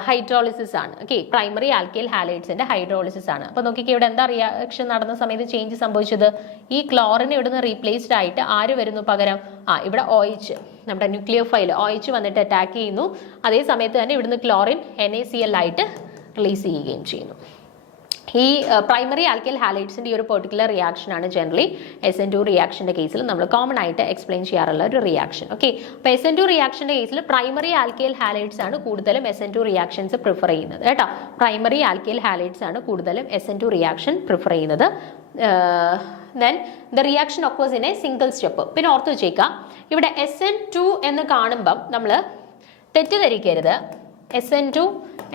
ഹൈഡ്രോളിസിസ് ആണ്. ഓക്കെ, പ്രൈമറി ആൽക്കൈൽ ഹാലൈഡ്സിന്റെ ഹൈഡ്രോളിസിസ് ആണ്. അപ്പോൾ നോക്കിക്കേ, ഇവിടെ എന്താ റിയാക്ഷൻ നടന്ന സമയത്ത് ചേഞ്ച് സംഭവിച്ചത്? ഈ ക്ലോറിൻ ഇവിടുന്ന് റീപ്ലേസ്ഡ് ആയിട്ട് ആര് വരുന്നു പകരം? ഇവിടെ OH, നമ്മുടെ ന്യൂക്ലിയോഫൈൽ OH വന്നിട്ട് അറ്റാക്ക് ചെയ്യുന്നു. അതേ സമയത്ത് തന്നെ ഇവിടുന്ന് ക്ലോറിൻ NaCl ആയിട്ട് റിലീസ് ചെയ്യുകയും ചെയ്യുന്നു. ഈ പ്രൈമറി ആൽക്കൈൽ ഹാലൈഡ്സിന്റെ ഈ ഒരു പെർട്ടിക്കുലർ റിയാക്ഷൻ ആണ് ജനറലി SN2 റിയാക്ഷന്റെ കേസിൽ നമ്മൾ കോമൺ ആയിട്ട് എക്സ്പ്ലെയിൻ ചെയ്യാറുള്ള ഒരു റിയാക്ഷൻ. ഓക്കെ, അപ്പോൾ SN2 റിയാക്ഷന്റെ കേസിൽ പ്രൈമറി ആൽക്കൈൽ ഹാലൈഡ്സ് ആണ് കൂടുതലും SN2 റിയാക്ഷൻസ് പ്രിഫർ ചെയ്യുന്നത് കേട്ടോ. പ്രൈമറി ആൽക്കൈൽ ഹാലൈഡ്സ് ആണ് കൂടുതലും SN2 റിയാക്ഷൻ പ്രിഫർ ചെയ്യുന്നത്. Then the reaction occurs in A single step. പിന്നെ ഓർത്ത് വെച്ചേക്കാം, ഇവിടെ SN2 എന്ന് കാണുമ്പം നമ്മൾ തെറ്റിദ്ധരിക്കരുത്. SN2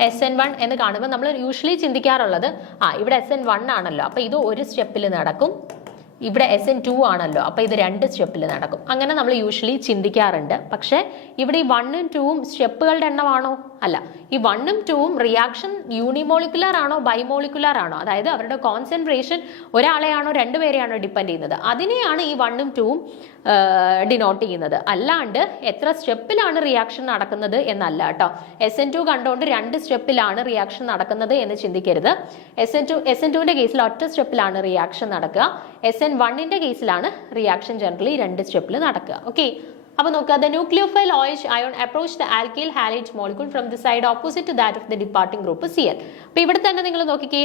SN1 എന്ന് കാണുമ്പോൾ നമ്മൾ യൂഷ്വലി ചിന്തിക്കാറുള്ളത് ഇവിടെ SN1 ആണല്ലോ, അപ്പോൾ ഇത് ഒരു സ്റ്റെപ്പിൽ നടക്കും, ഇവിടെ SN2 ആണല്ലോ, അപ്പോൾ ഇത് 2 സ്റ്റെപ്പിൽ നടക്കും. അങ്ങനെ നമ്മൾ യൂഷ്വലി ചിന്തിക്കാറുണ്ട്. പക്ഷേ ഇവിടെ ഈ 1ഉം 2ഉം സ്റ്റെപ്പുകളുടെ എണ്ണമാണോ? അല്ല. ഈ 1ഉം 2ഉം റിയാക്ഷൻ യൂണിമോളിക്കുലർ ആണോ ബൈമോളിക്കുലർ ആണോ, അതായത് അവരുടെ കോൺസെൻട്രേഷൻ ഒരാളെയാണോ രണ്ടുപേരെയാണോ ഡിപ്പെൻഡ് ചെയ്യുന്നത്, അതിനെയാണ് ഈ 1ഉം 2ഉം ഡിനോട്ട് ചെയ്യുന്നത്. അല്ലാണ്ട് എത്ര സ്റ്റെപ്പിലാണ് റിയാക്ഷൻ നടക്കുന്നത് എന്നല്ല കേട്ടോ. SN2 കണ്ടുകൊണ്ട് 2 സ്റ്റെപ്പിലാണ് റിയാക്ഷൻ നടക്കുന്നത് എന്ന് ചിന്തിക്കരുത്. SN2ന്റെ കേസിൽ ഒറ്റ സ്റ്റെപ്പിലാണ് റിയാക്ഷൻ നടക്കുക. SN1ന്റെ കേസിലാണ് റിയാക്ഷൻ ജനറലി 2 സ്റ്റെപ്പിൽ നടക്കുക. ഓക്കെ, അപ്പോൾ നോക്കുക, the nucleophile OH ion approach the alkyl halide molecule from the side opposite to that of the departing group Cl. അപ്പോൾ ഇവിടെ തന്നെ നിങ്ങൾ നോക്കിക്കേ,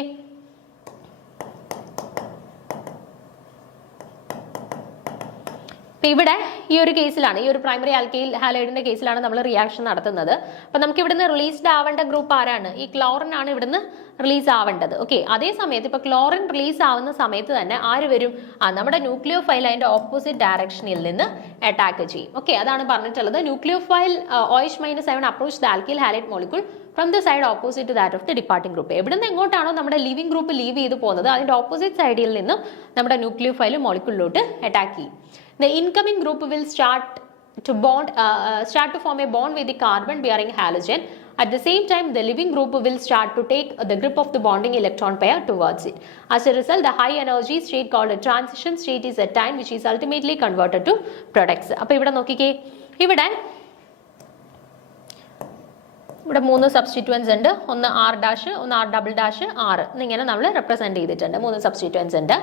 ഇവിടെ ഈ ഒരു കേസിലാണ്, ഈ ഒരു പ്രൈമറി ആൽക്കൈൽ ഹാലൈഡിന്റെ കേസിലാണ് നമ്മൾ റിയാക്ഷൻ നടത്തുന്നത്. അപ്പൊ നമുക്ക് ഇവിടുന്ന് റിലീസ്ഡ് ആവേണ്ട ഗ്രൂപ്പ് ആരാണ്? ഈ ക്ലോറിൻ ആണ് ഇവിടുന്ന് റിലീസ് ആവേണ്ടത്. ഓക്കെ, അതേ സമയത്ത് ഇപ്പൊ ക്ലോറിൻ റിലീസ് ആവുന്ന സമയത്ത് തന്നെ ആര് വരും? നമ്മുടെ ന്യൂക്ലിയോഫൈൽ അതിന്റെ ഓപ്പോസിറ്റ് ഡയറക്ഷനിൽ നിന്ന് അറ്റാക്ക് ചെയ്യും. ഓക്കെ, അതാണ് പറഞ്ഞിട്ടുള്ളത്. Nucleophile OH-7 approach the alkyl halide molecule from the side opposite to that of the departing group. എവിടുന്ന് എങ്ങോട്ടാണോ നമ്മുടെ ലിവിംഗ് ഗ്രൂപ്പ് ലീവ് ചെയ്ത് പോകുന്നത് അതിന്റെ ഓപ്പോസിറ്റ് സൈഡിൽ നിന്നും നമ്മുടെ ന്യൂക്ലിയോഫൈൽ മോളിക്യൂളിലോട്ട് അറ്റാക്ക് ചെയ്യും. The incoming group will start to form a bond with the carbon bearing halogen. At the same time, the living group will start to take the grip of the bonding electron pair towards it. As a result, the high energy state called a transition state is attained, which is ultimately converted to products. അപ്പോൾ ഇവിടെ നോക്കിക്കേ, ഇവിടെ 3 സബ്സ്റ്റിറ്റ്യൂവൻസ് ഉണ്ട്. ഒന്ന് R', ഒന്ന് R', R എന്നിങ്ങനെ നമ്മൾ റെപ്രസെന്റ് ചെയ്തിട്ടുണ്ട്. 3 സബ്സ്റ്റിറ്റ്യൂവൻസ് ഉണ്ട്.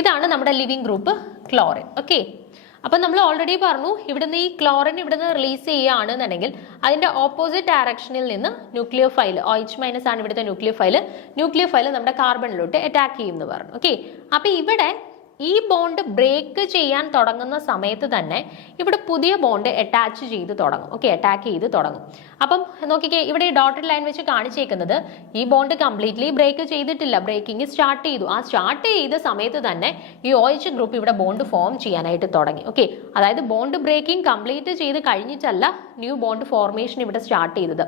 ഇതാണ് നമ്മുടെ ലിവിംഗ് ഗ്രൂപ്പ് ക്ലോറിൻ. ഓക്കെ, അപ്പം നമ്മൾ ഓൾറെഡി പറഞ്ഞു ഇവിടുന്ന് ഈ ക്ലോറിൻ ഇവിടുന്ന് റിലീസ് ചെയ്യുകയാണെന്നുണ്ടെങ്കിൽ അതിന്റെ ഓപ്പോസിറ്റ് ഡയറക്ഷനിൽ നിന്ന് ന്യൂക്ലിയോ ഫൈൽ OH- ആണ് ഇവിടുത്തെ ന്യൂക്ലിയോ ഫൈൽ നമ്മുടെ കാർബണിലോട്ട് അറ്റാക്ക് ചെയ്യുമെന്ന് പറഞ്ഞു. ഓക്കെ, അപ്പൊ ഇവിടെ ഈ ബോണ്ട് ബ്രേക്ക് ചെയ്യാൻ തുടങ്ങുന്ന സമയത്ത് തന്നെ ഇവിടെ പുതിയ ബോണ്ട് അറ്റാച്ച് ചെയ്ത് തുടങ്ങും. ഓക്കെ, അറ്റാക്ക് ചെയ്ത് തുടങ്ങും. അപ്പം നോക്കിക്കേ, ഇവിടെ ഡോട്ടഡ് ലൈൻ വെച്ച് കാണിച്ചേക്കുന്നത് ഈ ബോണ്ട് കംപ്ലീറ്റ്ലി ബ്രേക്ക് ചെയ്തിട്ടില്ല, ബ്രേക്കിംഗ് സ്റ്റാർട്ട് ചെയ്തു. ആ സ്റ്റാർട്ട് ചെയ്ത സമയത്ത് തന്നെ ഈ OH ഗ്രൂപ്പ് ഇവിടെ ബോണ്ട് ഫോം ചെയ്യാനായിട്ട് തുടങ്ങി. ഓക്കെ, അതായത് ബോണ്ട് ബ്രേക്കിംഗ് കംപ്ലീറ്റ് ചെയ്ത് കഴിഞ്ഞിട്ടല്ല ന്യൂ ബോണ്ട് ഫോർമേഷൻ ഇവിടെ സ്റ്റാർട്ട് ചെയ്തത്.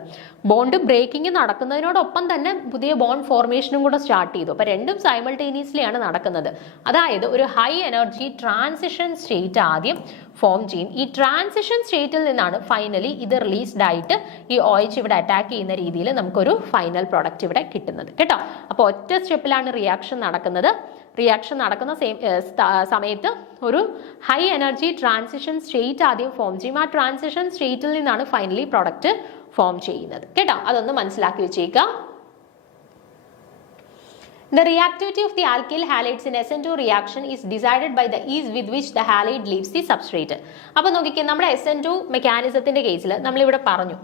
ബോണ്ട് ബ്രേക്കിംഗ് നടക്കുന്നതിനോടൊപ്പം തന്നെ പുതിയ ബോണ്ട് ഫോർമേഷനും കൂടെ സ്റ്റാർട്ട് ചെയ്തു. അപ്പൊ രണ്ടും സൈമൾട്ടേനിയസ്ലി ആണ് നടക്കുന്നത്. അതായത് ഒരു ഹൈ എനർജി ട്രാൻസിഷൻ സ്റ്റേറ്റ് ആദ്യം ഫോം ചെയ്യും. ഈ ട്രാൻസിഷൻ സ്റ്റേറ്റിൽ നിന്നാണ് ഫൈനലി ഇത് റിലീസ്ഡ് ആയിട്ട് ഈ OH ഇവിടെ അറ്റാക്ക് ചെയ്യുന്ന രീതിയിൽ നമുക്കൊരു ഫൈനൽ പ്രൊഡക്റ്റ് ഇവിടെ കിട്ടുന്നത് കേട്ടോ. അപ്പോൾ ഒറ്റ സ്റ്റെപ്പിലാണ് റിയാക്ഷൻ നടക്കുന്നത്. റിയാക്ഷൻ നടക്കുന്ന സമയത്ത് ഒരു ഹൈ എനർജി ട്രാൻസിഷൻ സ്റ്റേറ്റ് ആദ്യം ഫോം ചെയ്യും. ആ ട്രാൻസിഷൻ സ്റ്റേറ്റിൽ നിന്നാണ് ഫൈനലി പ്രൊഡക്റ്റ് ഫോം ചെയ്യുന്നത് കേട്ടോ. അതൊന്ന് മനസ്സിലാക്കി വെച്ചേക്കാം. The reactivity of the alkyl halides in SN2 reaction is decided by the ease with which the halide leaves the substrate. അപ്പോൾ നോക്കിക്കേ, നമ്മുടെ SN2 മെക്കാനിസത്തിന്റെ കേസിൽ നമ്മളിവിടെ പറഞ്ഞു,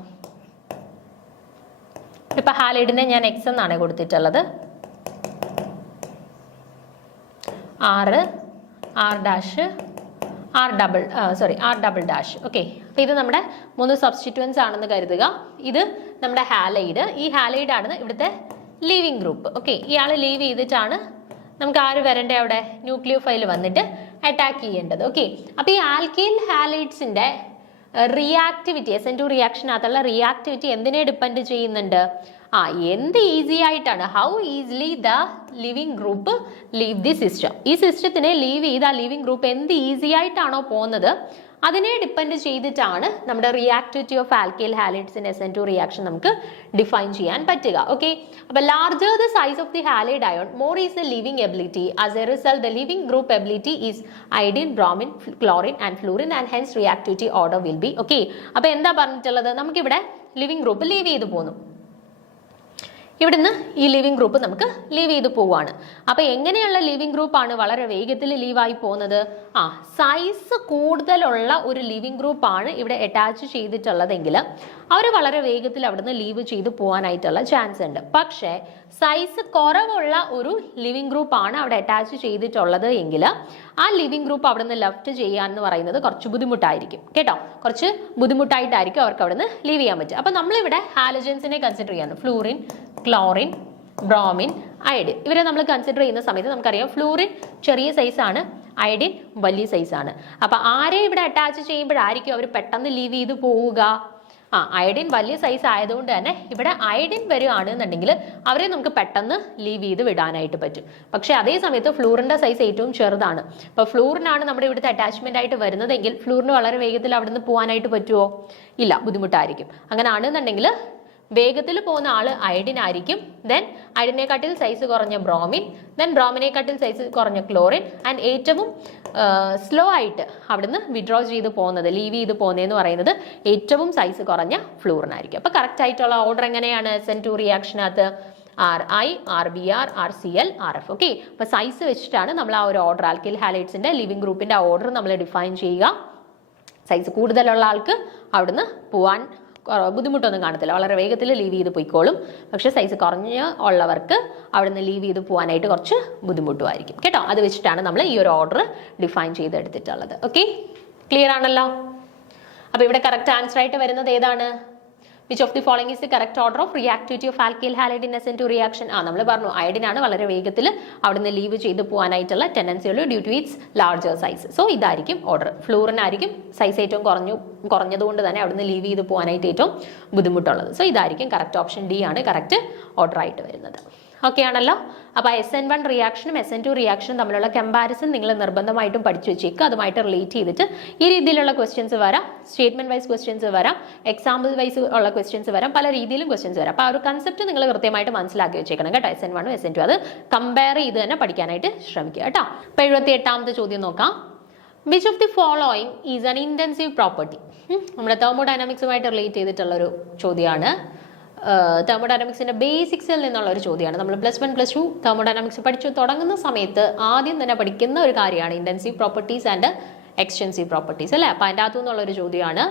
ഇപ്പൊ ഹാലൈഡിനെ ഞാൻ X എന്നാണ് കൊടുത്തിട്ടുള്ളത്, R ഡബിൾ ഡാഷ്. ഓക്കെ, അപ്പൊ ഇത് നമ്മുടെ 3 സബ്സ്റ്റിറ്റ്യൂവൻസ് ആണെന്ന് കരുതുക. ഇത് നമ്മുടെ ഹാലൈഡ്, ഈ ഹാലൈഡ് ആണ് ഇവിടുത്തെ ലീവിങ് ഗ്രൂപ്പ്. ഓക്കെ, ഇയാൾ ലീവ് ചെയ്തിട്ടാണ് നമുക്ക് ആര് വരണ്ടേ, അവിടെ ന്യൂക്ലിയോ ഫൈൽ വന്നിട്ട് അറ്റാക്ക് ചെയ്യേണ്ടത്. ഓക്കെ, അപ്പൊ ഈ ആൽക്കൈൽ ഹാലൈഡ്സിന്റെ റിയാക്ടിവിറ്റി, SN2 റിയാക്ഷനകത്തുള്ള റിയാക്ടിവിറ്റി എന്തിനെ ഡിപ്പെൻഡ് ചെയ്യുന്നുണ്ട്? എന്ത് ഈസി ആയിട്ടാണ്, how easily the living group leave the system. ഈ സിസ്റ്റത്തിനെ ലീവ് ചെയ്ത് ആ ലിവിങ് ഗ്രൂപ്പ് എന്ത് ഈസി ആയിട്ടാണോ പോകുന്നത് അതിനെ ഡിപ്പെൻഡ് ചെയ്തിട്ടാണ് നമ്മുടെ reactivity of alkyl halides in SN2 reaction നമുക്ക് ഡിഫൈൻ ചെയ്യാൻ പറ്റുക. ഓക്കെ, അപ്പോൾ larger the size of the halide ion, more is the living ability. As A result the living group ability is iodine, bromine, chlorine and fluorine and hence reactivity order will be. Okay, അപ്പോൾ എന്താ പറഞ്ഞിട്ടുള്ളത്, നമുക്കിവിടെ ലിവിംഗ് ഗ്രൂപ്പ് ലീവ് ചെയ്ത് പോന്നു. ഇവിടുന്ന് ഈ ലിവിംഗ് ഗ്രൂപ്പ് നമുക്ക് ലീവ് ചെയ്ത് പോവാണ്. അപ്പൊ എങ്ങനെയുള്ള ലിവിംഗ് ഗ്രൂപ്പാണ് വളരെ വേഗത്തിൽ ലീവായി പോകുന്നത്? സൈസ് കൂടുതലുള്ള ഒരു ലിവിംഗ് ഗ്രൂപ്പാണ് ഇവിടെ അറ്റാച്ച് ചെയ്തിട്ടുള്ളതെങ്കിൽ അവർ വളരെ വേഗത്തിൽ അവിടുന്ന് ലീവ് ചെയ്ത് പോകാനായിട്ടുള്ള ചാൻസ് ഉണ്ട്. പക്ഷേ സൈസ് കുറവുള്ള ഒരു ലിവിംഗ് ഗ്രൂപ്പാണ് അവിടെ അറ്റാച്ച് ചെയ്തിട്ടുള്ളത് എങ്കിൽ ആ ലിവിംഗ് ഗ്രൂപ്പ് അവിടുന്ന് ലെഫ്റ്റ് ചെയ്യാന്ന് പറയുന്നത് കുറച്ച് ബുദ്ധിമുട്ടായിരിക്കും കേട്ടോ. കുറച്ച് ബുദ്ധിമുട്ടായിട്ടായിരിക്കും അവർക്ക് അവിടുന്ന് ലീവ് ചെയ്യാൻ പറ്റുക. അപ്പൊ നമ്മളിവിടെ ഹാലജൻസിനെ കൺസിഡർ ചെയ്യാണ്. ഫ്ലൂറിൻ, ക്ലോറിൻ, ബ്രോമിൻ, അയഡിൻ, ഇവരെ നമ്മൾ കൺസിഡർ ചെയ്യുന്ന സമയത്ത് നമുക്കറിയാം ഫ്ലൂറിൻ ചെറിയ സൈസാണ്, അയഡിൻ വലിയ സൈസാണ്. അപ്പൊ ആരെ ഇവിടെ അറ്റാച്ച് ചെയ്യുമ്പോഴായിരിക്കും അവർ പെട്ടെന്ന് ലീവ് ചെയ്ത് പോവുക? അയഡിൻ വലിയ സൈസ് ആയതുകൊണ്ട് തന്നെ ഇവിടെ അയഡിൻ വരികയാണെന്നുണ്ടെങ്കിൽ അവരെ നമുക്ക് പെട്ടെന്ന് ലീവ് ചെയ്ത് വിടാനായിട്ട് പറ്റും. പക്ഷെ അതേ സമയത്ത് ഫ്ലൂറിന്റെ സൈസ് ഏറ്റവും ചെറുതാണ്. അപ്പൊ ഫ്ലൂറിനാണ് നമ്മുടെ ഇവിടുത്തെ അറ്റാച്ച്മെന്റ് ആയിട്ട് വരുന്നതെങ്കിൽ ഫ്ലൂറിന് വളരെ വേഗത്തിൽ അവിടുന്ന് പോകാനായിട്ട് പറ്റുമോ? ഇല്ല, ബുദ്ധിമുട്ടായിരിക്കും. അങ്ങനെ ആണെന്നുണ്ടെങ്കിൽ വേഗത്തിൽ പോകുന്ന ആള് അയഡിൻ ആയിരിക്കും, ദെൻ അയഡിനെക്കാട്ടിൽ സൈസ് കുറഞ്ഞ ബ്രോമിൻ, ദെൻ ബ്രോമിനെക്കാട്ടിൽ സൈസ് കുറഞ്ഞ ക്ലോറിൻ, ആൻഡ് ഏറ്റവും സ്ലോ ആയിട്ട് അവിടുന്ന് വിഡ്രോ ചെയ്ത് പോകുന്നത്, ലീവ് ചെയ്ത് പോകുന്നതെന്ന് പറയുന്നത് ഏറ്റവും സൈസ് കുറഞ്ഞ ഫ്ലൂറിനായിരിക്കും. അപ്പൊ കറക്റ്റ് ആയിട്ടുള്ള ഓർഡർ എങ്ങനെയാണ് SN2 റിയാക്ഷനകത്ത്? RI, RBr, RCl, RF. Okay, അപ്പൊ സൈസ് വെച്ചിട്ടാണ് നമ്മൾ ആ ഒരു ഓർഡർ, ആൽക്കൈൽ ഹാലൈഡ്സിന്റെ ലിവിംഗ് ഗ്രൂപ്പിന്റെ ഓർഡർ നമ്മൾ ഡിഫൈൻ ചെയ്യുക. സൈസ് കൂടുതലുള്ള ആൾക്ക് അവിടുന്ന് പോവാൻ ബുദ്ധിമുട്ടൊന്നും കാണത്തില്ല, വളരെ വേഗത്തിൽ ലീവ് ചെയ്ത് പോയിക്കോളും. പക്ഷെ സൈസ് കുറഞ്ഞ ഉള്ളവർക്ക് അവിടുന്ന് ലീവ് ചെയ്ത് പോകാനായിട്ട് കുറച്ച് ബുദ്ധിമുട്ടുമായിരിക്കും കേട്ടോ. അത് വെച്ചിട്ടാണ് നമ്മൾ ഈ ഒരു ഓർഡർ ഡിഫൈൻ ചെയ്തെടുത്തിട്ടുള്ളത്. ഓക്കെ, ക്ലിയർ ആണല്ലോ? അപ്പൊ ഇവിടെ കറക്റ്റ് ആൻസർ ആയിട്ട് വരുന്നത് ഏതാണ്? Which of the following is the correct order of reactivity of alkyl halide in SN2 reaction? നമ്മൾ പറഞ്ഞു അയഡിൻ ആണ് വളരെ വേഗത്തിൽ അവിടുന്ന് ലീവ് ചെയ്ത് പോകാനായിട്ടുള്ള ടെൻഡൻസി ഉള്ളൂ due to its larger size. So ഇതായിരിക്കും ഓർഡർ. ഫ്ലൂറിൻ ആയിരിക്കും സൈസ് ഏറ്റവും കുറഞ്ഞതുകൊണ്ട് തന്നെ അവിടുന്ന് ലീവ് ചെയ്ത് പോകാനായിട്ട് ഏറ്റവും ബുദ്ധിമുട്ടുള്ളത്. സോ ഇതായിരിക്കും കറക്റ്റ്. ഓപ്ഷൻ ഡി ആണ് കറക്റ്റ് ഓർഡർ ആയിട്ട് വരുന്നത്. ഓക്കെ ആണല്ലോ? അപ്പോൾ SN1 റിയാക്ഷനും SN2 റിയാക്ഷനും തമ്മിലുള്ള കമ്പാരിസൺ നിങ്ങൾ നിർബന്ധമായിട്ടും പഠിച്ചു വെച്ചേക്കുക. അതുമായിട്ട് റിലേറ്റ് ചെയ്തിട്ട് ഈ രീതിയിലുള്ള ക്വസ്റ്റ്യൻസ് വരാം, സ്റ്റേറ്റ്മെന്റ് വൈസ് ക്വസ്റ്റ്യൻസ് വരാം, എക്സാമ്പിൾ വൈസ് ഉള്ള ക്വസ്റ്റ്യൻസ് വരാം, പല രീതിയിലും ക്വസ്റ്റ്യൻസ് വരാം. അപ്പോൾ ആ ഒരു കൺസെപ്റ്റ് നിങ്ങൾ കൃത്യമായിട്ട് മനസ്സിലാക്കി വെച്ചേക്കണം കേട്ടോ. SN1 SN2 അത് കമ്പയർ ചെയ്ത് തന്നെ പഠിക്കാനായിട്ട് ശ്രമിക്കുക കേട്ടോ. അപ്പോൾ 78ാമത്തെ ചോദ്യം നോക്കാം. Which of the following is an intensive property? നമ്മുടെ തെർമോഡൈനാമിക്സുമായിട്ട് റിലേറ്റ് ചെയ്തിട്ടുള്ള ഒരു ചോദ്യമാണ്. തെർമോഡൈനാമിക്സിന്റെ ബേസിക്സിൽ നിന്നുള്ള ഒരു ചോദ്യമാണ്. നമ്മൾ +1 +2 തെർമോഡൈനാമിക്സ് പഠിച്ചു തുടങ്ങുന്ന സമയത്ത് ആദ്യം തന്നെ പഠിക്കുന്ന ഒരു കാര്യമാണ് intensive properties and extensive properties അല്ലേ. അപ്പോൾ അതിൻ്റെ അകത്തു നിന്നുള്ളൊരു ചോദ്യമാണ്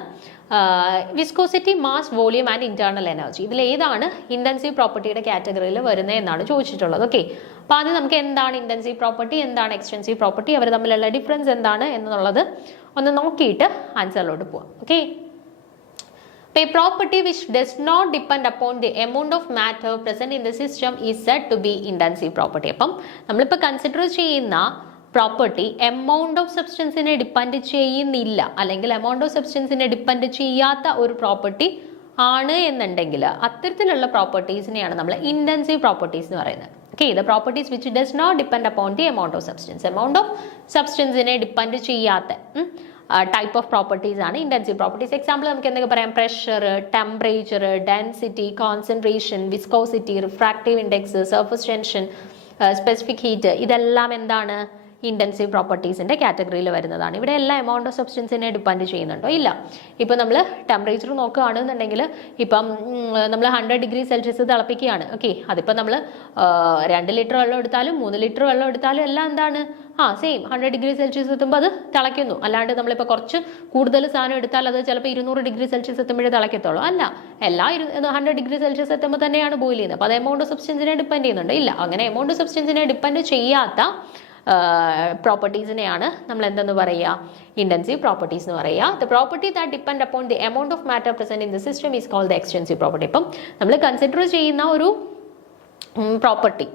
viscosity, mass, volume and internal energy. ഇതിൽ ഏതാണ് ഇന്റൻസീവ് പ്രോപ്പർട്ടിയുടെ കാറ്റഗറിയിൽ വരുന്നത് എന്നാണ് ചോദിച്ചിട്ടുള്ളത്. ഓക്കെ, അപ്പോൾ ആദ്യം നമുക്ക് എന്താണ് ഇന്റൻസീവ് പ്രോപ്പർട്ടി, എന്താണ് എക്സ്റ്റൻസീവ് പ്രോപ്പർട്ടി, അവർ തമ്മിലുള്ള ഡിഫറൻസ് എന്താണ് എന്നുള്ളത് ഒന്ന് നോക്കിയിട്ട് ആൻസറിലോട്ട് പോവാം. Okay, a property which does not depend upon the amount of matter present in the system is said to be intensive property. അപ്പം നമ്മളിപ്പോൾ കൺസിഡർ ചെയ്യുന്ന പ്രോപ്പർട്ടി എമൗണ്ട് ഓഫ് സബ്സ്റ്റൻസിനെ ഡിപ്പെൻഡ് ചെയ്യുന്നില്ല, അല്ലെങ്കിൽ എമൗണ്ട് ഓഫ് സബ്സ്റ്റൻസിനെ ഡിപ്പെൻഡ് ചെയ്യാത്ത ഒരു പ്രോപ്പർട്ടി ആണ് എന്നുണ്ടെങ്കിൽ അത്തരത്തിലുള്ള പ്രോപ്പർട്ടീസിനെയാണ് നമ്മൾ ഇന്റൻസീവ് പ്രോപ്പർട്ടീസ് എന്ന് പറയുന്നത്. Okay, the properties which does not depend upon the amount of substance, amount of സബ്സ്റ്റൻസിനെ ഡിപ്പെൻഡ് ചെയ്യാത്ത ടൈപ്പ് ഓഫ് പ്രോപ്പർട്ടീസ് ആണ് ഇന്റൻസീവ് പ്രോപ്പർട്ടീസ്. എക്സാമ്പിൾ നമുക്ക് എന്തൊക്കെ പറയാം? Pressure, temperature, density, concentration, viscosity, refractive index, surface tension, specific heat, ഇതെല്ലാം എന്താണ് ഇന്റൻസീവ് പ്രോപ്പർട്ടീസിന്റെ കാറ്റഗറിയിൽ വരുന്നതാണ്. ഇവിടെ എല്ലാ എമൗണ്ട് ഓഫ് സബ്സ്റ്റൻസിനെ ഡിപ്പെൻഡ് ചെയ്യുന്നുണ്ടോ? ഇല്ല. ഇപ്പം നമ്മൾ ടെമ്പറേച്ചർ നോക്കുകയാണെന്നുണ്ടെങ്കിൽ ഇപ്പം നമ്മൾ 100 ഡിഗ്രി സെൽഷ്യസ് തിളപ്പിക്കുകയാണ്. ഓക്കെ, അതിപ്പോൾ നമ്മൾ 2 ലിറ്റർ വെള്ളം എടുത്താലും 3 ലിറ്റർ വെള്ളം എടുത്താലും എല്ലാം എന്താണ് സെയിം 100 ഡിഗ്രി സെൽഷ്യസ് എത്തുമ്പോൾ അത് തിളയ്ക്കുന്നു. അല്ലാണ്ട് നമ്മളിപ്പോൾ കുറച്ച് കൂടുതൽ സാധനം എടുത്താൽ അത് ചിലപ്പോൾ 200 ഡിഗ്രി സെൽഷ്യസ് എത്തുമ്പോഴേ തിളയ്ക്കത്തുള്ളൂ. അല്ല, എല്ലാ 100 ഡിഗ്രി സെൽഷ്യസ് എത്തുമ്പോൾ തന്നെയാണ് ബോയിൽ ചെയ്യുന്നത്. അപ്പോൾ അത് എമൗണ്ട് ഓഫ് സബ്സ്റ്റൻസിനെ ഡിപ്പെൻഡ് ചെയ്യുന്നുണ്ട്? ഇല്ല. അങ്ങനെ എമൗണ്ട് ഓഫ് സബ്സ്റ്റൻസിനെ ഡിപ്പെൻഡ് ചെയ്യാത്ത പ്രോപ്പർട്ടീസിനെയാണ് നമ്മൾ എന്തെന്ന് പറയുക? ഇന്റൻസീവ് പ്രോപ്പർട്ടീസ് എന്ന് പറയുക. The property that depend upon the amount of matter present in the system is called the extensive property. ഇപ്പം നമ്മൾ കൺസിഡർ ചെയ്യുന്ന ഒരു പ്രോപ്പർട്ടി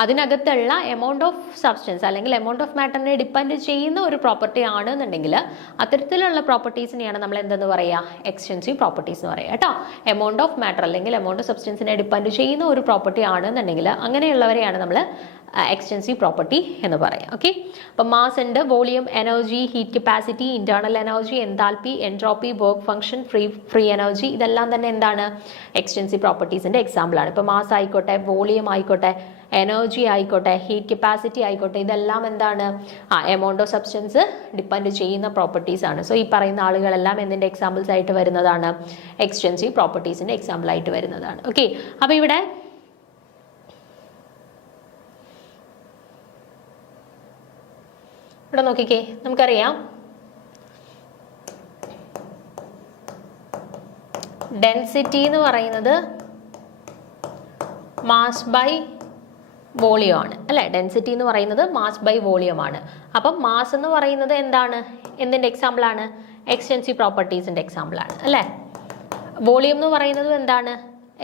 അതിനകത്തുള്ള എമൗണ്ട് ഓഫ് സബ്സ്റ്റൻസ് അല്ലെങ്കിൽ എമൗണ്ട് ഓഫ് മാറ്ററിനെ ഡിപ്പെൻഡ് ചെയ്യുന്ന ഒരു പ്രോപ്പർട്ടി ആണെന്നുണ്ടെങ്കിൽ അത്തരത്തിലുള്ള പ്രോപ്പർട്ടീസിനെയാണ് നമ്മൾ എന്തെന്ന് പറയുക? എക്സ്റ്റൻസീവ് പ്രോപ്പർട്ടീസ് എന്ന് പറയുക കേട്ടോ. എമൗണ്ട് ഓഫ് മാറ്റർ അല്ലെങ്കിൽ എമൗണ്ട് ഓഫ് സബ്സ്റ്റൻസിനെ ഡിപ്പെൻഡ് ചെയ്യുന്ന ഒരു പ്രോപ്പർട്ടി ആണെന്നുണ്ടെങ്കിൽ അങ്ങനെയുള്ളവരെയാണ് നമ്മൾ എക്സ്റ്റൻസീവ് പ്രോപ്പർട്ടി എന്ന് പറയാം. ഓക്കെ, അപ്പം മാസ് ഉണ്ട്, volume, energy, heat capacity, internal energy, enthalpy, entropy, work function, free energy, ഇതെല്ലാം തന്നെ എന്താണ്? എക്സ്റ്റൻസീവ് പ്രോപ്പർട്ടീസിന്റെ എക്സാമ്പിൾ ആണ്. ഇപ്പം മാസ് ആയിക്കോട്ടെ, വോളിയം ആയിക്കോട്ടെ, എനർജി ആയിക്കോട്ടെ, ഹീറ്റ് കപ്പാസിറ്റി ആയിക്കോട്ടെ, ഇതെല്ലാം എന്താണ്? എമൗണ്ട് ഓഫ് സബ്സ്റ്റൻസ് ഡിപ്പെൻഡ് ചെയ്യുന്ന പ്രോപ്പർട്ടീസ് ആണ്. സോ ഈ പറയുന്ന ആളുകളെല്ലാം എന്തിന്റെ എക്സാമ്പിൾസ് ആയിട്ട് വരുന്നതാണ്? എക്സ്റ്റൻസീവ് പ്രോപ്പർട്ടീസിന്റെ എക്സാമ്പിൾ ആയിട്ട് വരുന്നതാണ്. ഓക്കെ, അപ്പോൾ ഇവിടെ നോക്കിക്കേ, നമുക്കറിയാം ഡെൻസിറ്റി എന്ന് പറയുന്നത് മാസ് ബൈ വോളിയം ആണ് അല്ലേ? ഡെൻസിറ്റി എന്ന് പറയുന്നത് മാസ് ബൈ വോളിയം ആണ്. അപ്പം മാസ് എന്ന് പറയുന്നത് എന്താണ്? എന്തിൻ്റെ എക്സാമ്പിൾ ആണ്? എക്സ്റ്റൻസീവ് പ്രോപ്പർട്ടീസിന്റെ എക്സാമ്പിൾ ആണ് അല്ലേ? വോളിയം എന്ന് പറയുന്നത് എന്താണ്?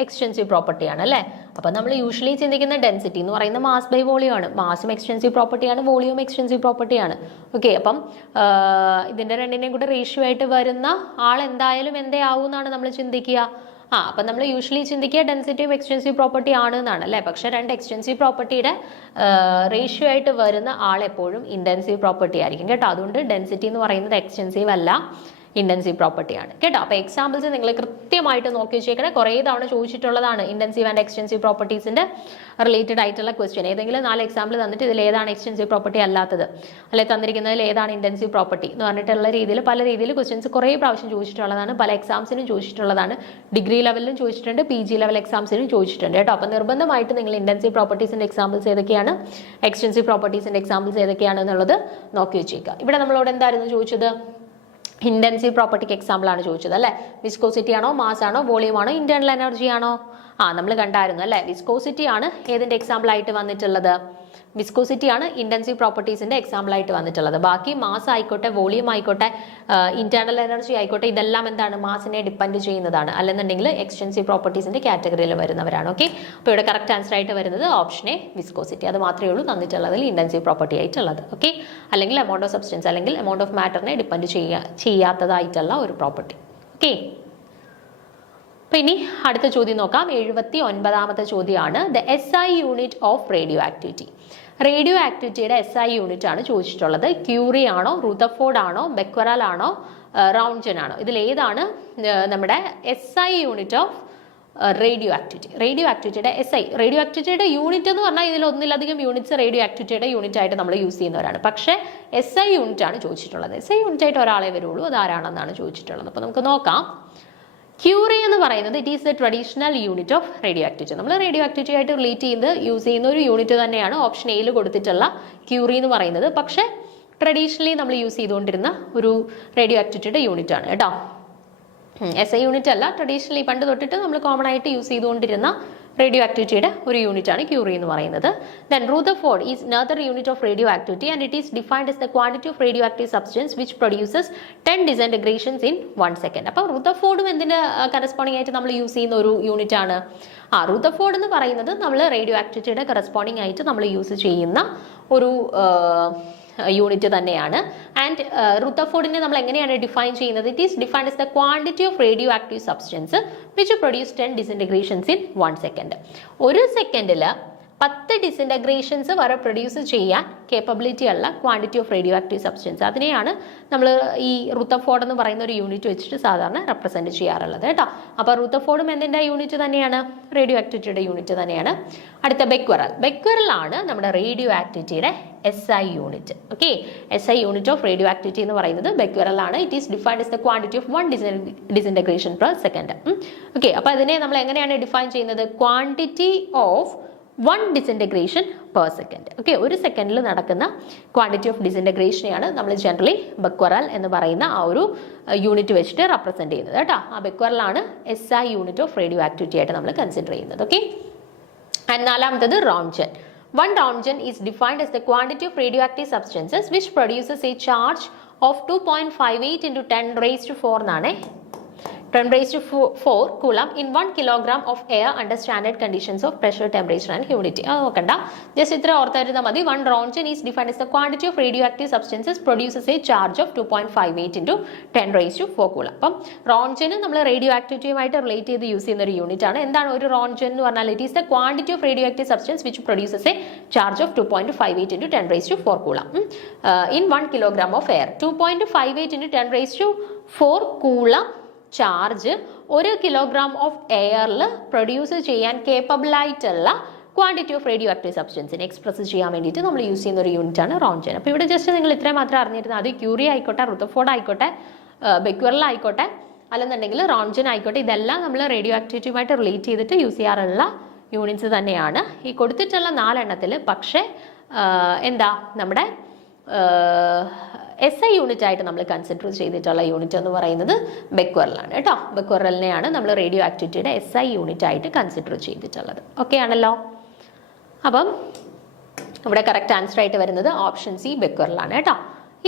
എക്സ്റ്റൻസീവ് പ്രോപ്പർട്ടിയാണ് അല്ലേ? അപ്പം നമ്മൾ യൂഷ്വലി ചിന്തിക്കുന്ന ഡെൻസിറ്റി എന്ന് പറയുന്ന മാസ് ബൈ വോളിയം ആണ്. മാസും എക്സ്റ്റൻസീവ് പ്രോപ്പർട്ടിയാണ്, വോളിയം എക്സ്റ്റൻസീവ് പ്രോപ്പർട്ടിയാണ്. ഓക്കെ, അപ്പം ഇതിൻ്റെ രണ്ടിനെയും കൂടെ റേഷ്യോ ആയിട്ട് വരുന്ന ആൾ എന്തായാലും എന്തേ ആവും എന്നാണ് നമ്മൾ ചിന്തിക്കുക. അപ്പം നമ്മൾ യൂഷ്വലി ചിന്തിക്കുക ഡെൻസിറ്റിയും എക്സ്റ്റൻസീവ് പ്രോപ്പർട്ടി ആണ് എന്നാണ് അല്ലേ? പക്ഷെ രണ്ട് എക്സ്റ്റൻസീവ് പ്രോപ്പർട്ടിയുടെ റേഷ്യോ ആയിട്ട് വരുന്ന ആൾ എപ്പോഴും ഇന്റൻസീവ് പ്രോപ്പർട്ടി ആയിരിക്കും കേട്ടോ. അതുകൊണ്ട് ഡെൻസിറ്റി എന്ന് പറയുന്നത് എക്സ്റ്റൻസീവ് അല്ല, ഇന്റൻസീവ് പ്രോപ്പർട്ടിയാണ് കേട്ടോ. അപ്പോൾ എക്സാമ്പിൾസ് നിങ്ങൾ കൃത്യമായിട്ട് നോക്കി വെച്ചേക്കണേ. കുറേ തവണ ചോദിച്ചിട്ടുള്ളതാണ് ഇന്റൻസീവ് ആൻഡ് എക്സ്റ്റൻസീവ് പ്രോപ്പർട്ടീസിന്റെ റിലേറ്റഡ് ആയിട്ടുള്ള ക്വസ്റ്റ്യൻ. ഏതെങ്കിലും 4 എക്സാമ്പിൾ തന്നിട്ട് ഇതിൽ ഏതാണ് എക്സ്റ്റൻസീവ് പ്രോപ്പർട്ടി അല്ലാത്തത്, അല്ലെ തന്നിരിക്കുന്നതിൽ ഏതാണ് ഇന്റൻസീവ് പ്രോപ്പർട്ടി എന്ന് പറഞ്ഞിട്ടുള്ള രീതിയിൽ പല രീതിയിൽ ക്വസ്റ്റ്യൻസ് കുറേ പ്രാവശ്യം ചോദിച്ചിട്ടുള്ളതാണ്. പല എക്സാംസിനും ചോദിച്ചിട്ടുള്ളതാണ്. ഡിഗ്രി ലെവലിലും ചോദിച്ചിട്ടുണ്ട്, PG ലെവൽ എക്സാംസിനും ചോദിച്ചിട്ടുണ്ട് കേട്ടോ. അപ്പോൾ നിർബന്ധമായിട്ട് നിങ്ങൾ ഇന്റൻസീവ് പ്രോപ്പർട്ടീസിന്റെ എക്സാമ്പിൾസ് ഏതൊക്കെയാണ്, എക്സ്റ്റൻസീവ് പ്രോപ്പർട്ടീസിന്റെ എക്സാമ്പിൾസ് ഏതൊക്കെയാണ് എന്നുള്ളത് നോക്കി വെച്ചേക്കുക. ഇവിടെ നമ്മളോട് എന്തായിരുന്നു ചോദിച്ചത്? ഇന്റൻസീവ് പ്രോപ്പർട്ടിക്ക് എക്സാമ്പിൾ ആണ് ചോദിച്ചത് അല്ലേ? വിസ്കോസിറ്റി ആണോ, മാസ് ആണോ, വോളിയം ആണോ, ഇന്റേണൽ എനർജി ആണോ? നമ്മൾ കണ്ടായിരുന്നു അല്ലേ? വിസ്കോസിറ്റി ആണ് ഏതിന്റെ എക്സാമ്പിൾ ആയിട്ട് വന്നിട്ടുള്ളത്? വിസ്കോസിറ്റി ആണ് ഇന്റൻസീവ് പ്രോപ്പർട്ടീസിന്റെ എക്സാമ്പിൾ ആയിട്ട് വന്നിട്ടുള്ളത്. ബാക്കി മാസ് ആയിക്കോട്ടെ, വോളിയം ആയിക്കോട്ടെ, ഇന്റേണൽ എനർജി ആയിക്കോട്ടെ, ഇതെല്ലാം എന്താണ്? മാസിനെ ഡിപ്പെൻഡ് ചെയ്യുന്നതാണ്. അല്ലെന്നുണ്ടെങ്കിൽ എക്സ്റ്റൻസീവ് പ്രോപ്പർട്ടീസിന്റെ കാറ്റഗറിയിൽ വരുന്നവരാണ്. ഓക്കെ, അപ്പോൾ ഇവിടെ കറക്റ്റ് ആൻസർ ആയിട്ട് വരുന്നത് ഓപ്ഷൻ എ വിസ്കോസിറ്റി. അത് മാത്രമേ ഉള്ളൂ തന്നിട്ടുള്ളതിൽ ഇന്റൻസീവ് പ്രോപ്പർട്ടി ആയിട്ടുള്ളത്. ഓക്കെ, അല്ലെങ്കിൽ എമൗണ്ട് ഓഫ് സബ്സ്റ്റൻസ് അല്ലെങ്കിൽ എമൗണ്ട് ഓഫ് മാറ്ററിനെ ഡിപ്പെൻഡ് ചെയ്യാത്തതായിട്ടുള്ള ഒരു പ്രോപ്പർട്ടി. ഓക്കെ, അപ്പോൾ ഇനി അടുത്ത ചോദ്യം നോക്കാം. 79ാമത്തെ ചോദ്യമാണ് the SI unit of radioactivity. റേഡിയോ ആക്ടിവിറ്റിയുടെ SI യൂണിറ്റ് ആണ് ചോദിച്ചിട്ടുള്ളത്. ക്യൂറി ആണോ, റുദർഫോർഡ് ആണോ, ബെക്വറൽ ആണോ, റൗണ്ട്ജൻ ആണോ? ഇതിൽ ഏതാണ് നമ്മുടെ SI unit of radioactivity? റേഡിയോ ആക്ടിവിറ്റിയുടെ SI, റേഡിയോ ആക്ടിവിറ്റിയുടെ യൂണിറ്റ് എന്ന് പറഞ്ഞാൽ ഇതിൽ ഒന്നിലധികം യൂണിറ്റ്സ് റേഡിയോ ആക്ടിവിറ്റിയുടെ യൂണിറ്റ് ആയിട്ട് നമ്മൾ യൂസ് ചെയ്യുന്നവരാണ്. പക്ഷേ SI യൂണിറ്റ് ആണ് ചോദിച്ചിട്ടുള്ളത്. SI യൂണിറ്റ് ആയിട്ട് ഒരാളെ വരുള്ളൂ, അത് ആരാണെന്നാണ് ചോദിച്ചിട്ടുള്ളത്. അപ്പോൾ നമുക്ക് നോക്കാം. ക്യൂറി എന്ന് പറയുന്നത് it is the traditional unit of radio activity. നമ്മൾ റേഡിയോ ആക്ടിവിറ്റി ആയിട്ട് റിലേറ്റ് ചെയ്ത് യൂസ് ചെയ്യുന്ന ഒരു യൂണിറ്റ് തന്നെയാണ് ഓപ്ഷൻ എയിൽ കൊടുത്തിട്ടുള്ള ക്യൂറി എന്ന് പറയുന്നത്. പക്ഷേ ട്രഡീഷണലി നമ്മൾ യൂസ് ചെയ്തുകൊണ്ടിരുന്ന ഒരു റേഡിയോ ആക്ടിവിറ്റിയുടെ യൂണിറ്റ് ആണ് കേട്ടോ. SI യൂണിറ്റ് അല്ല, ട്രഡീഷണലി പണ്ട് തൊട്ടിട്ട് നമ്മൾ കോമൺ ആയിട്ട് യൂസ് ചെയ്തുകൊണ്ടിരുന്ന റേഡിയോ ആക്ടിവിറ്റിയുടെ ഒരു യൂണിറ്റ് ആണ് ക്യൂറി എന്ന് പറയുന്നത്. Then Rutherford is another unit of radioactivity and it is defined as the quantity of radioactive substance which produces 10 disintegrations in 1 second. അപ്പോൾ റുദർഫോർഡും എന്തിന് കറസ്പോണ്ടിങ് ആയിട്ട് നമ്മൾ യൂസ് ചെയ്യുന്ന ഒരു യൂണിറ്റ് ആണ്? റുദർഫോർഡ് എന്ന് പറയുന്നത് നമ്മൾ റേഡിയോ ആക്ടിവിറ്റിയുടെ കറസ്പോണ്ടിങ് ആയിട്ട് നമ്മൾ യൂസ് ചെയ്യുന്ന ഒരു യൂണിറ്റ് തന്നെയാണ്. ആൻഡ് റുദർഫോർഡിനെ നമ്മൾ എങ്ങനെയാണ് ഡിഫൈൻ ചെയ്യുന്നത്? It is defined as the quantity of radioactive substance which produce 10 disintegrations in 1 second. ഒരു സെക്കൻഡിൽ 10 ഡിസിൻറ്റഗ്രേഷൻസ് വരെ പ്രൊഡ്യൂസ് ചെയ്യാൻ കേപ്പബിലിറ്റി ഉള്ള quantity of radio active substance, അതിനെയാണ് നമ്മൾ ഈ റുദർഫോർഡ് എന്ന് പറയുന്ന ഒരു യൂണിറ്റ് വെച്ചിട്ട് സാധാരണ റെപ്രസെൻറ്റ് ചെയ്യാറുള്ളത് കേട്ടോ. അപ്പോൾ റുദർഫോർഡും എന്തിൻ്റെ യൂണിറ്റ് തന്നെയാണ്? റേഡിയോ ആക്ടിവിറ്റിയുടെ യൂണിറ്റ് തന്നെയാണ്. അടുത്ത ബെക്വറൽ. ബെക്വറലാണ് നമ്മുടെ റേഡിയോ ആക്ടിവിറ്റിയുടെ SI unit. Okay, SI unit of radioactivity എന്ന് പറയുന്നത് ബെക്വറലാണ്. It is defined as the quantity of 1 disintegration per second. Okay, അപ്പോൾ അതിനെ നമ്മൾ എങ്ങനെയാണ് ഡിഫൈൻ ചെയ്യുന്നത്? Quantity of 1 disintegration per second. Okay, ഒരു സെക്കൻഡിൽ നടക്കുന്ന ക്വാണ്ടിറ്റി ഓഫ് ഡിസിൻറ്റഗ്രേഷനെയാണ് നമ്മൾ ജനറലി ബെക്വറൽ എന്ന് പറയുന്ന ആ ഒരു യൂണിറ്റ് വെച്ചിട്ട് റെപ്രസെൻറ്റ് ചെയ്യുന്നത് കേട്ടോ. ആ ബെക്വറലാണ് SI unit of radio activity ആയിട്ട് നമ്മൾ കൺസിഡർ ചെയ്യുന്നത്. ഓക്കെ, ആൻഡ് നാലാമത്തത് Roentgen. 1 Rontgen is defined as the quantity of radioactive substances which produces a charge of 2.58 into 10 raised to 4 എന്നാണ് 10 raised to 4 coulomb in 1 kilogram of air under standard conditions of pressure, temperature and humidity. നോക്കണ്ട, ജസ്റ്റ് ഇത്ര ഓർത്തായിരുന്നാൽ മതി. 1 Rontgen is defined as the quantity of radioactive substances produces a charge of 2.58 into 10 raised to 4 coulomb. അപ്പം റോൺജൻ നമ്മൾ റേഡിയോ ആക്ടിവിറ്റിയുമായിട്ട് റിലേറ്റ് ചെയ്ത് യൂസ് ചെയ്യുന്ന ഒരു യൂണിറ്റ് ആണ്. എന്താണ് ഒരു റോൺജൻ എന്ന് പറഞ്ഞാൽ? It is the quantity of radio active substance which produces A charge of 2.58 into 10 raised to 4 coulomb in 1 kilogram of air. 2.58 into 10 raised to 4 coulomb charge 1 kilogram of എയറിൽ പ്രൊഡ്യൂസ് ചെയ്യാൻ കേപ്പബിൾ ആയിട്ടുള്ള ക്വാണ്ടിറ്റി ഓഫ് റേഡിയോ ആക്റ്റീവ് സബ്സ്റ്റൻസിനെ എക്സ്പ്രസ് ചെയ്യാൻ വേണ്ടിയിട്ട് നമ്മൾ യൂസ് ചെയ്യുന്ന ഒരു യൂണിറ്റ് ആണ് റോൺജൻ. അപ്പോൾ ഇവിടെ ജസ്റ്റ് നിങ്ങൾ ഇത്രയും മാത്രം അറിഞ്ഞിരുന്നത്, അത് ക്യൂറി ആയിക്കോട്ടെ, റുദർഫോർഡ് ആയിക്കോട്ടെ, ബെക്വറൽ ആയിക്കോട്ടെ, അല്ലെന്നുണ്ടെങ്കിൽ റോൺജൻ ആയിക്കോട്ടെ, ഇതെല്ലാം നമ്മൾ റേഡിയോ ആക്ടിവിറ്റിയുമായിട്ട് റിലേറ്റ് ചെയ്തിട്ട് യൂസ് ചെയ്യാറുള്ള യൂണിറ്റ്സ് തന്നെയാണ്. ഈ കൊടുത്തിട്ടുള്ള 4 എണ്ണത്തിൽ പക്ഷേ എന്താ നമ്മുടെ SI യൂണിറ്റ് ആയിട്ട് നമ്മൾ കൺസിഡർ ചെയ്തിട്ടുള്ള യൂണിറ്റ് എന്ന് പറയുന്നത് ബെക്വറലാണ് കേട്ടോ. ബെക്വറലിനെയാണ് നമ്മൾ റേഡിയോ ആക്ടിവിറ്റിയുടെ SI യൂണിറ്റ് ആയിട്ട് കൺസിഡർ ചെയ്തിട്ടുള്ളത്. ഓക്കെ ആണല്ലോ. അപ്പം ഇവിടെ കറക്റ്റ് ആൻസർ ആയിട്ട് വരുന്നത് ഓപ്ഷൻ സി ബെക്വറലാണ് കേട്ടോ.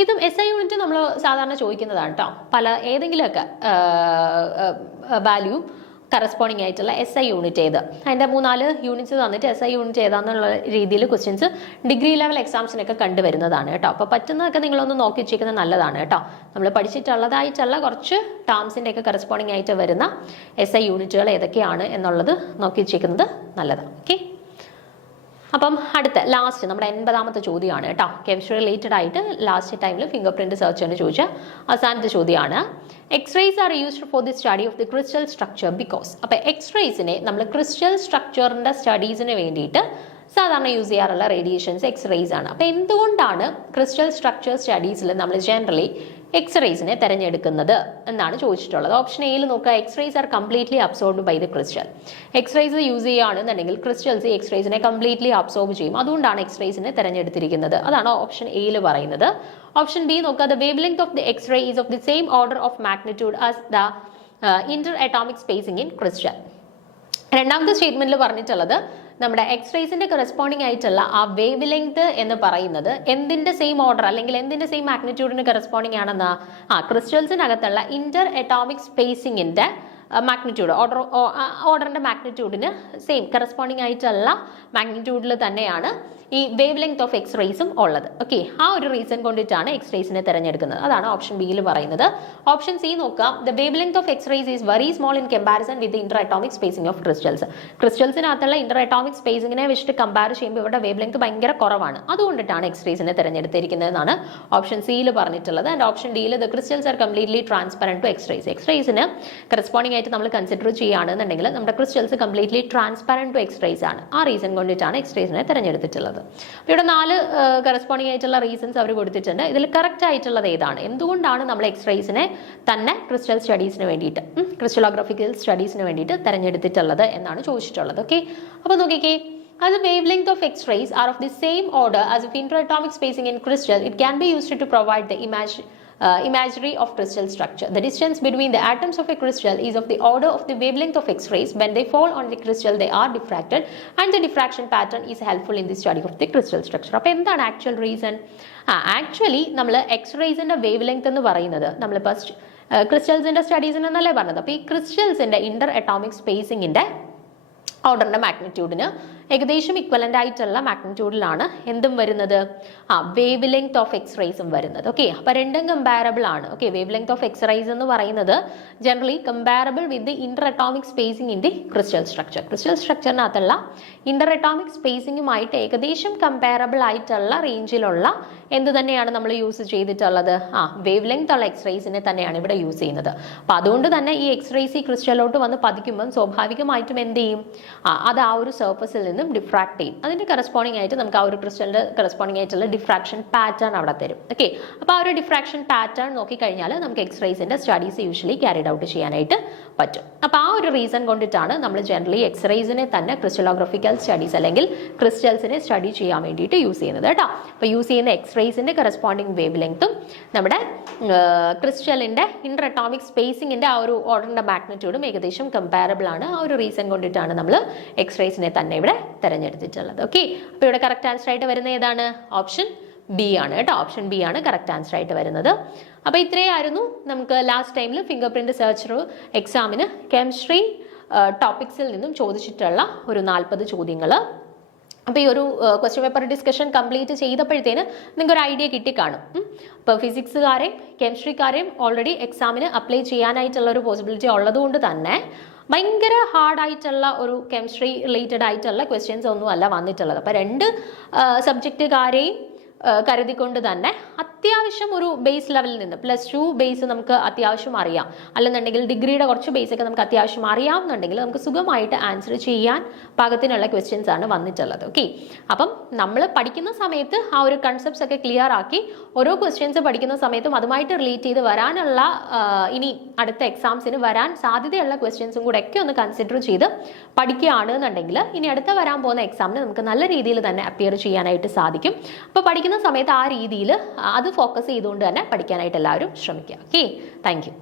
ഇതും SI യൂണിറ്റ് നമ്മൾ സാധാരണ ചോദിക്കുന്നതാണ് കേട്ടോ. ഏതെങ്കിലുമൊക്കെ വാല്യൂ കറസ്പോണ്ടിങ് ആയിട്ടുള്ള SI യൂണിറ്റ് ഏത്, അതിൻ്റെ 3-4 യൂണിറ്റ്സ് തന്നിട്ട് SI യൂണിറ്റ് ഏതാന്നുള്ള രീതിയിൽ ക്വസ്റ്റ്യൻസ് ഡിഗ്രി ലെവൽ എക്സാംസിനൊക്കെ കണ്ടുവരുന്നതാണ് കേട്ടോ. അപ്പോൾ പറ്റുന്നതൊക്കെ നിങ്ങളൊന്ന് നോക്കി വെച്ചിരിക്കുന്നത് നല്ലതാണ് കേട്ടോ. നമ്മൾ പഠിച്ചിട്ടുള്ളതായിട്ടുള്ള കുറച്ച് ടേംസിൻ്റെ ഒക്കെ കറസ്പോണ്ടിങ് ആയിട്ട് വരുന്ന SI യൂണിറ്റുകൾ ഏതൊക്കെയാണ് എന്നുള്ളത് നോക്കി വെച്ചിരിക്കുന്നത് നല്ലതാണ്. ഓക്കെ, അപ്പം അടുത്ത ലാസ്റ്റ് നമ്മുടെ 80ാമത്തെ ചോദ്യമാണ് കേട്ടോ. കെമിസ്ട്രി റിലേറ്റഡ് ആയിട്ട് ലാസ്റ്റ് ടൈമിൽ ഫിംഗർ പ്രിന്റ് സെർച്ച് എന്ന് ചോദിച്ച അവസാനത്തെ ചോദ്യമാണ്. X-rays are used for the study of the crystal structure because. അപ്പോൾ എക്സ്റേസിനെ നമ്മൾ ക്രിസ്റ്റൽ സ്ട്രക്ചറിൻ്റെ സ്റ്റഡീസിന് വേണ്ടിയിട്ട് സാധാരണ യൂസ് ചെയ്യാറുള്ള റേഡിയേഷൻസ് എക്സ്റേസ് ആണ്. അപ്പോൾ എന്തുകൊണ്ടാണ് ക്രിസ്റ്റൽ സ്ട്രക്ചർ സ്റ്റഡീസിൽ നമ്മൾ ജനറലി എക്സ്റേസിനെ തിരഞ്ഞെടുക്കുന്നത് എന്നാണ് ചോദിച്ചിട്ടുള്ളത്. ഓപ്ഷൻ എയിൽ നോക്കുക, X-rays are completely absorbed by the crystal. X-rays use ചെയ്യുകയാണെന്നുണ്ടെങ്കിൽ ക്രിസ്റ്റൽസ് ഈ എക്സ്റേസിനെ കംപ്ലീറ്റ്ലി അബ്സോർബ് ചെയ്യും, അതുകൊണ്ടാണ് എക്സ്റേസിനെ തിരഞ്ഞെടുത്തിരിക്കുന്നത്. അതാണ് ഓപ്ഷൻ എയിൽ പറയുന്നത്. ഓപ്ഷൻ ബി നോക്കുക, the wave length of the X-ray is of the same order of magnitude as the interatomic spacing in crystal. രണ്ടാമത്തെ സ്റ്റേറ്റ്മെന്റിൽ പറഞ്ഞിട്ടുള്ളത് നമ്മുടെ എക്സ്റേസിന്റെ കറസ്പോണ്ടിങ് ആയിട്ടുള്ള ആ വേവ് ലെങ്ത് എന്ന് പറയുന്നത് എന്തിന്റെ സെയിം ഓർഡർ അല്ലെങ്കിൽ എന്തിന്റെ സെയിം മാഗ്നിറ്റ്യൂഡിന് കറസ്പോണ്ടിങ് ആണെന്ന് ക്രിസ്റ്റൽസിനകത്തുള്ള ഇന്റർ അറ്റോമിക് സ്പേസിങ്ങിന്റെ മാഗ്നിറ്റ്യൂഡ് ഓർഡറിന്റെ മാഗ്നിറ്റ്യൂഡിന് സെയിം കറസ്പോണ്ടിങ് ആയിട്ടുള്ള മാഗ്നിറ്റ്യൂഡിൽ തന്നെയാണ് ഈ വേവ് ലെങ്ത് ഓഫ് എക്സ്റേസും ഉള്ളത്. ഓക്കെ, ആ ഒരു റീസൺ കൊണ്ടിട്ടാണ് എക്സ്റേസിനെ തിരഞ്ഞെടുക്കുന്നത്. അതാണ് ഓപ്ഷൻ ബിയിൽ പറയുന്നത്. ഓപ്ഷൻ സി നോക്കാം, the wave length of X rays is very small in comparison with interatomic spacing of crystals. ക്രിസ്റ്റൽസിനകത്തുള്ള ഇന്റർ അറ്റോമിക് സ്പേസിങ്ങിനെ വെച്ചിട്ട് കമ്പയർ ചെയ്യുമ്പോൾ ഇവിടെ വേവ് ലെങ്ത് ഭയങ്കര കുറവാണ്, അതുകൊണ്ടിട്ടാണ് എക്സ്റേസിനെ തിരഞ്ഞെടുത്തിരിക്കുന്നതെന്നാണ് ഓപ്ഷൻ സിയിൽ പറഞ്ഞിട്ടുള്ളത്. ആൻഡ് ഓപ്ഷൻ ഡിയിൽ the crystals are completely transparent to X-rays. എക്സ്റേസിന് കറസ്പോണ്ടിങ് ആയിട്ട് നമ്മൾ കൺസിഡർ ചെയ്യുകയാണെന്നുണ്ടെങ്കിൽ നമ്മുടെ crystals completely transparent to X-rays ആണ്. ആ റീസൺ കൊണ്ടിട്ടാണ് എക്സ്റേസിനെ തിരഞ്ഞെടുത്തിട്ടുള്ളത്. ഇവിടെ 4 കറസ്പോണ്ടിങ് ആയിട്ടുള്ള റീസൺസ് അവർ കൊടുത്തിട്ടുണ്ട്. ഇതിൽ കറക്റ്റ് ആയിട്ടുള്ളത് ഏതാണ്, എന്തുകൊണ്ടാണ് നമ്മൾ എക്സ്റേസിനെ തന്നെ ക്രിസ്റ്റൽ സ്റ്റഡീസിന് വേണ്ടിയിട്ട് ക്രിസ്റ്റലോഗ്രാഫിക്കൽ സ്റ്റഡീസിന് വേണ്ടിയിട്ട് തിരഞ്ഞെടുത്തിട്ടുള്ളത് എന്നാണ് ചോദിച്ചിട്ടുള്ളത്. ഓക്കെ, അപ്പോൾ നോക്കിക്കേ, as the wavelength of X-rays are of the same order as of interatomic spacing in crystal, it can be used to provide the imagery of crystal structure. The distance between the atoms of a crystal is of the order of the wavelength of X-rays. When they fall on the crystal, they are diffracted, and the diffraction pattern is helpful in the study of the crystal structure. അപ്പോൾ എന്താണ് ആക്ച്വൽ റീസൺ? ആക്ച്വലി നമ്മൾ എക്സ്റേസിന്റെ വേവ് ലെങ്ത് എന്ന് പറയുന്നത് നമ്മളിപ്പോൾ ക്രിസ്റ്റൽസിന്റെ സ്റ്റഡീസിനെന്നല്ലേ പറഞ്ഞത്. അപ്പോൾ ഈ ക്രിസ്റ്റൽസിന്റെ ഇന്റർ അറ്റോമിക് സ്പേസിങ്ങിന്റെ ഓർഡറിന്റെ മാഗ്നിറ്റ്യൂഡിന് ഏകദേശം ഇക്വലന്റ് ആയിട്ടുള്ള മാഗ്നിറ്റ്യൂഡിലാണ് എന്തും വരുന്നത്, വേവ് ലെങ്ത് ഓഫ് എക്സ്റേസും വരുന്നത്. ഓക്കെ, അപ്പോൾ രണ്ടും കമ്പാരബിൾ ആണ്. Okay, wave length of X-rays എന്ന് പറയുന്നത് generally comparable with the interatomic spacing in the crystal structure. Crystal സ്ട്രക്ചറിനകത്തുള്ള ഇന്റർ അറ്റോമിക് സ്പേസിംഗുമായിട്ട് ഏകദേശം കമ്പാരബിൾ ആയിട്ടുള്ള റേഞ്ചിലുള്ള എന്ത് തന്നെയാണ് നമ്മൾ യൂസ് ചെയ്തിട്ടുള്ളത്, വേവ് ലെങ്ത് ഉള്ള എക്സ്റേസിനെ തന്നെയാണ് ഇവിടെ യൂസ് ചെയ്യുന്നത്. അപ്പോൾ അതുകൊണ്ട് തന്നെ ഈ എക്സ്റേസ് ഈ ക്രിസ്റ്റലോട്ട് വന്ന് പതിക്കുമ്പം സ്വാഭാവികമായിട്ടും എന്ത് ചെയ്യും, അത് ആ ഒരു സർഫസിൽ നിന്നും ഡിഫ്രാക്ട് ചെയ്യും. അതിന്റെ കറസ്പോണ്ടിങ് ആയിട്ട് നമുക്ക് ആ ഒരു ക്രിസ്റ്റലിന്റെ കറസ്പോണ്ടിങ് ആയിട്ടുള്ള ഡിഫ്രാക്ഷൻ പാറ്റേൺ അവിടെ തരും. ഓക്കെ, അപ്പോൾ ആ ഒരു ഡിഫ്രാക്ഷൻ പാറ്റേൺ നോക്കിക്കഴിഞ്ഞാൽ നമുക്ക് എക്സ്റേസിന്റെ സ്റ്റഡീസ് യൂഷ്വലി ക്യാരിഡ് ഔട്ട് ചെയ്യാനായിട്ട് പറ്റും. അപ്പോൾ ആ ഒരു റീസൺ കൊണ്ടിട്ടാണ് നമ്മൾ ജനറലി എക്സ്റേസിനെ തന്നെ ക്രിസ്റ്റലോഗ്രഫിക്കൽ സ്റ്റഡീസ് അല്ലെങ്കിൽ ക്രിസ്റ്റൽസിനെ സ്റ്റഡി ചെയ്യാൻ വേണ്ടിയിട്ട് യൂസ് ചെയ്യുന്നത് കേട്ടോ. അപ്പോൾ യൂസ് ചെയ്യുന്ന എക്സ്റേസിന്റെ കറസ്പോണ്ടിങ് വേവ് ലെങ്ത്തും നമ്മുടെ ക്രിസ്റ്റലിന്റെ ഇന്റർ അറ്റോമിക് സ്പേസിങ്ങിന്റെ ആ ഒരു ഓർഡറിന്റെ മാഗ്നിറ്റ്യൂഡും ഏകദേശം കമ്പാരബിൾ ആണ്. ആ ഒരു റീസൺ കൊണ്ടിട്ടാണ് നമ്മൾ എക്സ്റേസിനെ തന്നെ ഇവിടെ തെരഞ്ഞെടുത്തിട്ടുള്ളത്. ഓക്കെ, അപ്പോൾ ഇവിടെ കറക്റ്റ് ആൻസർ ആയിട്ട് വരുന്ന ഏതാണ്? ഓപ്ഷൻ ബി ആണ് കേട്ടോ. ഓപ്ഷൻ ബി ആണ് കറക്റ്റ് ആൻസർ ആയിട്ട് വരുന്നത്. അപ്പോൾ ഇത്രയായിരുന്നു നമുക്ക് ലാസ്റ്റ് ടൈമിൽ ഫിംഗർ പ്രിന്റ് സെർച്ച് എക്സാമിന് കെമിസ്ട്രി ടോപ്പിക്സിൽ നിന്നും ചോദിച്ചിട്ടുള്ള ഒരു 40 ചോദ്യങ്ങൾ. അപ്പോൾ ഈ ഒരു ക്വസ്റ്റ്യൻ പേപ്പർ ഡിസ്കഷൻ കംപ്ലീറ്റ് ചെയ്തപ്പോഴത്തേന് നിങ്ങൾക്ക് ഒരു ഐഡിയ കിട്ടിക്കാണും. ഇപ്പോൾ ഫിസിക്സുകാരെയും കെമിസ്ട്രിക്കാരെയും ഓൾറെഡി എക്സാമിന് അപ്ലൈ ചെയ്യാനായിട്ടുള്ള ഒരു പോസിബിലിറ്റി ഉള്ളതുകൊണ്ട് തന്നെ ഭയങ്കര ഹാർഡായിട്ടുള്ള ഒരു കെമിസ്ട്രി റിലേറ്റഡ് ആയിട്ടുള്ള ക്വസ്റ്റ്യൻസ് ഒന്നും അല്ല വന്നിട്ടുള്ളത്. അപ്പോൾ രണ്ട് സബ്ജക്റ്റുകാരെയും കരുതിക്കൊണ്ട് തന്നെ അത്യാവശ്യം ഒരു ബേസ് ലെവലിൽ നിന്ന് +2 ബേസ് നമുക്ക് അത്യാവശ്യം അറിയാം, അല്ലെന്നുണ്ടെങ്കിൽ ഡിഗ്രിയുടെ കുറച്ച് ബേസൊക്കെ നമുക്ക് അത്യാവശ്യം അറിയാമെന്നുണ്ടെങ്കിൽ നമുക്ക് സുഖമായിട്ട് ആൻസർ ചെയ്യാൻ പാകത്തിനുള്ള ക്വസ്റ്റ്യൻസ് ആണ് വന്നിട്ടുള്ളത്. ഓക്കെ, അപ്പം നമ്മൾ പഠിക്കുന്ന സമയത്ത് ആ ഒരു കൺസെപ്റ്റ്സ് ഒക്കെ ക്ലിയർ ആക്കി ഓരോ ക്വസ്റ്റ്യൻസ് പഠിക്കുന്ന സമയത്തും അതുമായിട്ട് റിലേറ്റ് ചെയ്ത് വരാനുള്ള ഇനി അടുത്ത എക്സാംസിന് വരാൻ സാധ്യതയുള്ള ക്വസ്റ്റ്യൻസും കൂടെ ഒക്കെ ഒന്ന് കൺസിഡർ ചെയ്ത് പഠിക്കുകയാണെന്നുണ്ടെങ്കിൽ ഇനി അടുത്ത വരാൻ പോകുന്ന എക്സാമിന് നമുക്ക് നല്ല രീതിയിൽ തന്നെ അപ്പിയർ ചെയ്യാനായിട്ട് സാധിക്കും. അപ്പോൾ പഠിക്കുന്ന സമയത്ത് ആ രീതിയിൽ അത് ഫോക്കസ് ചെയ്തുകൊണ്ട് തന്നെ പഠിക്കാനായിട്ട് എല്ലാവരും ശ്രമിക്കുക. Okay, thank you.